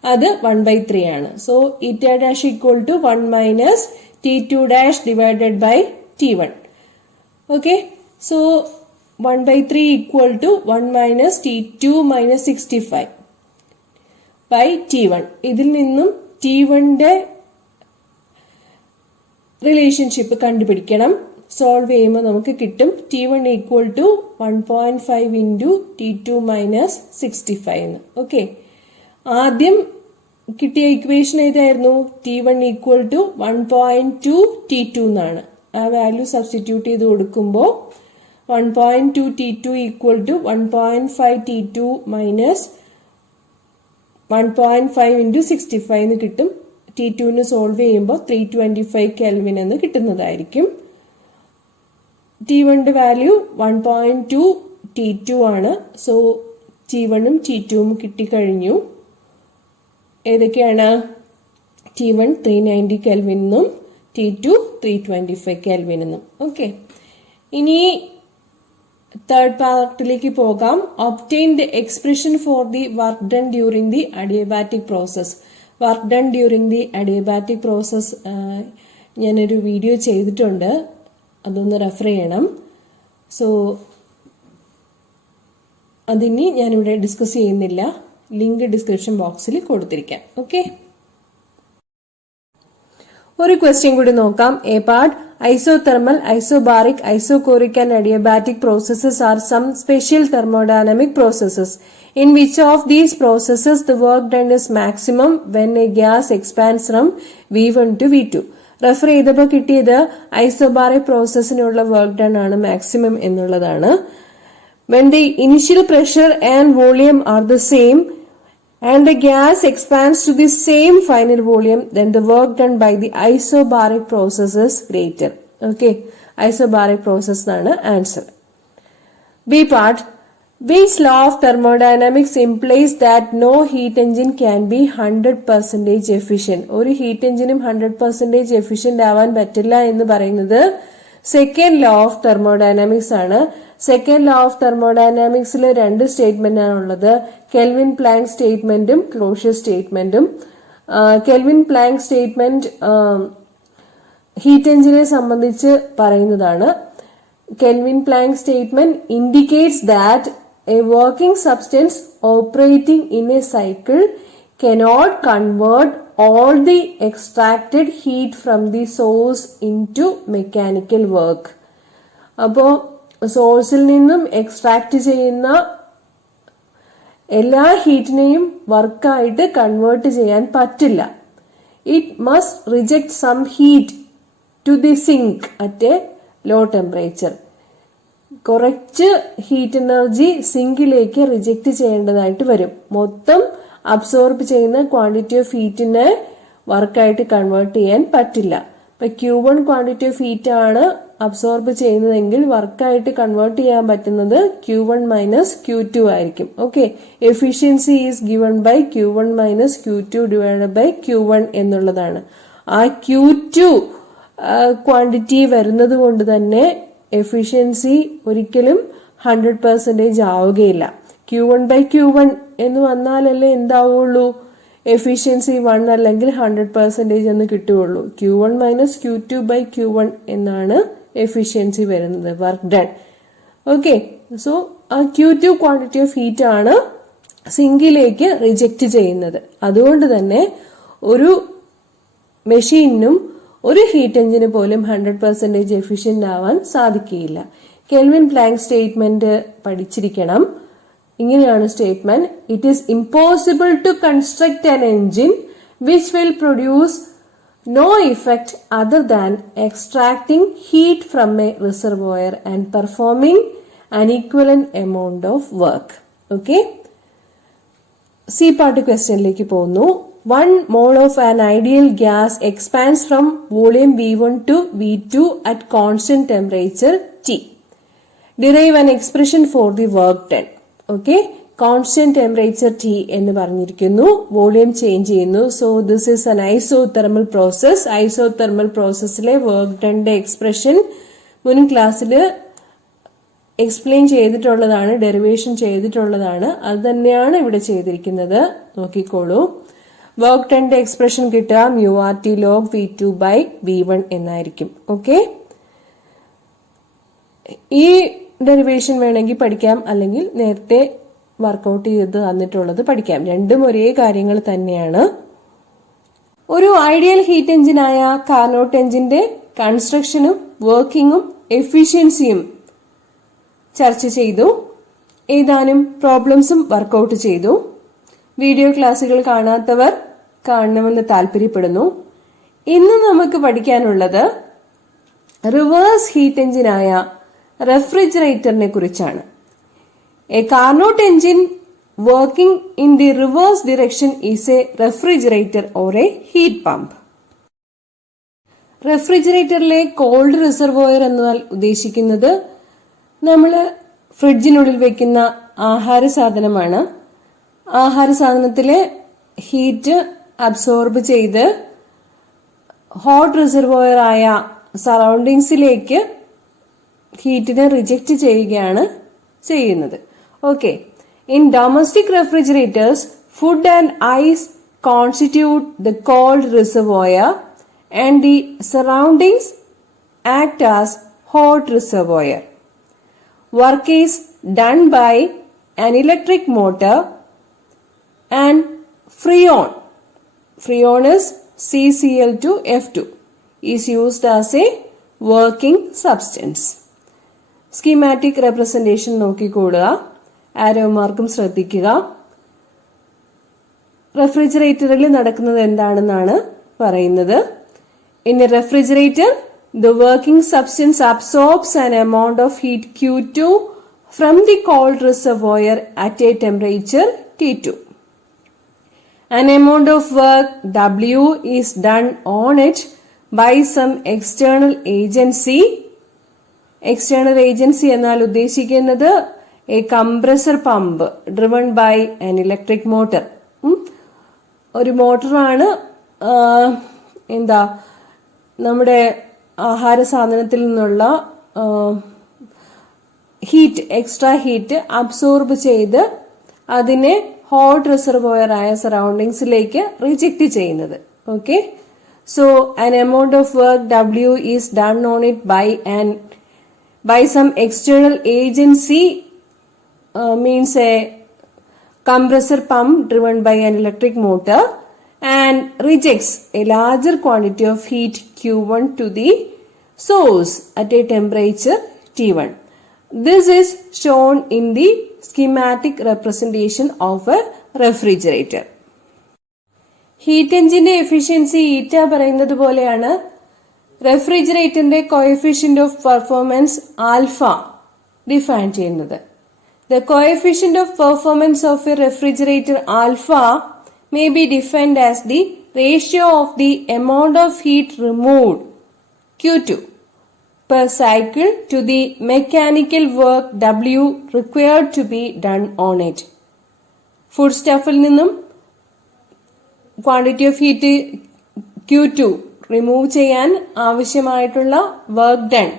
അത് 1/3 ആണ്. So eta dash equal to 1 minus T2 dash divided by T1. Okay, so 1/3 equal to 1 minus T2 minus 65 by T1. ഇതിൽ നിന്നും T1ന്റെ റിലേഷൻഷിപ്പ് കണ്ടുപിടിക്കണം. സോൾവ് ചെയ്യുമ്പോൾ നമുക്ക് കിട്ടും T1 equal to 1.5 into T2 minus 65 എന്ന്. ഓക്കെ, ആദ്യം കിട്ടിയ ഇക്വേഷൻ ഏതായിരുന്നു? T1 ഈക്വൽ ടു 1.2 T2 എന്നാണ്. ആ വാല്യൂ സബ്സ്റ്റിറ്റ്യൂട്ട് ചെയ്ത് കൊടുക്കുമ്പോൾ 1.2 T2 equal to 1.5 T2 minus 1.5 into 65 എന്ന് കിട്ടും. T2ന് സോൾവ് ചെയ്യുമ്പോൾ 325 കെൽവിൻ എന്ന് കിട്ടുന്നതായിരിക്കും. T1ന്റെ വാല്യൂ 1.2 T2 ആണ്. സോ T1 ഉം T2 ഉം കിട്ടിക്കഴിഞ്ഞു. ഏതൊക്കെയാണ്? T1 390 കെൽവിൻ എന്നും T2 325 കെൽവിൻ എന്നും. ഓക്കെ, ഇനി തേർഡ് പാർട്ടിലേക്ക് പോകാം. Obtain the expression for the work done during the adiabatic process. Work done during the adiabatic process ഞാനൊരു വീഡിയോ ചെയ്തിട്ടുണ്ട്, അതൊന്ന് റെഫർ ചെയ്യണം. സോ അതിനി ഞാനിവിടെ ഡിസ്കസ് ചെയ്യുന്നില്ല. ലിങ്ക് ഡിസ്ക്രിപ്ഷൻ ബോക്സിൽ കൊടുത്തിരിക്കാം. ഓക്കെ, ഒരു ക്വസ്റ്റ്യൻ കൂടി നോക്കാം. A part isothermal, isobaric, isochoric and adiabatic processes are some special thermodynamic processes. In which of these processes the work done is maximum when a gas expands from V1 to V2? Refer ചെയ്തപ്പോൾ കിട്ടിയത് ഐസോബാറിക് പ്രോസസ്സിനുള്ള വർക്ക് ഡൺ ആണ് മാക്സിമം എന്നുള്ളതാണ്. When the initial pressure and volume are the same and the gas expands to the same final volume, then the work done by the isobaric process is greater. Okay, isobaric process ആണ് answer. B part, which law of thermodynamics implies that no heat engine can be 100% efficient? ഒരു ഹീറ്റ് എഞ്ചിനും 100% efficient ആവാൻ പറ്റില്ല എന്ന് പറയുന്നത് സെക്കൻഡ് ലോ ഓഫ് തെർമോഡൈനാമിക്സ് ആണ്. സെക്കൻഡ് ലോ ഓഫ് തെർമോഡൈനാമിക്സിൽ രണ്ട് സ്റ്റേറ്റ്മെന്റ് ആണുള്ളത്, കെൽവിൻ പ്ലാങ്ക് സ്റ്റേറ്റ്മെന്റും ക്ലോഷ്യർ സ്റ്റേറ്റ്മെന്റും. കെൽവിൻ പ്ലാങ്ക് സ്റ്റേറ്റ്മെന്റ് ഹീറ്റ് എഞ്ചിനെ സംബന്ധിച്ച് പറയുന്നതാണ്. Kelvin Planck statement indicates that a working substance operating in a cycle cannot convert all the extracted heat from the source into mechanical work. അപ്പോൾ സോഴ്സിൽ നിന്നും എക്സ്ട്രാക്ട് ചെയ്യുന്ന എല്ലാ ഹീറ്റിനെയും വർക്കായിട്ട് കൺവേർട്ട് ചെയ്യാൻ പറ്റില്ല. It must reject some heat to the sink at a low temperature. കുറച്ച് ഹീറ്റ് എനർജി സിങ്കിലേക്ക് റിജക്ട് ചെയ്യേണ്ടതായിട്ട് വരും. മൊത്തം അബ്സോർബ് ചെയ്യുന്ന ക്വാണ്ടിറ്റി ഓഫ് ഹീറ്റിനെ വർക്കായിട്ട് കൺവേർട്ട് ചെയ്യാൻ പറ്റില്ല. ഇപ്പൊ Q1 ക്വാണ്ടിറ്റി ഓഫ് ഹീറ്റ് ആണ് അബ്സോർബ് ചെയ്യുന്നതെങ്കിൽ വർക്കായിട്ട് കൺവേർട്ട് ചെയ്യാൻ പറ്റുന്നത് Q1 മൈനസ് Q2 ആയിരിക്കും. Okay, efficiency is given by Q1 minus Q2 divided by Q1 എന്നുള്ളതാണ്. ആ Q2 ക്വാണ്ടിറ്റി വരുന്നത് കൊണ്ട് തന്നെ എഫിഷ്യൻസി ഒരിക്കലും 100% ആവുകയില്ല. Q1 ബൈ Q1 എന്ന് വന്നാലല്ലേ എന്താവുള്ളൂ, എഫിഷ്യൻസി 1 അല്ലെങ്കിൽ 100% എന്ന് കിട്ടുകയുള്ളൂ. Q1 minus Q2 by Q1 എന്നാണ് എഫിഷ്യൻസി വരുന്നത്, വർക്ക് ഡൺ. ഓക്കെ, സോ ആ Q2 ക്വാണ്ടിറ്റി ഓഫ് ഹീറ്റ് ആണ് സിങ്കിലേക്ക് റിജക്റ്റ് ചെയ്യുന്നത്. അതുകൊണ്ട് തന്നെ ഒരു മെഷീനും ഒരു ഹീറ്റ് എഞ്ചിന് പോലും 100% എഫിഷ്യന്റ് ആവാൻ സാധിക്കുകയില്ല. കെൽവിൻ പ്ലാങ്ക് സ്റ്റേറ്റ്മെന്റ് പഠിച്ചിരിക്കണം. ഇങ്ങനെയാണ് statement: it is impossible to construct an engine which will produce no effect other than extracting heat from a reservoir and performing an equivalent amount of work. Okay, C part ക്വസ്റ്റ്യനിലേക്ക് പോകുന്നു. 1 mole of an ideal gas expands from volume V1 to V2 at constant temperature T. Derive an expression for the work done. Okay, constant temperature T എന്ന് പറഞ്ഞിരിക്കുന്നു, വോളിയം ചേഞ്ച് ചെയ്യുന്നു. So this is an isothermal process. Isothermal processലെ വർക്ക് ഡണ്ടെ എക്സ്പ്രഷൻ മുൻ ക്ലാസ്സിൽ എക്സ്പ്ലെയിൻ ചെയ്തിട്ടുള്ളതാണ്, ഡെറിവേഷൻ ചെയ്തിട്ടുള്ളതാണ്. അത് തന്നെയാണ് ഇവിടെ ചെയ്തിരിക്കുന്നത്. നോക്കിക്കോളൂ. വർക്ക് ഡണ്ടെ എക്സ്പ്രഷൻ കിട്ടുക μRT log V2 by V1 എന്നായിരിക്കും. ഓക്കെ, ഈ ഡെറിവേഷൻ വേണമെങ്കിൽ പഠിക്കാം, അല്ലെങ്കിൽ നേരത്തെ വർക്കൗട്ട് ചെയ്ത് തന്നിട്ടുള്ളത് പഠിക്കാം. രണ്ടും ഒരേ കാര്യങ്ങൾ തന്നെയാണ്. ഒരു ഐഡിയൽ ഹീറ്റ് എഞ്ചിനായ കാർനോട്ട് എഞ്ചിന്റെ കൺസ്ട്രക്ഷനും വർക്കിങ്ങും എഫിഷ്യൻസിയും ചർച്ച ചെയ്തു. ഏതാനും പ്രോബ്ലംസും വർക്കൗട്ട് ചെയ്തു. വീഡിയോ ക്ലാസുകൾ കാണാത്തവർ കാണണമെന്ന് താല്പര്യപ്പെടുന്നു. ഇന്ന് നമുക്ക് പഠിക്കാനുള്ളത് റിവേഴ്സ് ഹീറ്റ് എഞ്ചിനായ റെഫ്രിജറേറ്ററിനെ കുറിച്ചാണ്. A Carnot engine working in the reverse direction is a refrigerator or a heat pump. റെഫ്രിജറേറ്ററിലെ കോൾഡ് റിസർവോയർ എന്നാൽ ഉദ്ദേശിക്കുന്നത് നമ്മൾ ഫ്രിഡ്ജിനുള്ളിൽ വെക്കുന്ന ആഹാര സാധനമാണ്. ആഹാര സാധനത്തിലെ ഹീറ്റ് അബ്സോർബ് ചെയ്ത് ഹോട്ട് റിസർവോയർ ആയ സറൗണ്ടിങ്സിലേക്ക് ഹീറ്റിനെ റിജക്റ്റ് ചെയ്യുകയാണ് ചെയ്യുന്നത്. Okay, in domestic refrigerators food and ice constitute the cold reservoir and the surroundings act as hot reservoir. Work is done by an electric motor and freon is CCl2F2 is used as a working substance. Schematic representation നോക്കിക്കോളുക, ആരോ മാർക്കും ശ്രദ്ധിക്കുക. റെഫ്രിജറേറ്ററിൽ നടക്കുന്നത് എന്താണെന്നാണ് പറയുന്നത്. In A refrigerator the working substance absorbs an amount of heat Q2 from the cold reservoir at a temperature T2. An amount of work W is done on it by some external agency. External agency എന്നാൽ ഉദ്ദേശിക്കുന്നത് a compressor pump driven by an electric motor. ഒരു മോട്ടറാണ് എന്താ നമ്മുടെ ആഹാര സാധനത്തിൽ നിന്നുള്ള ഹീറ്റ്, എക്സ്ട്രാ ഹീറ്റ് അബ്സോർബ് ചെയ്ത് അതിനെ ഹോട്ട് റിസർവോയർ ആയ സറൗണ്ടിങ്സിലേക്ക് റിജക്റ്റ് ചെയ്യുന്നത്. Okay, so an amount of work W is done on it by some external agency means a compressor pump driven by an electric motor and rejects a larger quantity of heat Q1 to the source at a temperature T1. This is shown in the schematic representation of a refrigerator. Heat എഞ്ചിന്റെ എഫിഷ്യൻസി ഈറ്റ പറയുന്നത് പോലെയാണ് റെഫ്രിജറേറ്ററിന്റെ coefficient of performance alpha define ചെയ്യുന്നത്. The coefficient of performance of a refrigerator alpha may be defined as the ratio of the amount of heat removed Q2 per cycle to the mechanical work W required to be done on it. Foodstuffil നിന്നും quantity of heat Q2 remove ചെയ്യാൻ ആവശ്യമായിട്ടുള്ള വർക്ക് ഡൺ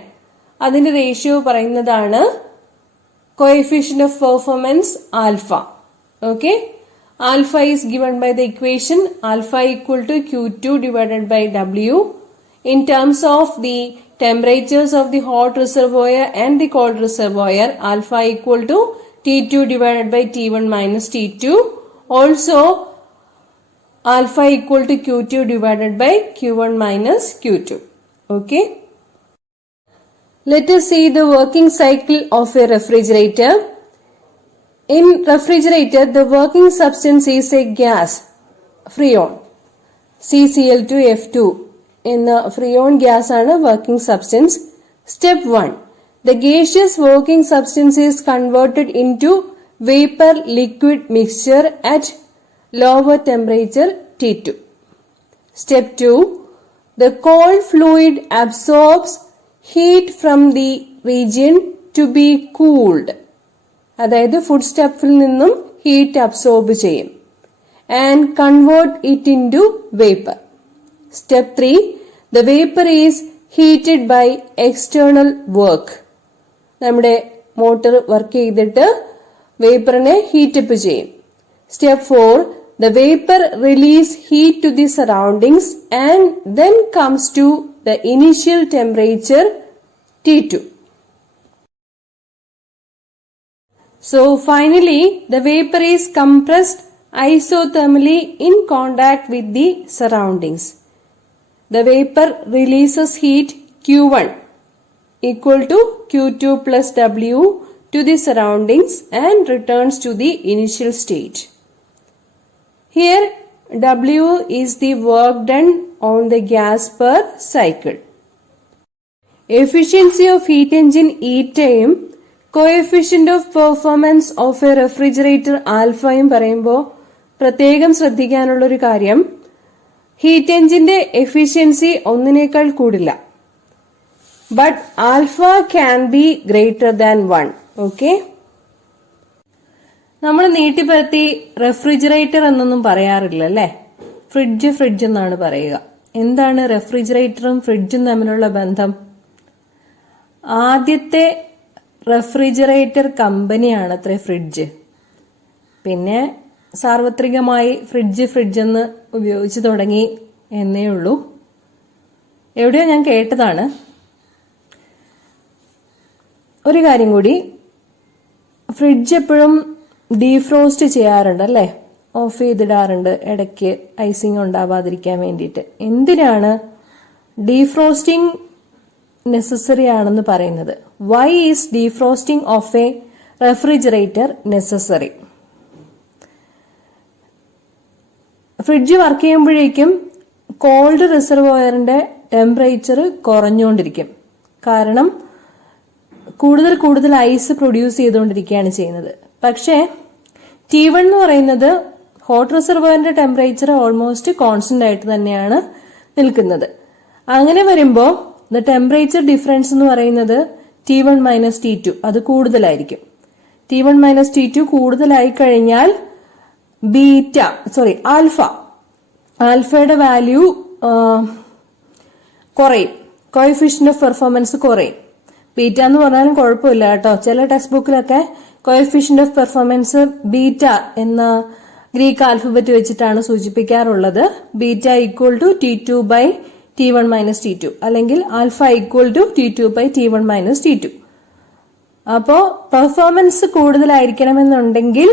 അതിന്റെ റേഷ്യോ പറയുന്നതാണ് coefficient of performance alpha. Okay, alpha is given by the equation alpha equal to Q2 divided by W. In terms of the temperatures of the hot reservoir and the cold reservoir, alpha equal to T2 divided by T1 minus T2. Also, alpha equal to Q2 divided by Q1 minus Q2. Okay. Let us see the working cycle of a refrigerator. In refrigerator, the working substance is a gas, freon, CCl2F2. In freon gas ആണ് working substance. Step 1. The gaseous working substance is converted into vapor liquid mixture at lower temperature T2. Step 2. The cold fluid absorbs heat from the region to be cooled. അതായത് ഫുഡ് സ്റ്റഫിൽ നിന്നും ഹീറ്റ് അബ്സോർബ് ചെയ്യും and convert it into vapor. Step 3. The vapor is heated by external work. നമ്മുടെ മോട്ടോർ വർക്ക് ചെയ്തിട്ട് വേപ്പറിനെ ഹീറ്റപ്പ് ചെയ്യും. Step 4. The vapor release heat to the surroundings and then comes to the initial temperature T2. So finally, the vapor is compressed isothermally in contact with the surroundings. The vapor releases heat Q1 equal to Q2 plus W to the surroundings and returns to the initial state. Here W is the work done on the gas per cycle. Efficiency of heat engine ഈറ്റയും coefficient of performance of a refrigerator ആൽഫയും പറയുമ്പോൾ പ്രത്യേകം ശ്രദ്ധിക്കാനുള്ളൊരു കാര്യം ഹീറ്റ് എഞ്ചിന്റെ എഫിഷ്യൻസി ഒന്നിനേക്കാൾ കൂടില്ല. But alpha can be greater than 1. Okay, നമ്മൾ നീട്ടിപ്പരത്തി റെഫ്രിജറേറ്റർ എന്നൊന്നും പറയാറില്ല അല്ലേ. ഫ്രിഡ്ജ് എന്നാണ് പറയുക. എന്താണ് റെഫ്രിജറേറ്ററും ഫ്രിഡ്ജും തമ്മിലുള്ള ബന്ധം? ആദ്യത്തെ റെഫ്രിജറേറ്റർ കമ്പനിയാണ് അത്ര ഫ്രിഡ്ജ്. പിന്നെ സാർവത്രികമായി ഫ്രിഡ്ജ് എന്ന് ഉപയോഗിച്ചു തുടങ്ങി എന്നേ ഉള്ളൂ. എവിടെയോ ഞാൻ കേട്ടതാണ്. ഒരു കാര്യം കൂടി, ഫ്രിഡ്ജ് എപ്പോഴും ഡീഫ്രോസ്റ്റ് ചെയ്യാറുണ്ട് അല്ലേ, ഓഫ് ചെയ്തിടാറുണ്ട് ഇടയ്ക്ക് ഐസിങ് ഉണ്ടാവാതിരിക്കാൻ വേണ്ടിയിട്ട്. എന്തിനാണ് ഡീഫ്രോസ്റ്റിംഗ് നെസസറി ആണെന്ന് പറയുന്നത്? Why is defrosting of a refrigerator necessary? Fridge work ചെയ്യുമ്പോഴേക്കും കോൾഡ് റിസർവോയറിന്റെ ടെമ്പറേച്ചർ കുറഞ്ഞുകൊണ്ടിരിക്കും. കാരണം കൂടുതൽ ഐസ് പ്രൊഡ്യൂസ് ചെയ്തുകൊണ്ടിരിക്കുകയാണ് ചെയ്യുന്നത്. പക്ഷേ T1 എന്ന് പറയുന്നത് ഹോട്ട് റിസർവോയറിന്റെ ടെമ്പറേച്ചർ ഓൾമോസ്റ്റ് കോൺസ്റ്റന്റ് ആയിട്ട് തന്നെയാണ് നിൽക്കുന്നത്. അങ്ങനെ വരുമ്പോൾ ദ ടെമ്പറേച്ചർ ഡിഫറൻസ് എന്ന് പറയുന്നത് T1 മൈനസ് T2 അത് കൂടുതലായിരിക്കും. T1 മൈനസ് T2 കൂടുതലായി കഴിഞ്ഞാൽ ആൽഫയുടെ വാല്യൂ കുറയും, കോഎഫിഷ്യന്റ് ഓഫ് പെർഫോമൻസ് കുറയും. ബീറ്റ എന്ന് പറഞ്ഞാലും കുഴപ്പമില്ല കേട്ടോ. ചില ടെക്സ്റ്റ് ബുക്കിലൊക്കെ കോഎഫിഷ്യന്റ് ഓഫ് പെർഫോമൻസ് ബീറ്റ എന്ന ഗ്രീക്ക് ആൽഫബറ്റ് വെച്ചിട്ടാണ് സൂചിപ്പിക്കാറുള്ളത്. Beta equal to T2 by T1 minus T2 അല്ലെങ്കിൽ alpha equal to T2 by T1 minus T2. അപ്പോ പെർഫോമൻസ് കൂടുതലായിരിക്കണമെന്നുണ്ടെങ്കിൽ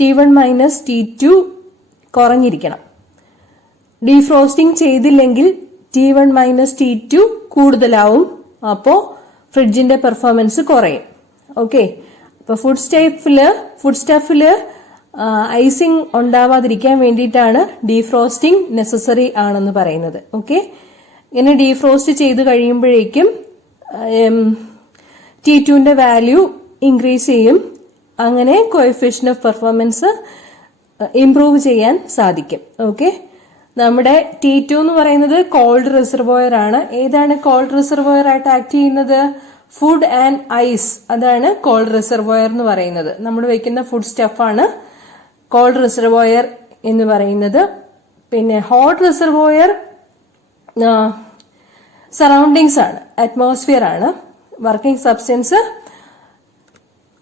T1 മൈനസ് T2 കുറഞ്ഞിരിക്കണം. ഡീഫ്രോസ്റ്റിംഗ് ചെയ്തില്ലെങ്കിൽ T1 മൈനസ് T2 കൂടുതലാവും. അപ്പോ ഫ്രിഡ്ജിന്റെ പെർഫോമൻസ് കുറയും. ഓക്കെ, ഇപ്പൊ ഫുഡ് സ്റ്റഫില് ഐസിങ് ഉണ്ടാവാതിരിക്കാൻ വേണ്ടിയിട്ടാണ് ഡീഫ്രോസ്റ്റിംഗ് നെസസറി ആണെന്ന് പറയുന്നത്. ഓക്കെ, ഇങ്ങനെ ഡീഫ്രോസ്റ്റ് ചെയ്ത് കഴിയുമ്പോഴേക്കും T2ന്റെ വാല്യൂ ഇൻക്രീസ് ചെയ്യും. അങ്ങനെ കോഎഫിഷ്യന്റ് ഓഫ് പെർഫോമൻസ് ഇംപ്രൂവ് ചെയ്യാൻ സാധിക്കും. ഓക്കെ, നമ്മുടെ T2 എന്ന് പറയുന്നത് കോൾഡ് റിസർവോയർ ആണ്. ഏതാണ് കോൾഡ് റിസർവോയർ ആയിട്ട് ആക്ട് ചെയ്യുന്നത്? Food and ice. അതാണ് കോൾഡ് റിസർവോയർ എന്ന് പറയുന്നത്. നമ്മൾ വെക്കുന്ന ഫുഡ് സ്റ്റഫാണ് കോൾഡ് റിസർവോയർ എന്ന് പറയുന്നത്. പിന്നെ ഹോട്ട് റിസർവോയർ സറൗണ്ടിങ്സ് ആണ്, അറ്റ്മോസ്ഫിയർ ആണ്. വർക്കിംഗ് സബ്സ്റ്റൻസ്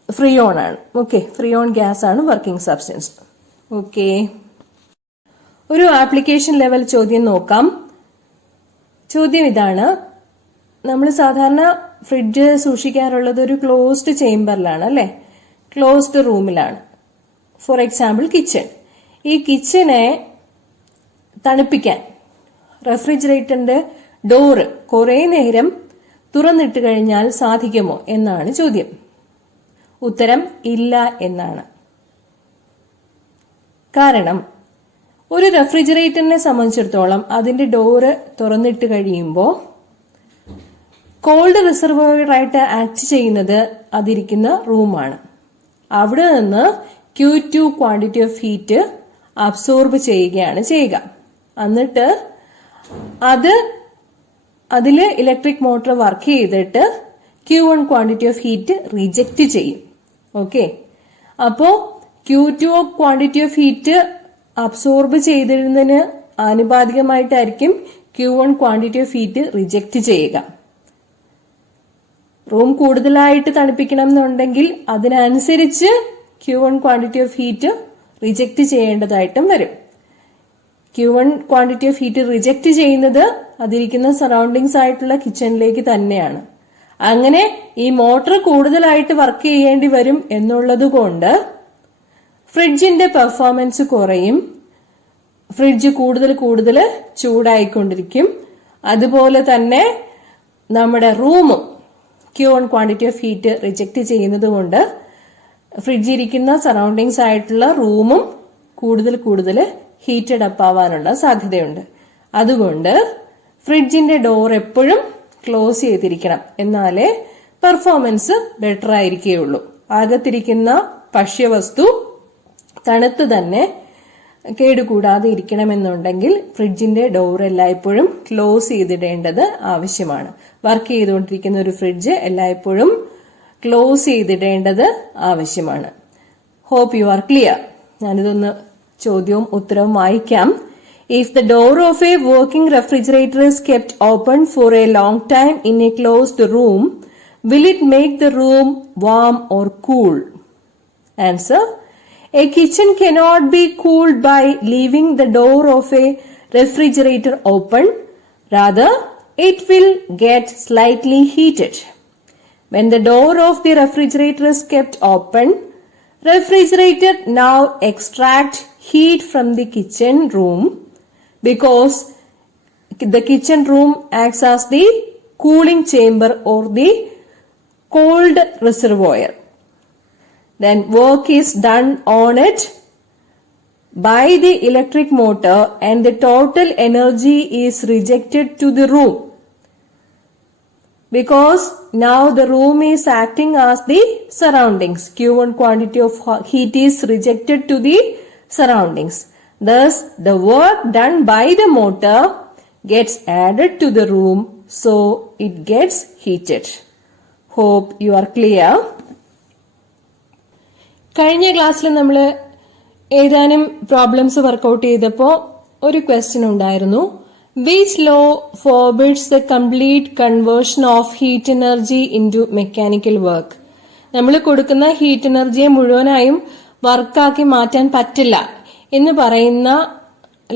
ഫ്രിയോൺ ആണ്. ഓക്കെ, ഫ്രിയോൺ ഗ്യാസ് ആണ് വർക്കിംഗ് സബ്സ്റ്റൻസ്. ഓക്കെ, ഒരു ആപ്ലിക്കേഷൻ ലെവൽ ചോദ്യം നോക്കാം. ചോദ്യം ഇതാണ്. നമ്മൾ സാധാരണ ഫ്രിഡ്ജ് സൂക്ഷിക്കാറുള്ളത് ഒരു ക്ലോസ്ഡ് ചേംബറിലാണ് അല്ലെ, ക്ലോസ്ഡ് റൂമിലാണ്. For example kitchen. ഈ കിച്ചനെ തണുപ്പിക്കാൻ റെഫ്രിജറേറ്ററിന്റെ ഡോറ് കുറെ നേരം തുറന്നിട്ട് കഴിഞ്ഞാൽ സാധിക്കുമോ എന്നാണ് ചോദ്യം. ഉത്തരം ഇല്ല എന്നാണ്. കാരണം ഒരു റെഫ്രിജറേറ്ററിനെ സംബന്ധിച്ചിടത്തോളം അതിന്റെ ഡോറ് തുറന്നിട്ട് കഴിയുമ്പോൾ കോൾഡ് റിസർവോയറായിട്ട് ആക്ട് ചെയ്യുന്നത് അതിരിക്കുന്ന റൂമാണ്. അവിടെ നിന്ന് Q2 quantity of heat absorb ചെയ്യുകയാണ് ചെയ്യുക. എന്നിട്ട് അതില് ഇലക്ട്രിക് മോട്ടോർ വർക്ക് ചെയ്തിട്ട് Q1 quantity of heat reject ചെയ്യും. ഓക്കെ, അപ്പോ Q2 quantity of heat absorb ചെയ്തിരുന്നതിന് ആനുപാതികമായിട്ടായിരിക്കും Q1 quantity of heat reject ചെയ്യുക. റൂം കൂടുതലായിട്ട് തണുപ്പിക്കണം എന്നുണ്ടെങ്കിൽ അതിനനുസരിച്ച് Q1 quantity of heat reject ചെയ്യേണ്ടതായിട്ടും വരും. Q1 quantity of heat reject ചെയ്യുന്നത് അതിരിക്കുന്ന സറൗണ്ടിങ്സ് ആയിട്ടുള്ള കിച്ചണിലേക്ക് തന്നെയാണ്. അങ്ങനെ ഈ മോട്ടോർ കൂടുതലായിട്ട് വർക്ക് ചെയ്യേണ്ടി വരും എന്നുള്ളത് കൊണ്ട് ഫ്രിഡ്ജിന്റെ പെർഫോമൻസ് കുറയും. ഫ്രിഡ്ജ് കൂടുതൽ ചൂടായിക്കൊണ്ടിരിക്കും. അതുപോലെ തന്നെ നമ്മുടെ റൂമും Q1 quantity of heat reject ചെയ്യുന്നത് കൊണ്ട് ഫ്രിഡ്ജിരിക്കുന്ന സറൗണ്ടിങ്സ് ആയിട്ടുള്ള റൂമും കൂടുതൽ ഹീറ്റഡ് അപ്പ് ആവാനുള്ള സാധ്യതയുണ്ട്. അതുകൊണ്ട് ഫ്രിഡ്ജിന്റെ ഡോർ എപ്പോഴും ക്ലോസ് ചെയ്തിരിക്കണം, എന്നാലേ പെർഫോമൻസ് ബെറ്റർ ആയിരിക്കുകയുള്ളൂ. അകത്തിരിക്കുന്ന ഭക്ഷ്യവസ്തു തണുത്ത് തന്നെ കേടുകൂടാതെ ഇരിക്കണമെന്നുണ്ടെങ്കിൽ ഫ്രിഡ്ജിന്റെ ഡോർ എല്ലായ്പ്പോഴും ക്ലോസ് ചെയ്തിടേണ്ടത് ആവശ്യമാണ്. വർക്ക് ചെയ്തുകൊണ്ടിരിക്കുന്ന ഒരു ഫ്രിഡ്ജ് എല്ലായ്പ്പോഴും ക്ലോസ് ചെയ്തിടേണ്ടത് ആവശ്യമാണ്. Hope you are clear. ഞാനിതൊന്ന് ചോദ്യവും ഉത്തരവും വായിക്കാം. If the door of a working refrigerator is kept open for a long time in a closed room, will it make the room warm or cool? Answer. A kitchen cannot be cooled by leaving the door of a refrigerator open. Rather, it will get slightly heated. When the door of the refrigerator is kept open, refrigerator now extract heat from the kitchen room because the kitchen room acts as the cooling chamber or the cold reservoir. Then work is done on it by the electric motor and the total energy is rejected to the room because now the room is acting as the surroundings. Q1 quantity of heat is rejected to the surroundings. Thus, the work done by the motor gets added to the room, so it gets heated. Hope you are clear. കഴിഞ്ഞ ക്ലാസ്സിൽ നമ്മൾ ഏതാനും പ്രോബ്ലംസ് വർക്കൗട്ട് ചെയ്തപ്പോൾ ഒരു ക്വസ്റ്റ്യൻ ഉണ്ടായിരുന്നു. Which law forbids the complete conversion of heat energy into mechanical work? നമ്മൾ കൊടുക്കുന്ന ഹീറ്റ് എനർജിയെ മുഴുവനായും വർക്കാക്കി മാറ്റാൻ പറ്റില്ല എന്ന് പറയുന്ന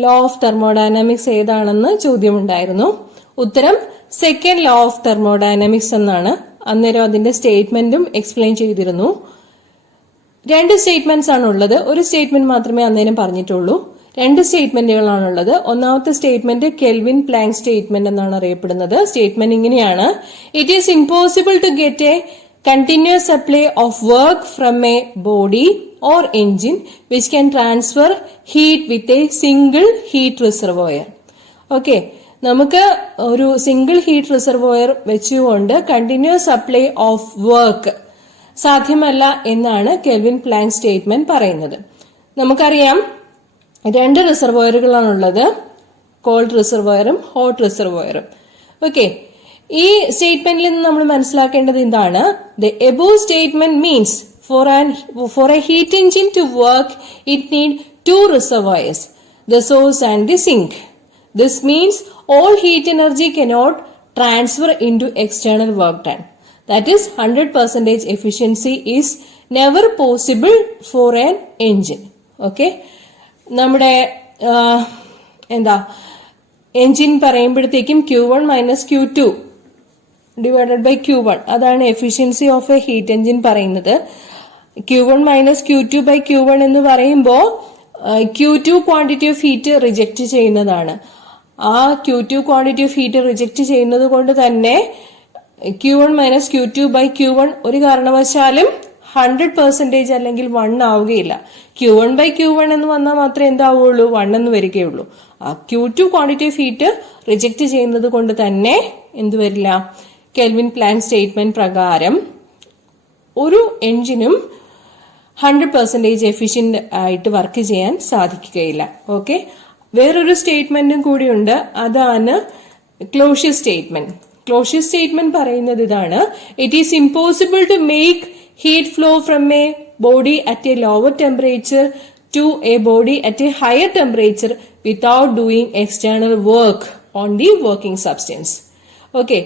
ലോ ഓഫ് തെർമോഡൈനാമിക്സ് ഏതാണെന്ന് ചോദ്യമുണ്ടായിരുന്നു. ഉത്തരം സെക്കൻഡ് ലോ ഓഫ് തെർമോഡൈനാമിക്സ് എന്നാണ്. അന്നേരം അതിന്റെ സ്റ്റേറ്റ്മെന്റും എക്സ്പ്ലെയിൻ ചെയ്തിരുന്നു. 2 സ്റ്റേറ്റ്മെന്റ്സ് ആണ് ഉള്ളത്. ഒരു സ്റ്റേറ്റ്മെന്റ് മാത്രമേ അന്നേരം പറഞ്ഞിട്ടുള്ളൂ. 2 സ്റ്റേറ്റ്മെന്റുകളാണുള്ളത്. ഒന്നാമത്തെ സ്റ്റേറ്റ്മെന്റ് കെൽവിൻ പ്ലാങ്ക് സ്റ്റേറ്റ്മെന്റ് എന്നാണ് അറിയപ്പെടുന്നത്. സ്റ്റേറ്റ്മെന്റ് ഇങ്ങനെയാണ്: it is impossible to get a continuous supply of work from a body or engine which can transfer heat with a single heat reservoir. Okay, നമുക്ക് ഒരു സിംഗിൾ ഹീറ്റ് റിസർവോയർ വെച്ചുകൊണ്ട് കണ്ടിന്യൂസ് സപ്ലൈ ഓഫ് വർക്ക് സാധ്യമല്ല എന്നാണ് കെൽവിൻ പ്ലാങ്ക് സ്റ്റേറ്റ്മെന്റ് പറയുന്നത്. നമുക്കറിയാം 2 റിസർവോയറുകളാണുള്ളത്, കോൾഡ് റിസർവോയറും ഹോട്ട് റിസർവോയറും. ഓക്കെ, ഈ സ്റ്റേറ്റ്മെന്റിൽ നിന്ന് നമ്മൾ മനസ്സിലാക്കേണ്ടത് എന്താണ്? The above statement means for a heat engine to work it need 2 reservoirs, the source and the sink. This means all heat energy cannot transfer into external work done. That is 100% efficiency is never possible for an engine. Okay, നമ്മുടെ എൻജിൻ പറയുമ്പോഴത്തേക്കും Q1 minus Q2 divided by Q1, അതാണ് efficiency of a heat engine പറയുന്നത്. Q1 minus Q2 by Q1 എന്ന് പറയുമ്പോൾ Q2 quantity of heat reject ചെയ്യുന്നതാണ്. ആ Q2 quantity of heat reject ചെയ്യുന്നത് കൊണ്ട് തന്നെ Q1 minus Q2 by Q1 ഒരു കാരണവശാലും 100% അല്ലെങ്കിൽ 1 ആവുകയില്ല. Q1 by Q1 എന്ന് വന്നാൽ മാത്രമേ എന്താവുള്ളൂ? 1 എന്ന് വരികയുള്ളൂ. ആ Q2 quantity of heat reject ചെയ്യുന്നത് കൊണ്ട് തന്നെ എന്ത് വരില്ല? കെൽവിൻ പ്ലാങ്ക് സ്റ്റേറ്റ്മെന്റ് പ്രകാരം ഒരു എഞ്ചിനും 100% എഫിഷ്യന്റ് ആയിട്ട് വർക്ക് ചെയ്യാൻ സാധിക്കുകയില്ല. ഓക്കെ, വേറൊരു സ്റ്റേറ്റ്മെന്റും കൂടിയുണ്ട്, അതാണ് ക്ലോഷ്യർ സ്റ്റേറ്റ്മെന്റ്. ക്ലോഷ്യർ സ്റ്റേറ്റ്മെന്റ് പറയുന്നത് ഇതാണ്: it is impossible to make heat flow from a body at a lower temperature to a body at a higher temperature without doing external work on the working substance. Okay,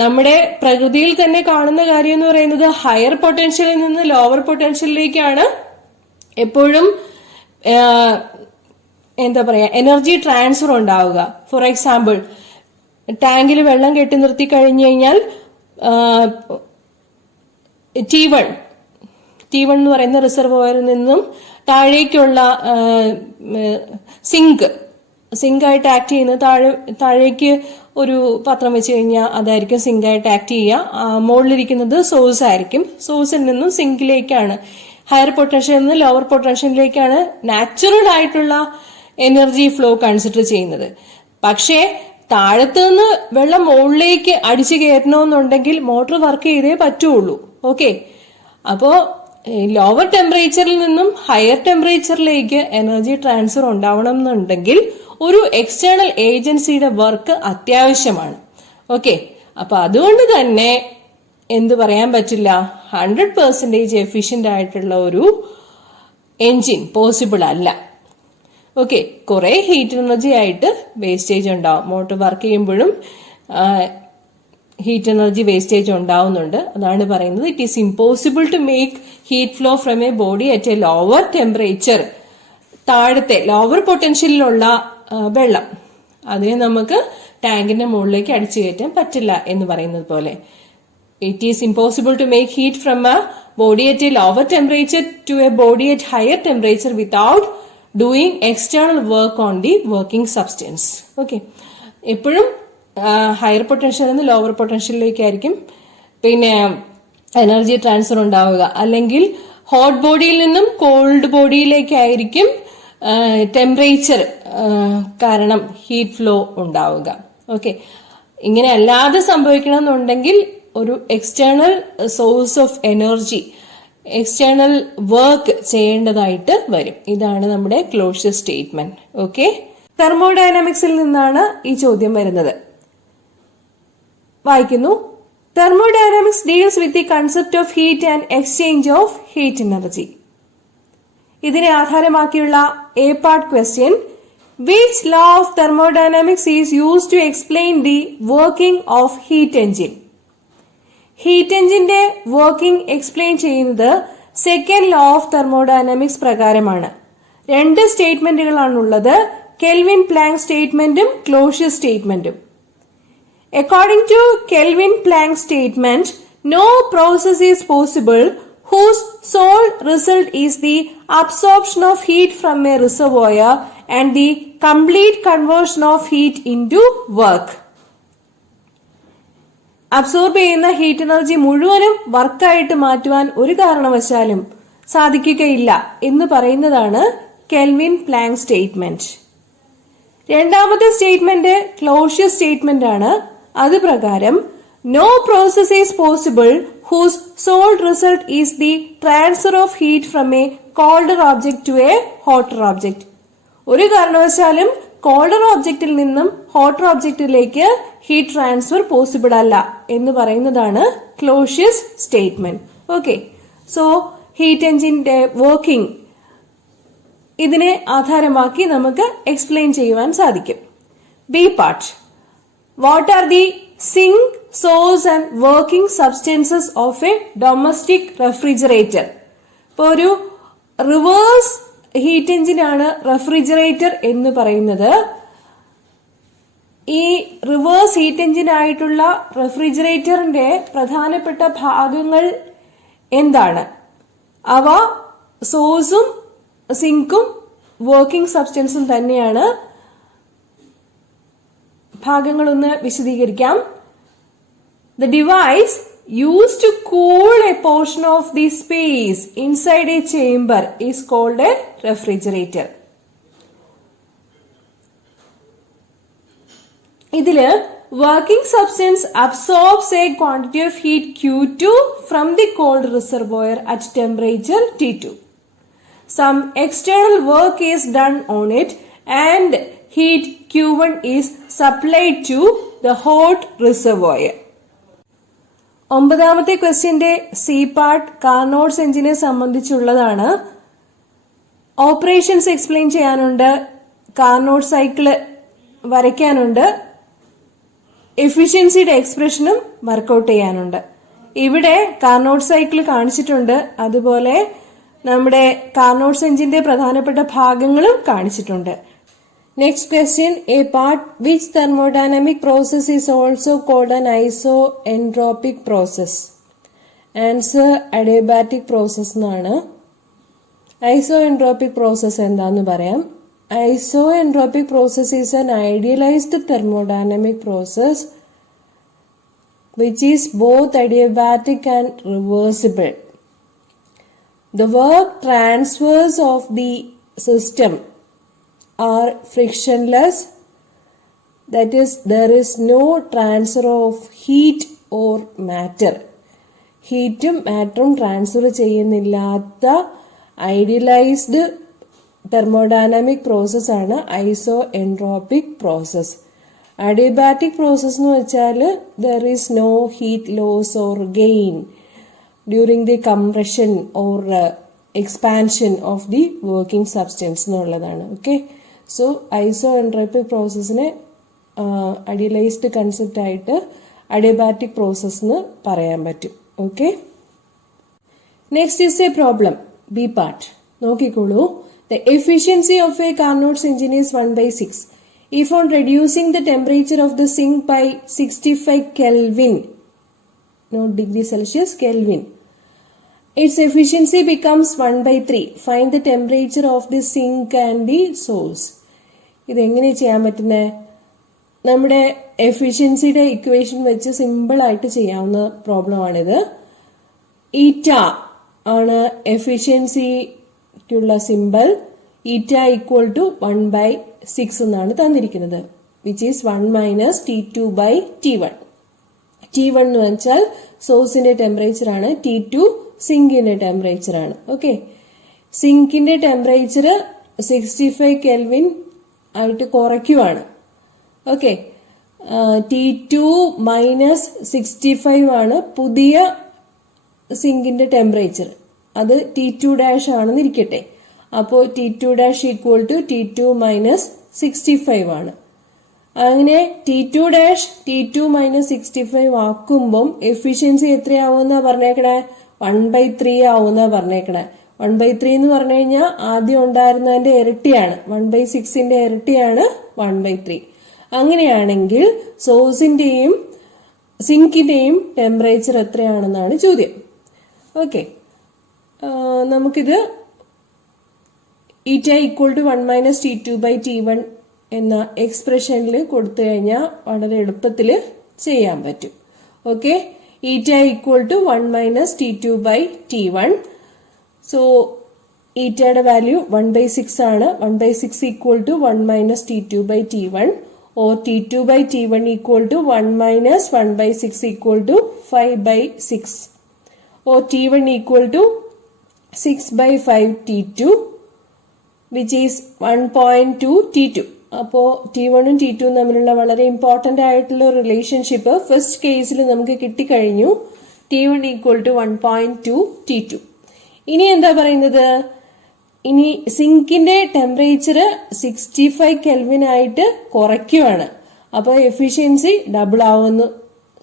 നമ്മുടെ പ്രകൃതിയിൽ തന്നെ കാണുന്ന കാര്യം എന്ന് പറയുന്നത് ഹയർ പൊട്ടൻഷ്യലിൽ നിന്ന് ലോവർ പൊട്ടൻഷ്യലിലേക്കാണ് എപ്പോഴും എനർജി ട്രാൻസ്ഫർ ഉണ്ടാവുക. ഫോർ എക്സാമ്പിൾ, ടാങ്കിൽ വെള്ളം കെട്ടി നിർത്തി കഴിഞ്ഞു കഴിഞ്ഞാൽ T1 എന്ന് പറയുന്ന റിസർവോയറിൽ നിന്നും താഴേക്കുള്ള സിങ്ക് ആയിട്ട് ആക്ട് ചെയ്യുന്നത് താഴേക്ക് ഒരു പാത്രം വെച്ച് കഴിഞ്ഞാൽ അതായിരിക്കും സിങ്ക് ആയിട്ട് ആക്ട് ചെയ്യുക. മുകളിലിരിക്കുന്നത് സോഴ്സ് ആയിരിക്കും. സോഴ്സിൽ നിന്നും സിങ്കിലേക്കാണ്, ഹയർ പൊട്ടൻഷ്യലിൽ നിന്ന് ലോവർ പൊട്ടൻഷ്യലിലേക്കാണ് നാച്ചുറൽ ആയിട്ടുള്ള എനർജി ഫ്ലോ കൺസിഡർ ചെയ്യുന്നത്. പക്ഷേ താഴത്ത് നിന്ന് വെള്ളം മുകളിലേക്ക് അടിച്ചു കയറണമെന്നുണ്ടെങ്കിൽ മോട്ടോർ വർക്ക് ചെയ്തേ പറ്റുള്ളൂ. ഓക്കെ, അപ്പോ ലോവർ ടെമ്പറേച്ചറിൽ നിന്നും ഹയർ ടെമ്പറേച്ചറിലേക്ക് എനർജി ട്രാൻസ്ഫർ ഉണ്ടാവണം എന്നുണ്ടെങ്കിൽ ഒരു എക്സ്റ്റേണൽ ഏജൻസിയുടെ വർക്ക് അത്യാവശ്യമാണ്. ഓക്കെ, അപ്പൊ അതുകൊണ്ട് തന്നെ എന്ത് പറയാൻ പറ്റില്ല? 100% എഫിഷ്യന്റ് ആയിട്ടുള്ള ഒരു എൻജിൻ പോസിബിൾ അല്ല. ഓക്കെ, കുറെ ഹീറ്റ് എനർജി ആയിട്ട് വേസ്റ്റേജ് ഉണ്ടാവും. മോട്ടോർ വർക്ക് ചെയ്യുമ്പോഴും ഹീറ്റ് എനർജി വേസ്റ്റേജ് ഉണ്ടാവുന്നുണ്ട്. അതാണ് പറയുന്നത് it is impossible to make heat flow from a body at a lower temperature. താഴത്തെ ലോവർ പൊട്ടൻഷ്യലിലുള്ള വെള്ളം അതിനെ നമുക്ക് ടാങ്കിന്റെ മുകളിലേക്ക് അടിച്ചു കയറ്റാൻ പറ്റില്ല എന്ന് പറയുന്നത് പോലെ it is impossible to make heat from a body at a lower temperature to a body at higher temperature without doing external work on the working substance. Okay, എപ്പോഴും ഹയർ പൊട്ടൻഷ്യലിൽ നിന്ന് ലോവർ പൊട്ടൻഷ്യലിലേക്കായിരിക്കും പിന്നെ എനർജി ട്രാൻസ്ഫർ ഉണ്ടാവുക. അല്ലെങ്കിൽ ഹോട്ട് ബോഡിയിൽ നിന്നും കോൾഡ് ബോഡിയിലേക്കായിരിക്കും ടെമ്പറേച്ചർ കാരണം ഹീറ്റ് ഫ്ലോ ഉണ്ടാവുക. ഓക്കെ, ഇങ്ങനെ അല്ലാതെ സംഭവിക്കണമെന്നുണ്ടെങ്കിൽ ഒരു external source of energy, external work ചെയ്യേണ്ടതായിട്ട് വരും. ഇതാണ് നമ്മുടെ ക്ലോഷ്യർ സ്റ്റേറ്റ്മെന്റ്. ഓക്കെ, തെർമോഡൈനാമിക്സിൽ നിന്നാണ് ഈ ചോദ്യം വരുന്നത്. വായിക്കുന്നു: thermodynamics deals with the concept of heat and exchange of heat energy. ഇതിനെ ആധാരമാക്കിയുള്ള A part question: which law of thermodynamics is used to explain the working of heat engine? Heat എഞ്ചിന്റെ വർക്കിംഗ് എക്സ്പ്ലെയിൻ ചെയ്യുന്നത് സെക്കൻഡ് ലോ ഓഫ് തെർമോഡൈനാമിക്സ് പ്രകാരമാണ്. 2 സ്റ്റേറ്റ്മെന്റുകളാണുള്ളത്, കെൽവിൻ പ്ലാങ്ക് സ്റ്റേറ്റ്മെന്റും ക്ലോഷ്യർ സ്റ്റേറ്റ്മെന്റും. According to Kelvin Planck statement, no process is possible whose sole result is the absorption of heat from a reservoir and the complete conversion of heat into work. Absorb ചെയ്യുന്ന ഹീറ്റ് എനർജി മുഴുവനും വർക്കായിട്ട് മാറ്റുവാൻ ഒരു കാരണവശാലും സാധിക്കുകയില്ല എന്ന് പറയുന്നതാണ് കെൽവിൻ പ്ലാങ്ക് സ്റ്റേറ്റ്മെന്റ്. രണ്ടാമത്തെ സ്റ്റേറ്റ്മെന്റ് ക്ലോഷ്യസ് സ്റ്റേറ്റ്മെന്റ് ആണ്. അത് പ്രകാരം no process is possible whose sole result is the transfer of heat from a colder object to a hotter object. ഒരു കാരണവശാലും കോൾഡർ ഓബ്ജക്റ്റിൽ നിന്നും ഹോട്ടർ ഓബ്ജക്റ്റിലേക്ക് ഹീറ്റ് ട്രാൻസ്ഫർ പോസിബിൾ അല്ല എന്ന് പറയുന്നതാണ് Clausius statement. Okay, so heat എഞ്ചിന്റെ വർക്കിംഗ് ഇതിനെ ആധാരമാക്കി നമുക്ക് എക്സ്പ്ലെയിൻ ചെയ്യുവാൻ സാധിക്കും. B part, what are the sink, source and working substances of a domestic refrigerator. ഇപ്പൊ ഒരു റിവേഴ്സ് ഹീറ്റ് എഞ്ചിനാണ് റെഫ്രിജറേറ്റർ എന്ന് പറയുന്നത്. ഈ റിവേഴ്സ് ഹീറ്റ് എഞ്ചിനായിട്ടുള്ള റെഫ്രിജറേറ്ററിന്റെ പ്രധാനപ്പെട്ട ഭാഗങ്ങൾ എന്താണ്? അവ സോഴ്സും സിങ്കും വർക്കിംഗ് സബ്സ്റ്റൻസും തന്നെയാണ്. ഭാഗങ്ങളൊന്ന് വിശദീകരിക്കാം. The device used to cool a portion of the space inside a chamber is called a refrigerator. ഇതില് working substance absorbs a quantity of heat Q2 from the cold reservoir at temperature T2. Some external work is done on it and heat Q1 is supplied to the hot reservoir. ഒമ്പതാമത്തെ ക്വസ്റ്റ്യന്റെ സി പാർട്ട് കാർനോട്ട്സ് എഞ്ചിനെ സംബന്ധിച്ചുള്ളതാണ്. ഓപ്പറേഷൻസ് എക്സ്പ്ലെയിൻ ചെയ്യാനുണ്ട്, കാർനോട്ട് സൈക്കിള് വരയ്ക്കാനുണ്ട്, എഫിഷ്യൻസിയുടെ എക്സ്പ്രഷനും വർക്കൗട്ട് ചെയ്യാനുണ്ട്. ഇവിടെ കാർനോട്ട് സൈക്കിൾ കാണിച്ചിട്ടുണ്ട്, അതുപോലെ നമ്മുടെ കാർനോട്ട്സ് എഞ്ചിന്റെ പ്രധാനപ്പെട്ട ഭാഗങ്ങളും കാണിച്ചിട്ടുണ്ട്. Next question, a part which thermodynamic process is also called an isoentropic process? Answer, adiabatic process എന്നാണ്. Isoentropic process എന്താന്ന് പറയാം. Isoentropic process is an idealized thermodynamic process which is both adiabatic and reversible. The work transfers of the system are frictionless, that is, there is no transfer of heat or matter. ഹീറ്റും മാറ്ററും ട്രാൻസ്ഫർ ചെയ്യുന്നില്ലാത്ത ഐഡിയലൈസ്ഡ് തെർമോഡൈനാമിക് പ്രോസസ് ആണ് isentropic process. Adiabatic process എന്ന് വെച്ചാൽ there is no heat loss or gain during the compression or expansion of the working substance എന്നുള്ളതാണ്. ഓക്കെ, സോ ഐസോ എൻട്രോപിക് പ്രോസസ്സിനെ ഐഡിയലൈസ്ഡ് കൺസെപ്റ്റ് ആയിട്ട് അഡിയബാറ്റിക് പ്രോസസ് എന്ന് പറയാൻ പറ്റും. Okay, next is a problem, B part. നോക്കിക്കോളൂ. The efficiency of a Carnot's engine is 1/6. If on reducing the temperature of the sink by 65 Kelvin, not degree Celsius, Kelvin, its efficiency becomes 1/3. Find the temperature of the sink and the source. ഇതെങ്ങനെ ചെയ്യാൻ പറ്റുന്നേ? നമ്മുടെ എഫിഷ്യൻസിയുടെ ഇക്വേഷൻ വെച്ച് സിമ്പിൾ ആയിട്ട് ചെയ്യാവുന്ന പ്രോബ്ലം ആണിത്. ഈറ്റ ആണ് എഫിഷ്യൻസിക്കുള്ള സിമ്പിൾ. ഈറ്റ ഈക്വൽ ടു 1/6 എന്നാണ് തന്നിരിക്കുന്നത്, വിച്ച് ഈസ് 1 - T2/T1. T1 എന്ന് വെച്ചാൽ സോഴ്സിന്റെ ടെമ്പറേച്ചർ ആണ്, T2 സിങ്കിന്റെ ടെമ്പറേച്ചർ ആണ്. ഓക്കെ, സിങ്കിന്റെ ടെമ്പറേച്ചർ 65 കെൽവിൻ ആയിട്ട് കുറയ്ക്കുവാണ്. ഓക്കെ, T2 - 65 ആണ് പുതിയ സിങ്കിന്റെ ടെമ്പറേച്ചർ. അത് T2' ആണെന്ന് ഇരിക്കട്ടെ. അപ്പോൾ T2' ഈക്വൽ ടു T2 - 65 ആണ്. അങ്ങനെ T2' T2 - 65 ആക്കുമ്പം എഫിഷ്യൻസി എത്രയാവുമെന്നാ പറഞ്ഞേക്കണേ? 1/3 ആവുമെന്നാ പറഞ്ഞേക്കണേ. 1/3 എന്ന് പറഞ്ഞു കഴിഞ്ഞാൽ ആദ്യം ഉണ്ടായിരുന്നതിന്റെ ഇരട്ടിയാണ്, 1/6ന്റെ ഇരട്ടിയാണ് 1/3. അങ്ങനെയാണെങ്കിൽ സോഴ്സിന്റെയും സിങ്കിന്റെയും ടെമ്പറേച്ചർ എത്രയാണെന്നാണ് ചോദ്യം. ഓക്കെ, നമുക്കിത് ഈറ്റ ഈക്വൽ ടു 1 - T2/T1 എന്ന എക്സ്പ്രഷനിൽ കൊടുത്തു കഴിഞ്ഞാൽ വളരെ എളുപ്പത്തിൽ ചെയ്യാൻ പറ്റും. Okay, eta equal to 1 minus T2 by T1. So eta യുടെ വാല്യൂ 1/6 ആണ്. 1/6 equal to 1 minus T2 by T1, or T2 by T1 equal to 1 minus 1/6 equal to 5/6, or T1 equal to 6/5 T2, which is 1.2 T2. അപ്പോ T1 ഉം T2 ഉം തമ്മിലുള്ള വളരെ ഇമ്പോർട്ടന്റ് ആയിട്ടുള്ള റിലേഷൻഷിപ്പ് ഫസ്റ്റ് കേസിൽ നമുക്ക് കിട്ടിക്കഴിഞ്ഞു. T1 equal to 1.2 T2. ഇനി എന്താ പറയുന്നത്? ഇനി സിങ്കിന്റെ ടെമ്പറേച്ചർ 65 കെൽവിൻ ആയിട്ട് കുറയ്ക്കുവാണ്. അപ്പൊ എഫിഷ്യൻസി ഡബിൾ ആവുമെന്ന്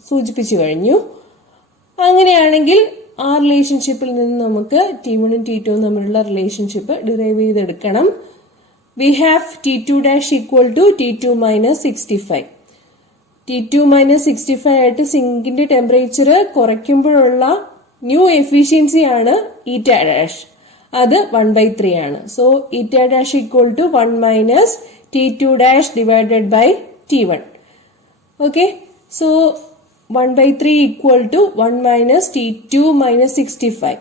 സൂചിപ്പിച്ചു കഴിഞ്ഞു. അങ്ങനെയാണെങ്കിൽ ആ റിലേഷൻഷിപ്പിൽ നിന്ന് നമുക്ക് T1 ഉം T2 ഉം തമ്മിലുള്ള റിലേഷൻഷിപ്പ് ഡിറൈവ് ചെയ്തെടുക്കണം. We have T2 dash equal to T2 minus 65. T2 minus 65 ആയിട്ട് സിങ്കിന്റെ ടെമ്പറേച്ചർ കുറയ്ക്കുമ്പോഴുള്ള ന്യൂ എഫിഷ്യൻസി ആണ് ഈറ്റ ഡാഷ്. അത് 1/3 ആണ്. So eta dash equal to 1 minus T2 dash divided by T1. Okay, so 1/3 equal to 1 minus T2 minus 65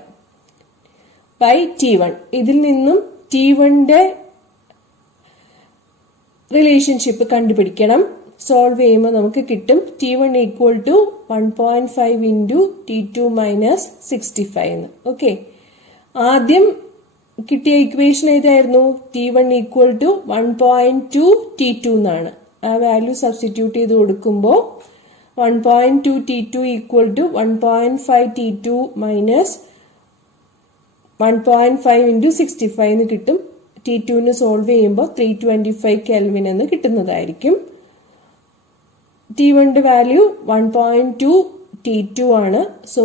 by T1. ഇതിൽ നിന്നും T1ന്റെ റിലേഷൻഷിപ്പ് കണ്ടുപിടിക്കണം. സോൾവ് ചെയ്യുമ്പോൾ നമുക്ക് കിട്ടും T1 equal to 1.5 into T2 minus 65 എന്ന്. ഓക്കെ, ആദ്യം കിട്ടിയ ഇക്വേഷൻ ഏതായിരുന്നു? T1 ഈക്വൽ ടു 1.2 T2 എന്നാണ്. ആ വാല്യൂ സബ്സ്റ്റിറ്റ്യൂട്ട് ചെയ്ത് കൊടുക്കുമ്പോൾ 1.2 T2 equal to 1.5 T2 minus 1.5 into 65 എന്ന് കിട്ടും. T2ന് സോൾവ് ചെയ്യുമ്പോൾ 325 കെൽവിൻ എന്ന് കിട്ടുന്നതായിരിക്കും. T1ന്റെ വാല്യൂ 1.2 T2 ആണ്. സോ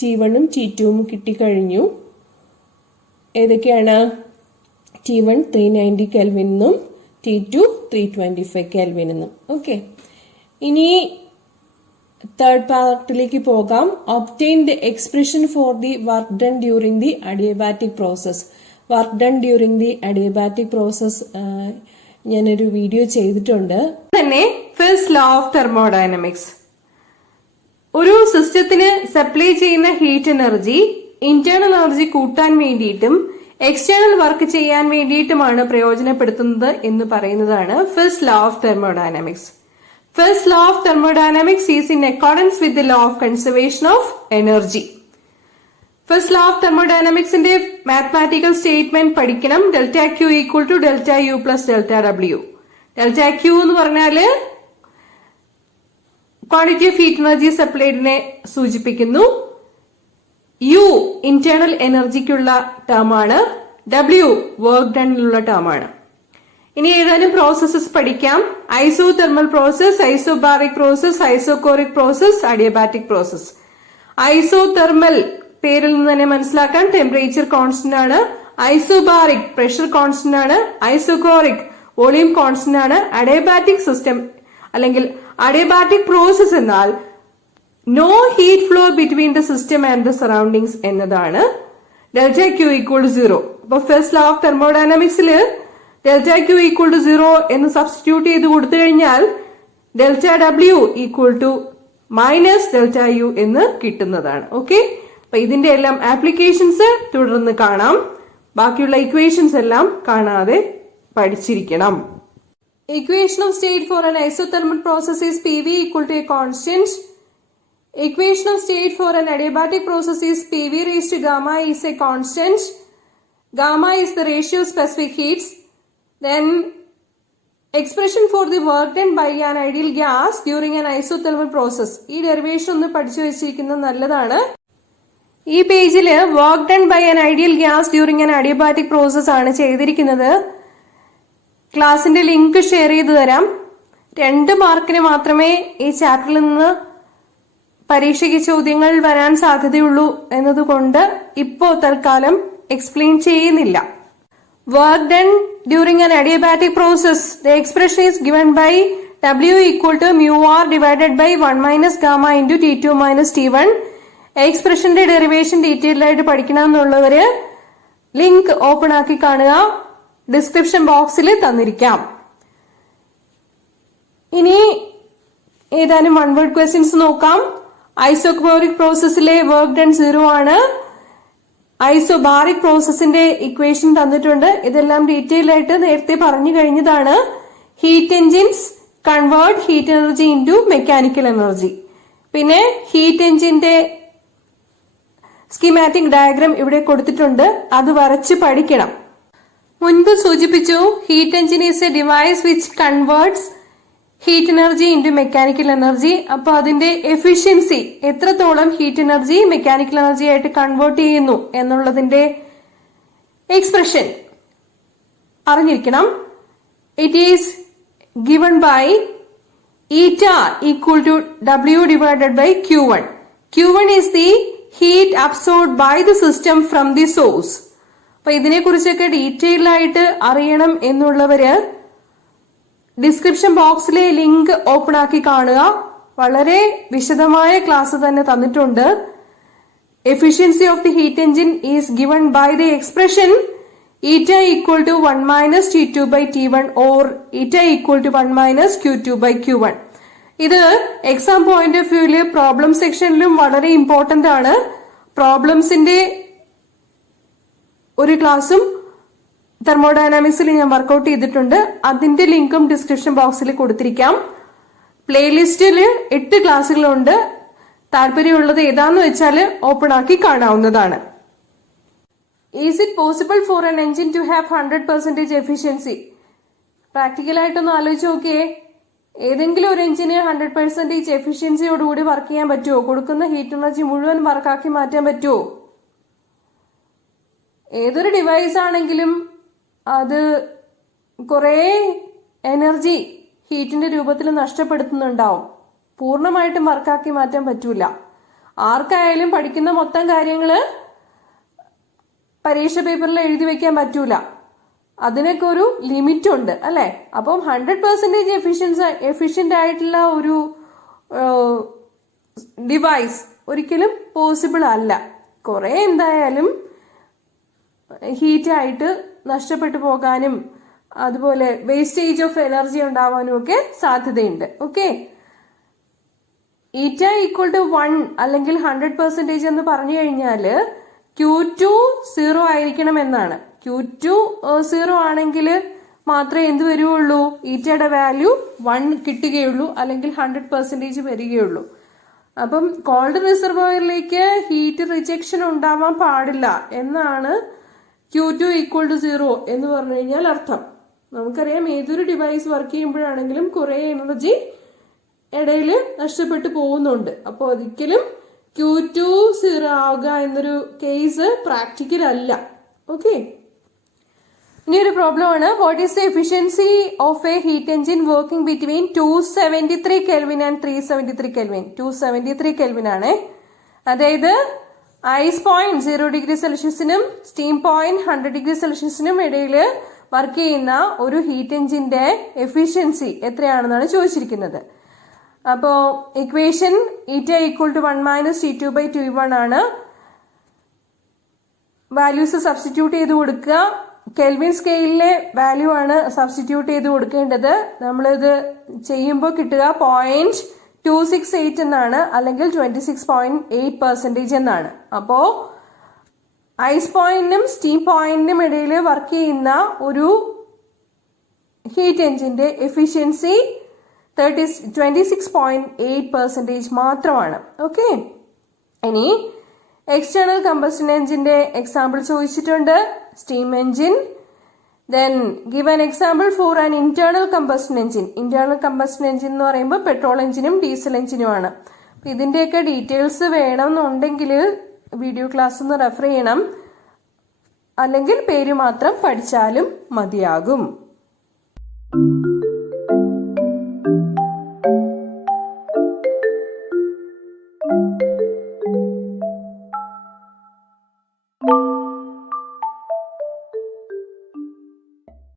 T1 ഉം T2 ഉം കിട്ടിക്കഴിഞ്ഞു. ഏതൊക്കെയാണ്? T1 390 കെൽവിൻ എന്നും T2 325 കെൽവിൻ എന്നും. ഓക്കെ, ഇനി തേർഡ് പാർട്ടിലേക്ക് പോകാം. Obtain the expression for the work done during the adiabatic process. Work done during the adiabatic process ഞാനൊരു വീഡിയോ ചെയ്തിട്ടുണ്ട്. തന്നെ ഫസ്റ്റ് ലോ ഓഫ് തെർമോഡൈനമിക്സ്. ഒരു സിസ്റ്റത്തിന് സപ്ലൈ ചെയ്യുന്ന ഹീറ്റ് എനർജി ഇന്റേണൽ എനർജി കൂട്ടാൻ വേണ്ടിയിട്ടും എക്സ്റ്റേണൽ വർക്ക് ചെയ്യാൻ വേണ്ടിയിട്ടുമാണ് പ്രയോജനപ്പെടുത്തുന്നത് എന്ന് പറയുന്നതാണ് first law of thermodynamics. First law of thermodynamics is in accordance with the law of conservation of energy. First law of തെർമോഡൈനമിക്സിന്റെ മാത്തമാറ്റിക്കൽ സ്റ്റേറ്റ്മെന്റ് പഠിക്കണം. Delta Q equal to delta U plus delta W. Delta Q എന്ന് പറഞ്ഞാല് ക്വാണ്ടിറ്റി ഓഫ് ഹീറ്റ് എനർജി സപ്ലൈഡിനെ സൂചിപ്പിക്കുന്നു. യു ഇന്റേണൽ എനർജിക്കുള്ള ടേം ആണ്. ഡബ്ല്യു വർക്ക് ഡണിലുള്ള ടേം ആണ്. ഇനി ഏതാനും പ്രോസസ്സസ് പഠിക്കാം. Isothermal process, isobaric process, isochoric process, adiabatic process. Isothermal പേരിൽ നിന്ന് തന്നെ മനസ്സിലാക്കാൻ ടെമ്പറേച്ചർ കോൺസ്റ്റന്റ് ആണ്. ഐസോബാറിക് പ്രഷർ കോൺസ്റ്റന്റ് ആണ്. ഐസോകോറിക് വോളിയം കോൺസ്റ്റന്റ് ആണ്. അഡിയബാറ്റിക് സിസ്റ്റം അല്ലെങ്കിൽ അഡിയബാറ്റിക് പ്രോസസ് എന്നാൽ no heat flow between the system and the surroundings എന്നതാണ്. Delta Q equal to 0. അപ്പൊ ഫസ്റ്റ് ലോ ഓഫ് തെർമോഡൈനാമിക്സിൽ ഡെൽറ്റ ക്യൂ ഈക്വൽ ടു 0 എന്ന് സബ്സ്റ്റിറ്റ്യൂട്ട് ചെയ്ത് കൊടുത്തു കഴിഞ്ഞാൽ delta W equal to minus delta U എന്ന് കിട്ടുന്നതാണ്. ഓക്കെ, അപ്പൊ ഇതിന്റെ എല്ലാം ആപ്ലിക്കേഷൻസ് തുടർന്ന് കാണാം. ബാക്കിയുള്ള ഇക്വേഷൻസ് എല്ലാം കാണാതെ പഠിച്ചിരിക്കണം. Equation of state for an isothermal process is PV equal to a constant. Equation of state for an adiabatic process is PV raised to gamma is a constant. Gamma is the ratio of specific heats. Then expression for the work done by an ideal gas during an isothermal process. ഈ ഡെറിവേഷൻ ഒന്ന് പഠിച്ചു വെച്ചിരിക്കുന്നത് നല്ലതാണ്. ഈ പേജില് work done by an ideal gas during an adiabatic process ആണ് ചെയ്തിരിക്കുന്നത്. ക്ലാസിന്റെ ലിങ്ക് ഷെയർ ചെയ്തു തരാം. 2 മാർക്കിന് മാത്രമേ ഈ ചാപ്റ്ററിൽ നിന്ന് പരീക്ഷയ്ക്ക് ചോദ്യങ്ങൾ വരാൻ സാധ്യതയുള്ളൂ എന്നതുകൊണ്ട് ഇപ്പോ തൽക്കാലം എക്സ്പ്ലെയിൻ ചെയ്യുന്നില്ല. Work done during an adiabatic process, the expression is given by W equal to mu r divided by 1 minus gamma into T2 minus T1. എക്സ്പ്രഷന്റെ ഡെറിവേഷൻ ഡീറ്റെയിൽഡ് ആയിട്ട് പഠിക്കണമെന്നുള്ളവര് ലിങ്ക് ഓപ്പൺ ആക്കി കാണുക. ഡിസ്ക്രിപ്ഷൻ ബോക്സിൽ തന്നിരിക്കാം. ഇനി ഏതാനും 1 word ക്വസ്റ്റ്യൻസ് നോക്കാം. ഐസോക്ലോറിക് പ്രോസസ്സിലെ വർക്ക് ഡൺ 0 ആണ്. ഐസോബാറിക് പ്രോസസ്സിന്റെ ഇക്വേഷൻ തന്നിട്ടുണ്ട്. ഇതെല്ലാം ഡീറ്റെയിൽ ആയിട്ട് നേരത്തെ പറഞ്ഞു കഴിഞ്ഞതാണ്. Heat engines convert heat energy into mechanical energy. പിന്നെ ഹീറ്റ് എൻജിന്റെ സ്കീമാറ്റിക് ഡയഗ്രാം ഇവിടെ കൊടുത്തിട്ടുണ്ട്, അത് വരച്ച് പഠിക്കണം. മുൻപ് സൂചിപ്പിച്ചു, heat engine is a device which converts heat energy into mechanical energy. അപ്പൊ അതിന്റെ എഫിഷ്യൻസി, എത്രത്തോളം ഹീറ്റ് എനർജി മെക്കാനിക്കൽ എനർജി ആയിട്ട് കൺവേർട്ട് ചെയ്യുന്നു എന്നുള്ളതിന്റെ എക്സ്പ്രഷൻ അറിഞ്ഞിരിക്കണം. It is given by eta equal to W divided by Q1. Q1 is the heat absorbed by the system from the source. അപ്പൊ ഇതിനെ കുറിച്ചൊക്കെ ഡീറ്റെയിൽ ആയിട്ട് അറിയണം എന്നുള്ളവര് ഡിസ്ക്രിപ്ഷൻ ബോക്സിലെ ലിങ്ക് ഓപ്പൺ ആക്കി കാണുക. വളരെ വിശദമായ ക്ലാസ് തന്നെ തന്നിട്ടുണ്ട്. Efficiency of the heat engine is given by the expression eta equal to 1 minus T2 by T1 or eta equal to 1 minus Q2 by Q1. ഇത് എക്സാം പോയിന്റ് ഓഫ് വ്യൂല് പ്രോബ്ലം സെക്ഷനിലും വളരെ ഇമ്പോർട്ടന്റ് ആണ്. പ്രോബ്ലംസിന്റെ ഒരു ക്ലാസ്സും തെർമോഡൈനാമിക്സിൽ ഞാൻ വർക്ക്ഔട്ട് ചെയ്തിട്ടുണ്ട്. അതിന്റെ ലിങ്കും ഡിസ്ക്രിപ്ഷൻ ബോക്സിൽ കൊടുത്തിരിക്കാം. പ്ലേലിസ്റ്റിൽ 8 ക്ലാസ്സുകളുണ്ട്. താല്പര്യമുള്ളത് ഏതാന്ന് വെച്ചാൽ ഓപ്പൺ ആക്കി കാണാവുന്നതാണ്. Is it possible for an engine to have 100% efficiency? പ്രാക്ടിക്കലായിട്ടൊന്ന് ആലോചിച്ച് നോക്കിയേ. ഏതെങ്കിലും ഒരു എഞ്ചിന് 100% എഫിഷ്യൻസിയോടുകൂടി വർക്ക് ചെയ്യാൻ പറ്റുമോ? കൊടുക്കുന്ന ഹീറ്റ് എനർജി മുഴുവൻ വർക്കാക്കി മാറ്റാൻ പറ്റുമോ? ഏതൊരു ഡിവൈസ് ആണെങ്കിലും അത് കുറെ എനർജി ഹീറ്റിന്റെ രൂപത്തിൽ നഷ്ടപ്പെടുത്തുന്നുണ്ടാവും. പൂർണ്ണമായിട്ടും വർക്കാക്കി മാറ്റാൻ പറ്റൂല. ആർക്കായാലും പഠിക്കുന്ന മൊത്തം കാര്യങ്ങള് പരീക്ഷ പേപ്പറിൽ എഴുതി വെക്കാൻ പറ്റൂല. അതിനൊക്കെ ഒരു ലിമിറ്റ് ഉണ്ട് അല്ലെ? അപ്പം 100% എഫിഷ്യന്റ് ആയിട്ടുള്ള ഒരു ഡിവൈസ് ഒരിക്കലും പോസിബിൾ അല്ല. കുറെ എന്തായാലും ഹീറ്റ് ആയിട്ട് നഷ്ടപ്പെട്ടു പോകാനും അതുപോലെ വേസ്റ്റേജ് ഓഫ് എനർജി ഉണ്ടാവാനും ഒക്കെ സാധ്യതയുണ്ട്. ഓക്കെ, ഈറ്റ ഈക്വൽ ടു 1 അല്ലെങ്കിൽ 100% എന്ന് പറഞ്ഞു കഴിഞ്ഞാല് Q2 0 ആയിരിക്കണം എന്നാണ്. Q2 0 ആണെങ്കിൽ മാത്രമേ എന്ത് വരുവുള്ളൂ? ഈറ്റയുടെ വാല്യൂ 1 കിട്ടുകയുള്ളൂ, അല്ലെങ്കിൽ 100% വരികയുള്ളൂ. അപ്പം കോൾഡ് റിസർവോയറിലേക്ക് ഹീറ്റ് റിജക്ഷൻ ഉണ്ടാവാൻ പാടില്ല എന്നാണ് Q2 ഈക്വൽ ടു 0 എന്ന് പറഞ്ഞു കഴിഞ്ഞാൽ അർത്ഥം. നമുക്കറിയാം, ഏതൊരു ഡിവൈസ് വർക്ക് ചെയ്യുമ്പോഴാണെങ്കിലും കുറെ എനർജി ഇടയിൽ നഷ്ടപ്പെട്ടു പോകുന്നുണ്ട്. അപ്പൊ ഒരിക്കലും Q2 0 ആവുക എന്നൊരു കേസ് പ്രാക്ടിക്കൽ അല്ല. ഓക്കെ, ഇനി ഒരു പ്രോബ്ലം ആണ്. What is the efficiency of a heat engine working between 273 Kelvin and 373 Kelvin? 273 Kelvin ആണ്. അതായത് ഐസ് പോയിന്റ് 0 ഡിഗ്രി സെൽഷ്യസിനും സ്റ്റീം പോയിന്റ് 100 ഡിഗ്രി സെൽഷ്യസിനും ഇടയിൽ വർക്ക് ചെയ്യുന്ന ഒരു ഹീറ്റ് എഞ്ചിന്റെ എഫിഷ്യൻസി എത്രയാണെന്നാണ് ചോദിച്ചിരിക്കുന്നത്. അപ്പോ ഇക്വേഷൻ ഈറ്റ equal to 1 minus T2 by T1 ആണ്. വാല്യൂസ് സബ്സ്റ്റിറ്റ്യൂട്ട് ചെയ്ത് കൊടുക്കുക. കെൽവിൻ സ്കെയിലിലെ വാല്യൂ ആണ് സബ്സ്റ്റിറ്റ്യൂട്ട് ചെയ്ത് കൊടുക്കേണ്ടത്. നമ്മളിത് ചെയ്യുമ്പോൾ കിട്ടുക 0.268 എന്നാണ്, അല്ലെങ്കിൽ 26.8% എന്നാണ്. അപ്പോ ഐസ് പോയിന്റിനും സ്റ്റീം പോയിന്റിനും ഇടയിൽ വർക്ക് ചെയ്യുന്ന ഒരു ഹീറ്റ് എഞ്ചിന്റെ എഫിഷ്യൻസി 26.8% മാത്രമാണ്. ഓക്കെ, ഇനി എക്സ്റ്റേണൽ കമ്പസ്റ്റൻ എഞ്ചിന്റെ എക്സാമ്പിൾ ചോദിച്ചിട്ടുണ്ട്. Steam engine. Then give an example for an internal combustion engine. Internal combustion engine എന്ന് പറയുമ്പോൾ പെട്രോൾ എഞ്ചിനും ഡീസൽ എഞ്ചിനുമാണ്. ഇതിന്റെയൊക്കെ ഡീറ്റെയിൽസ് വേണമെന്നുണ്ടെങ്കിൽ വീഡിയോ ക്ലാസ് ഒന്ന് റെഫർ ചെയ്യണം, അല്ലെങ്കിൽ പേര് മാത്രം പഠിച്ചാലും മതിയാകും.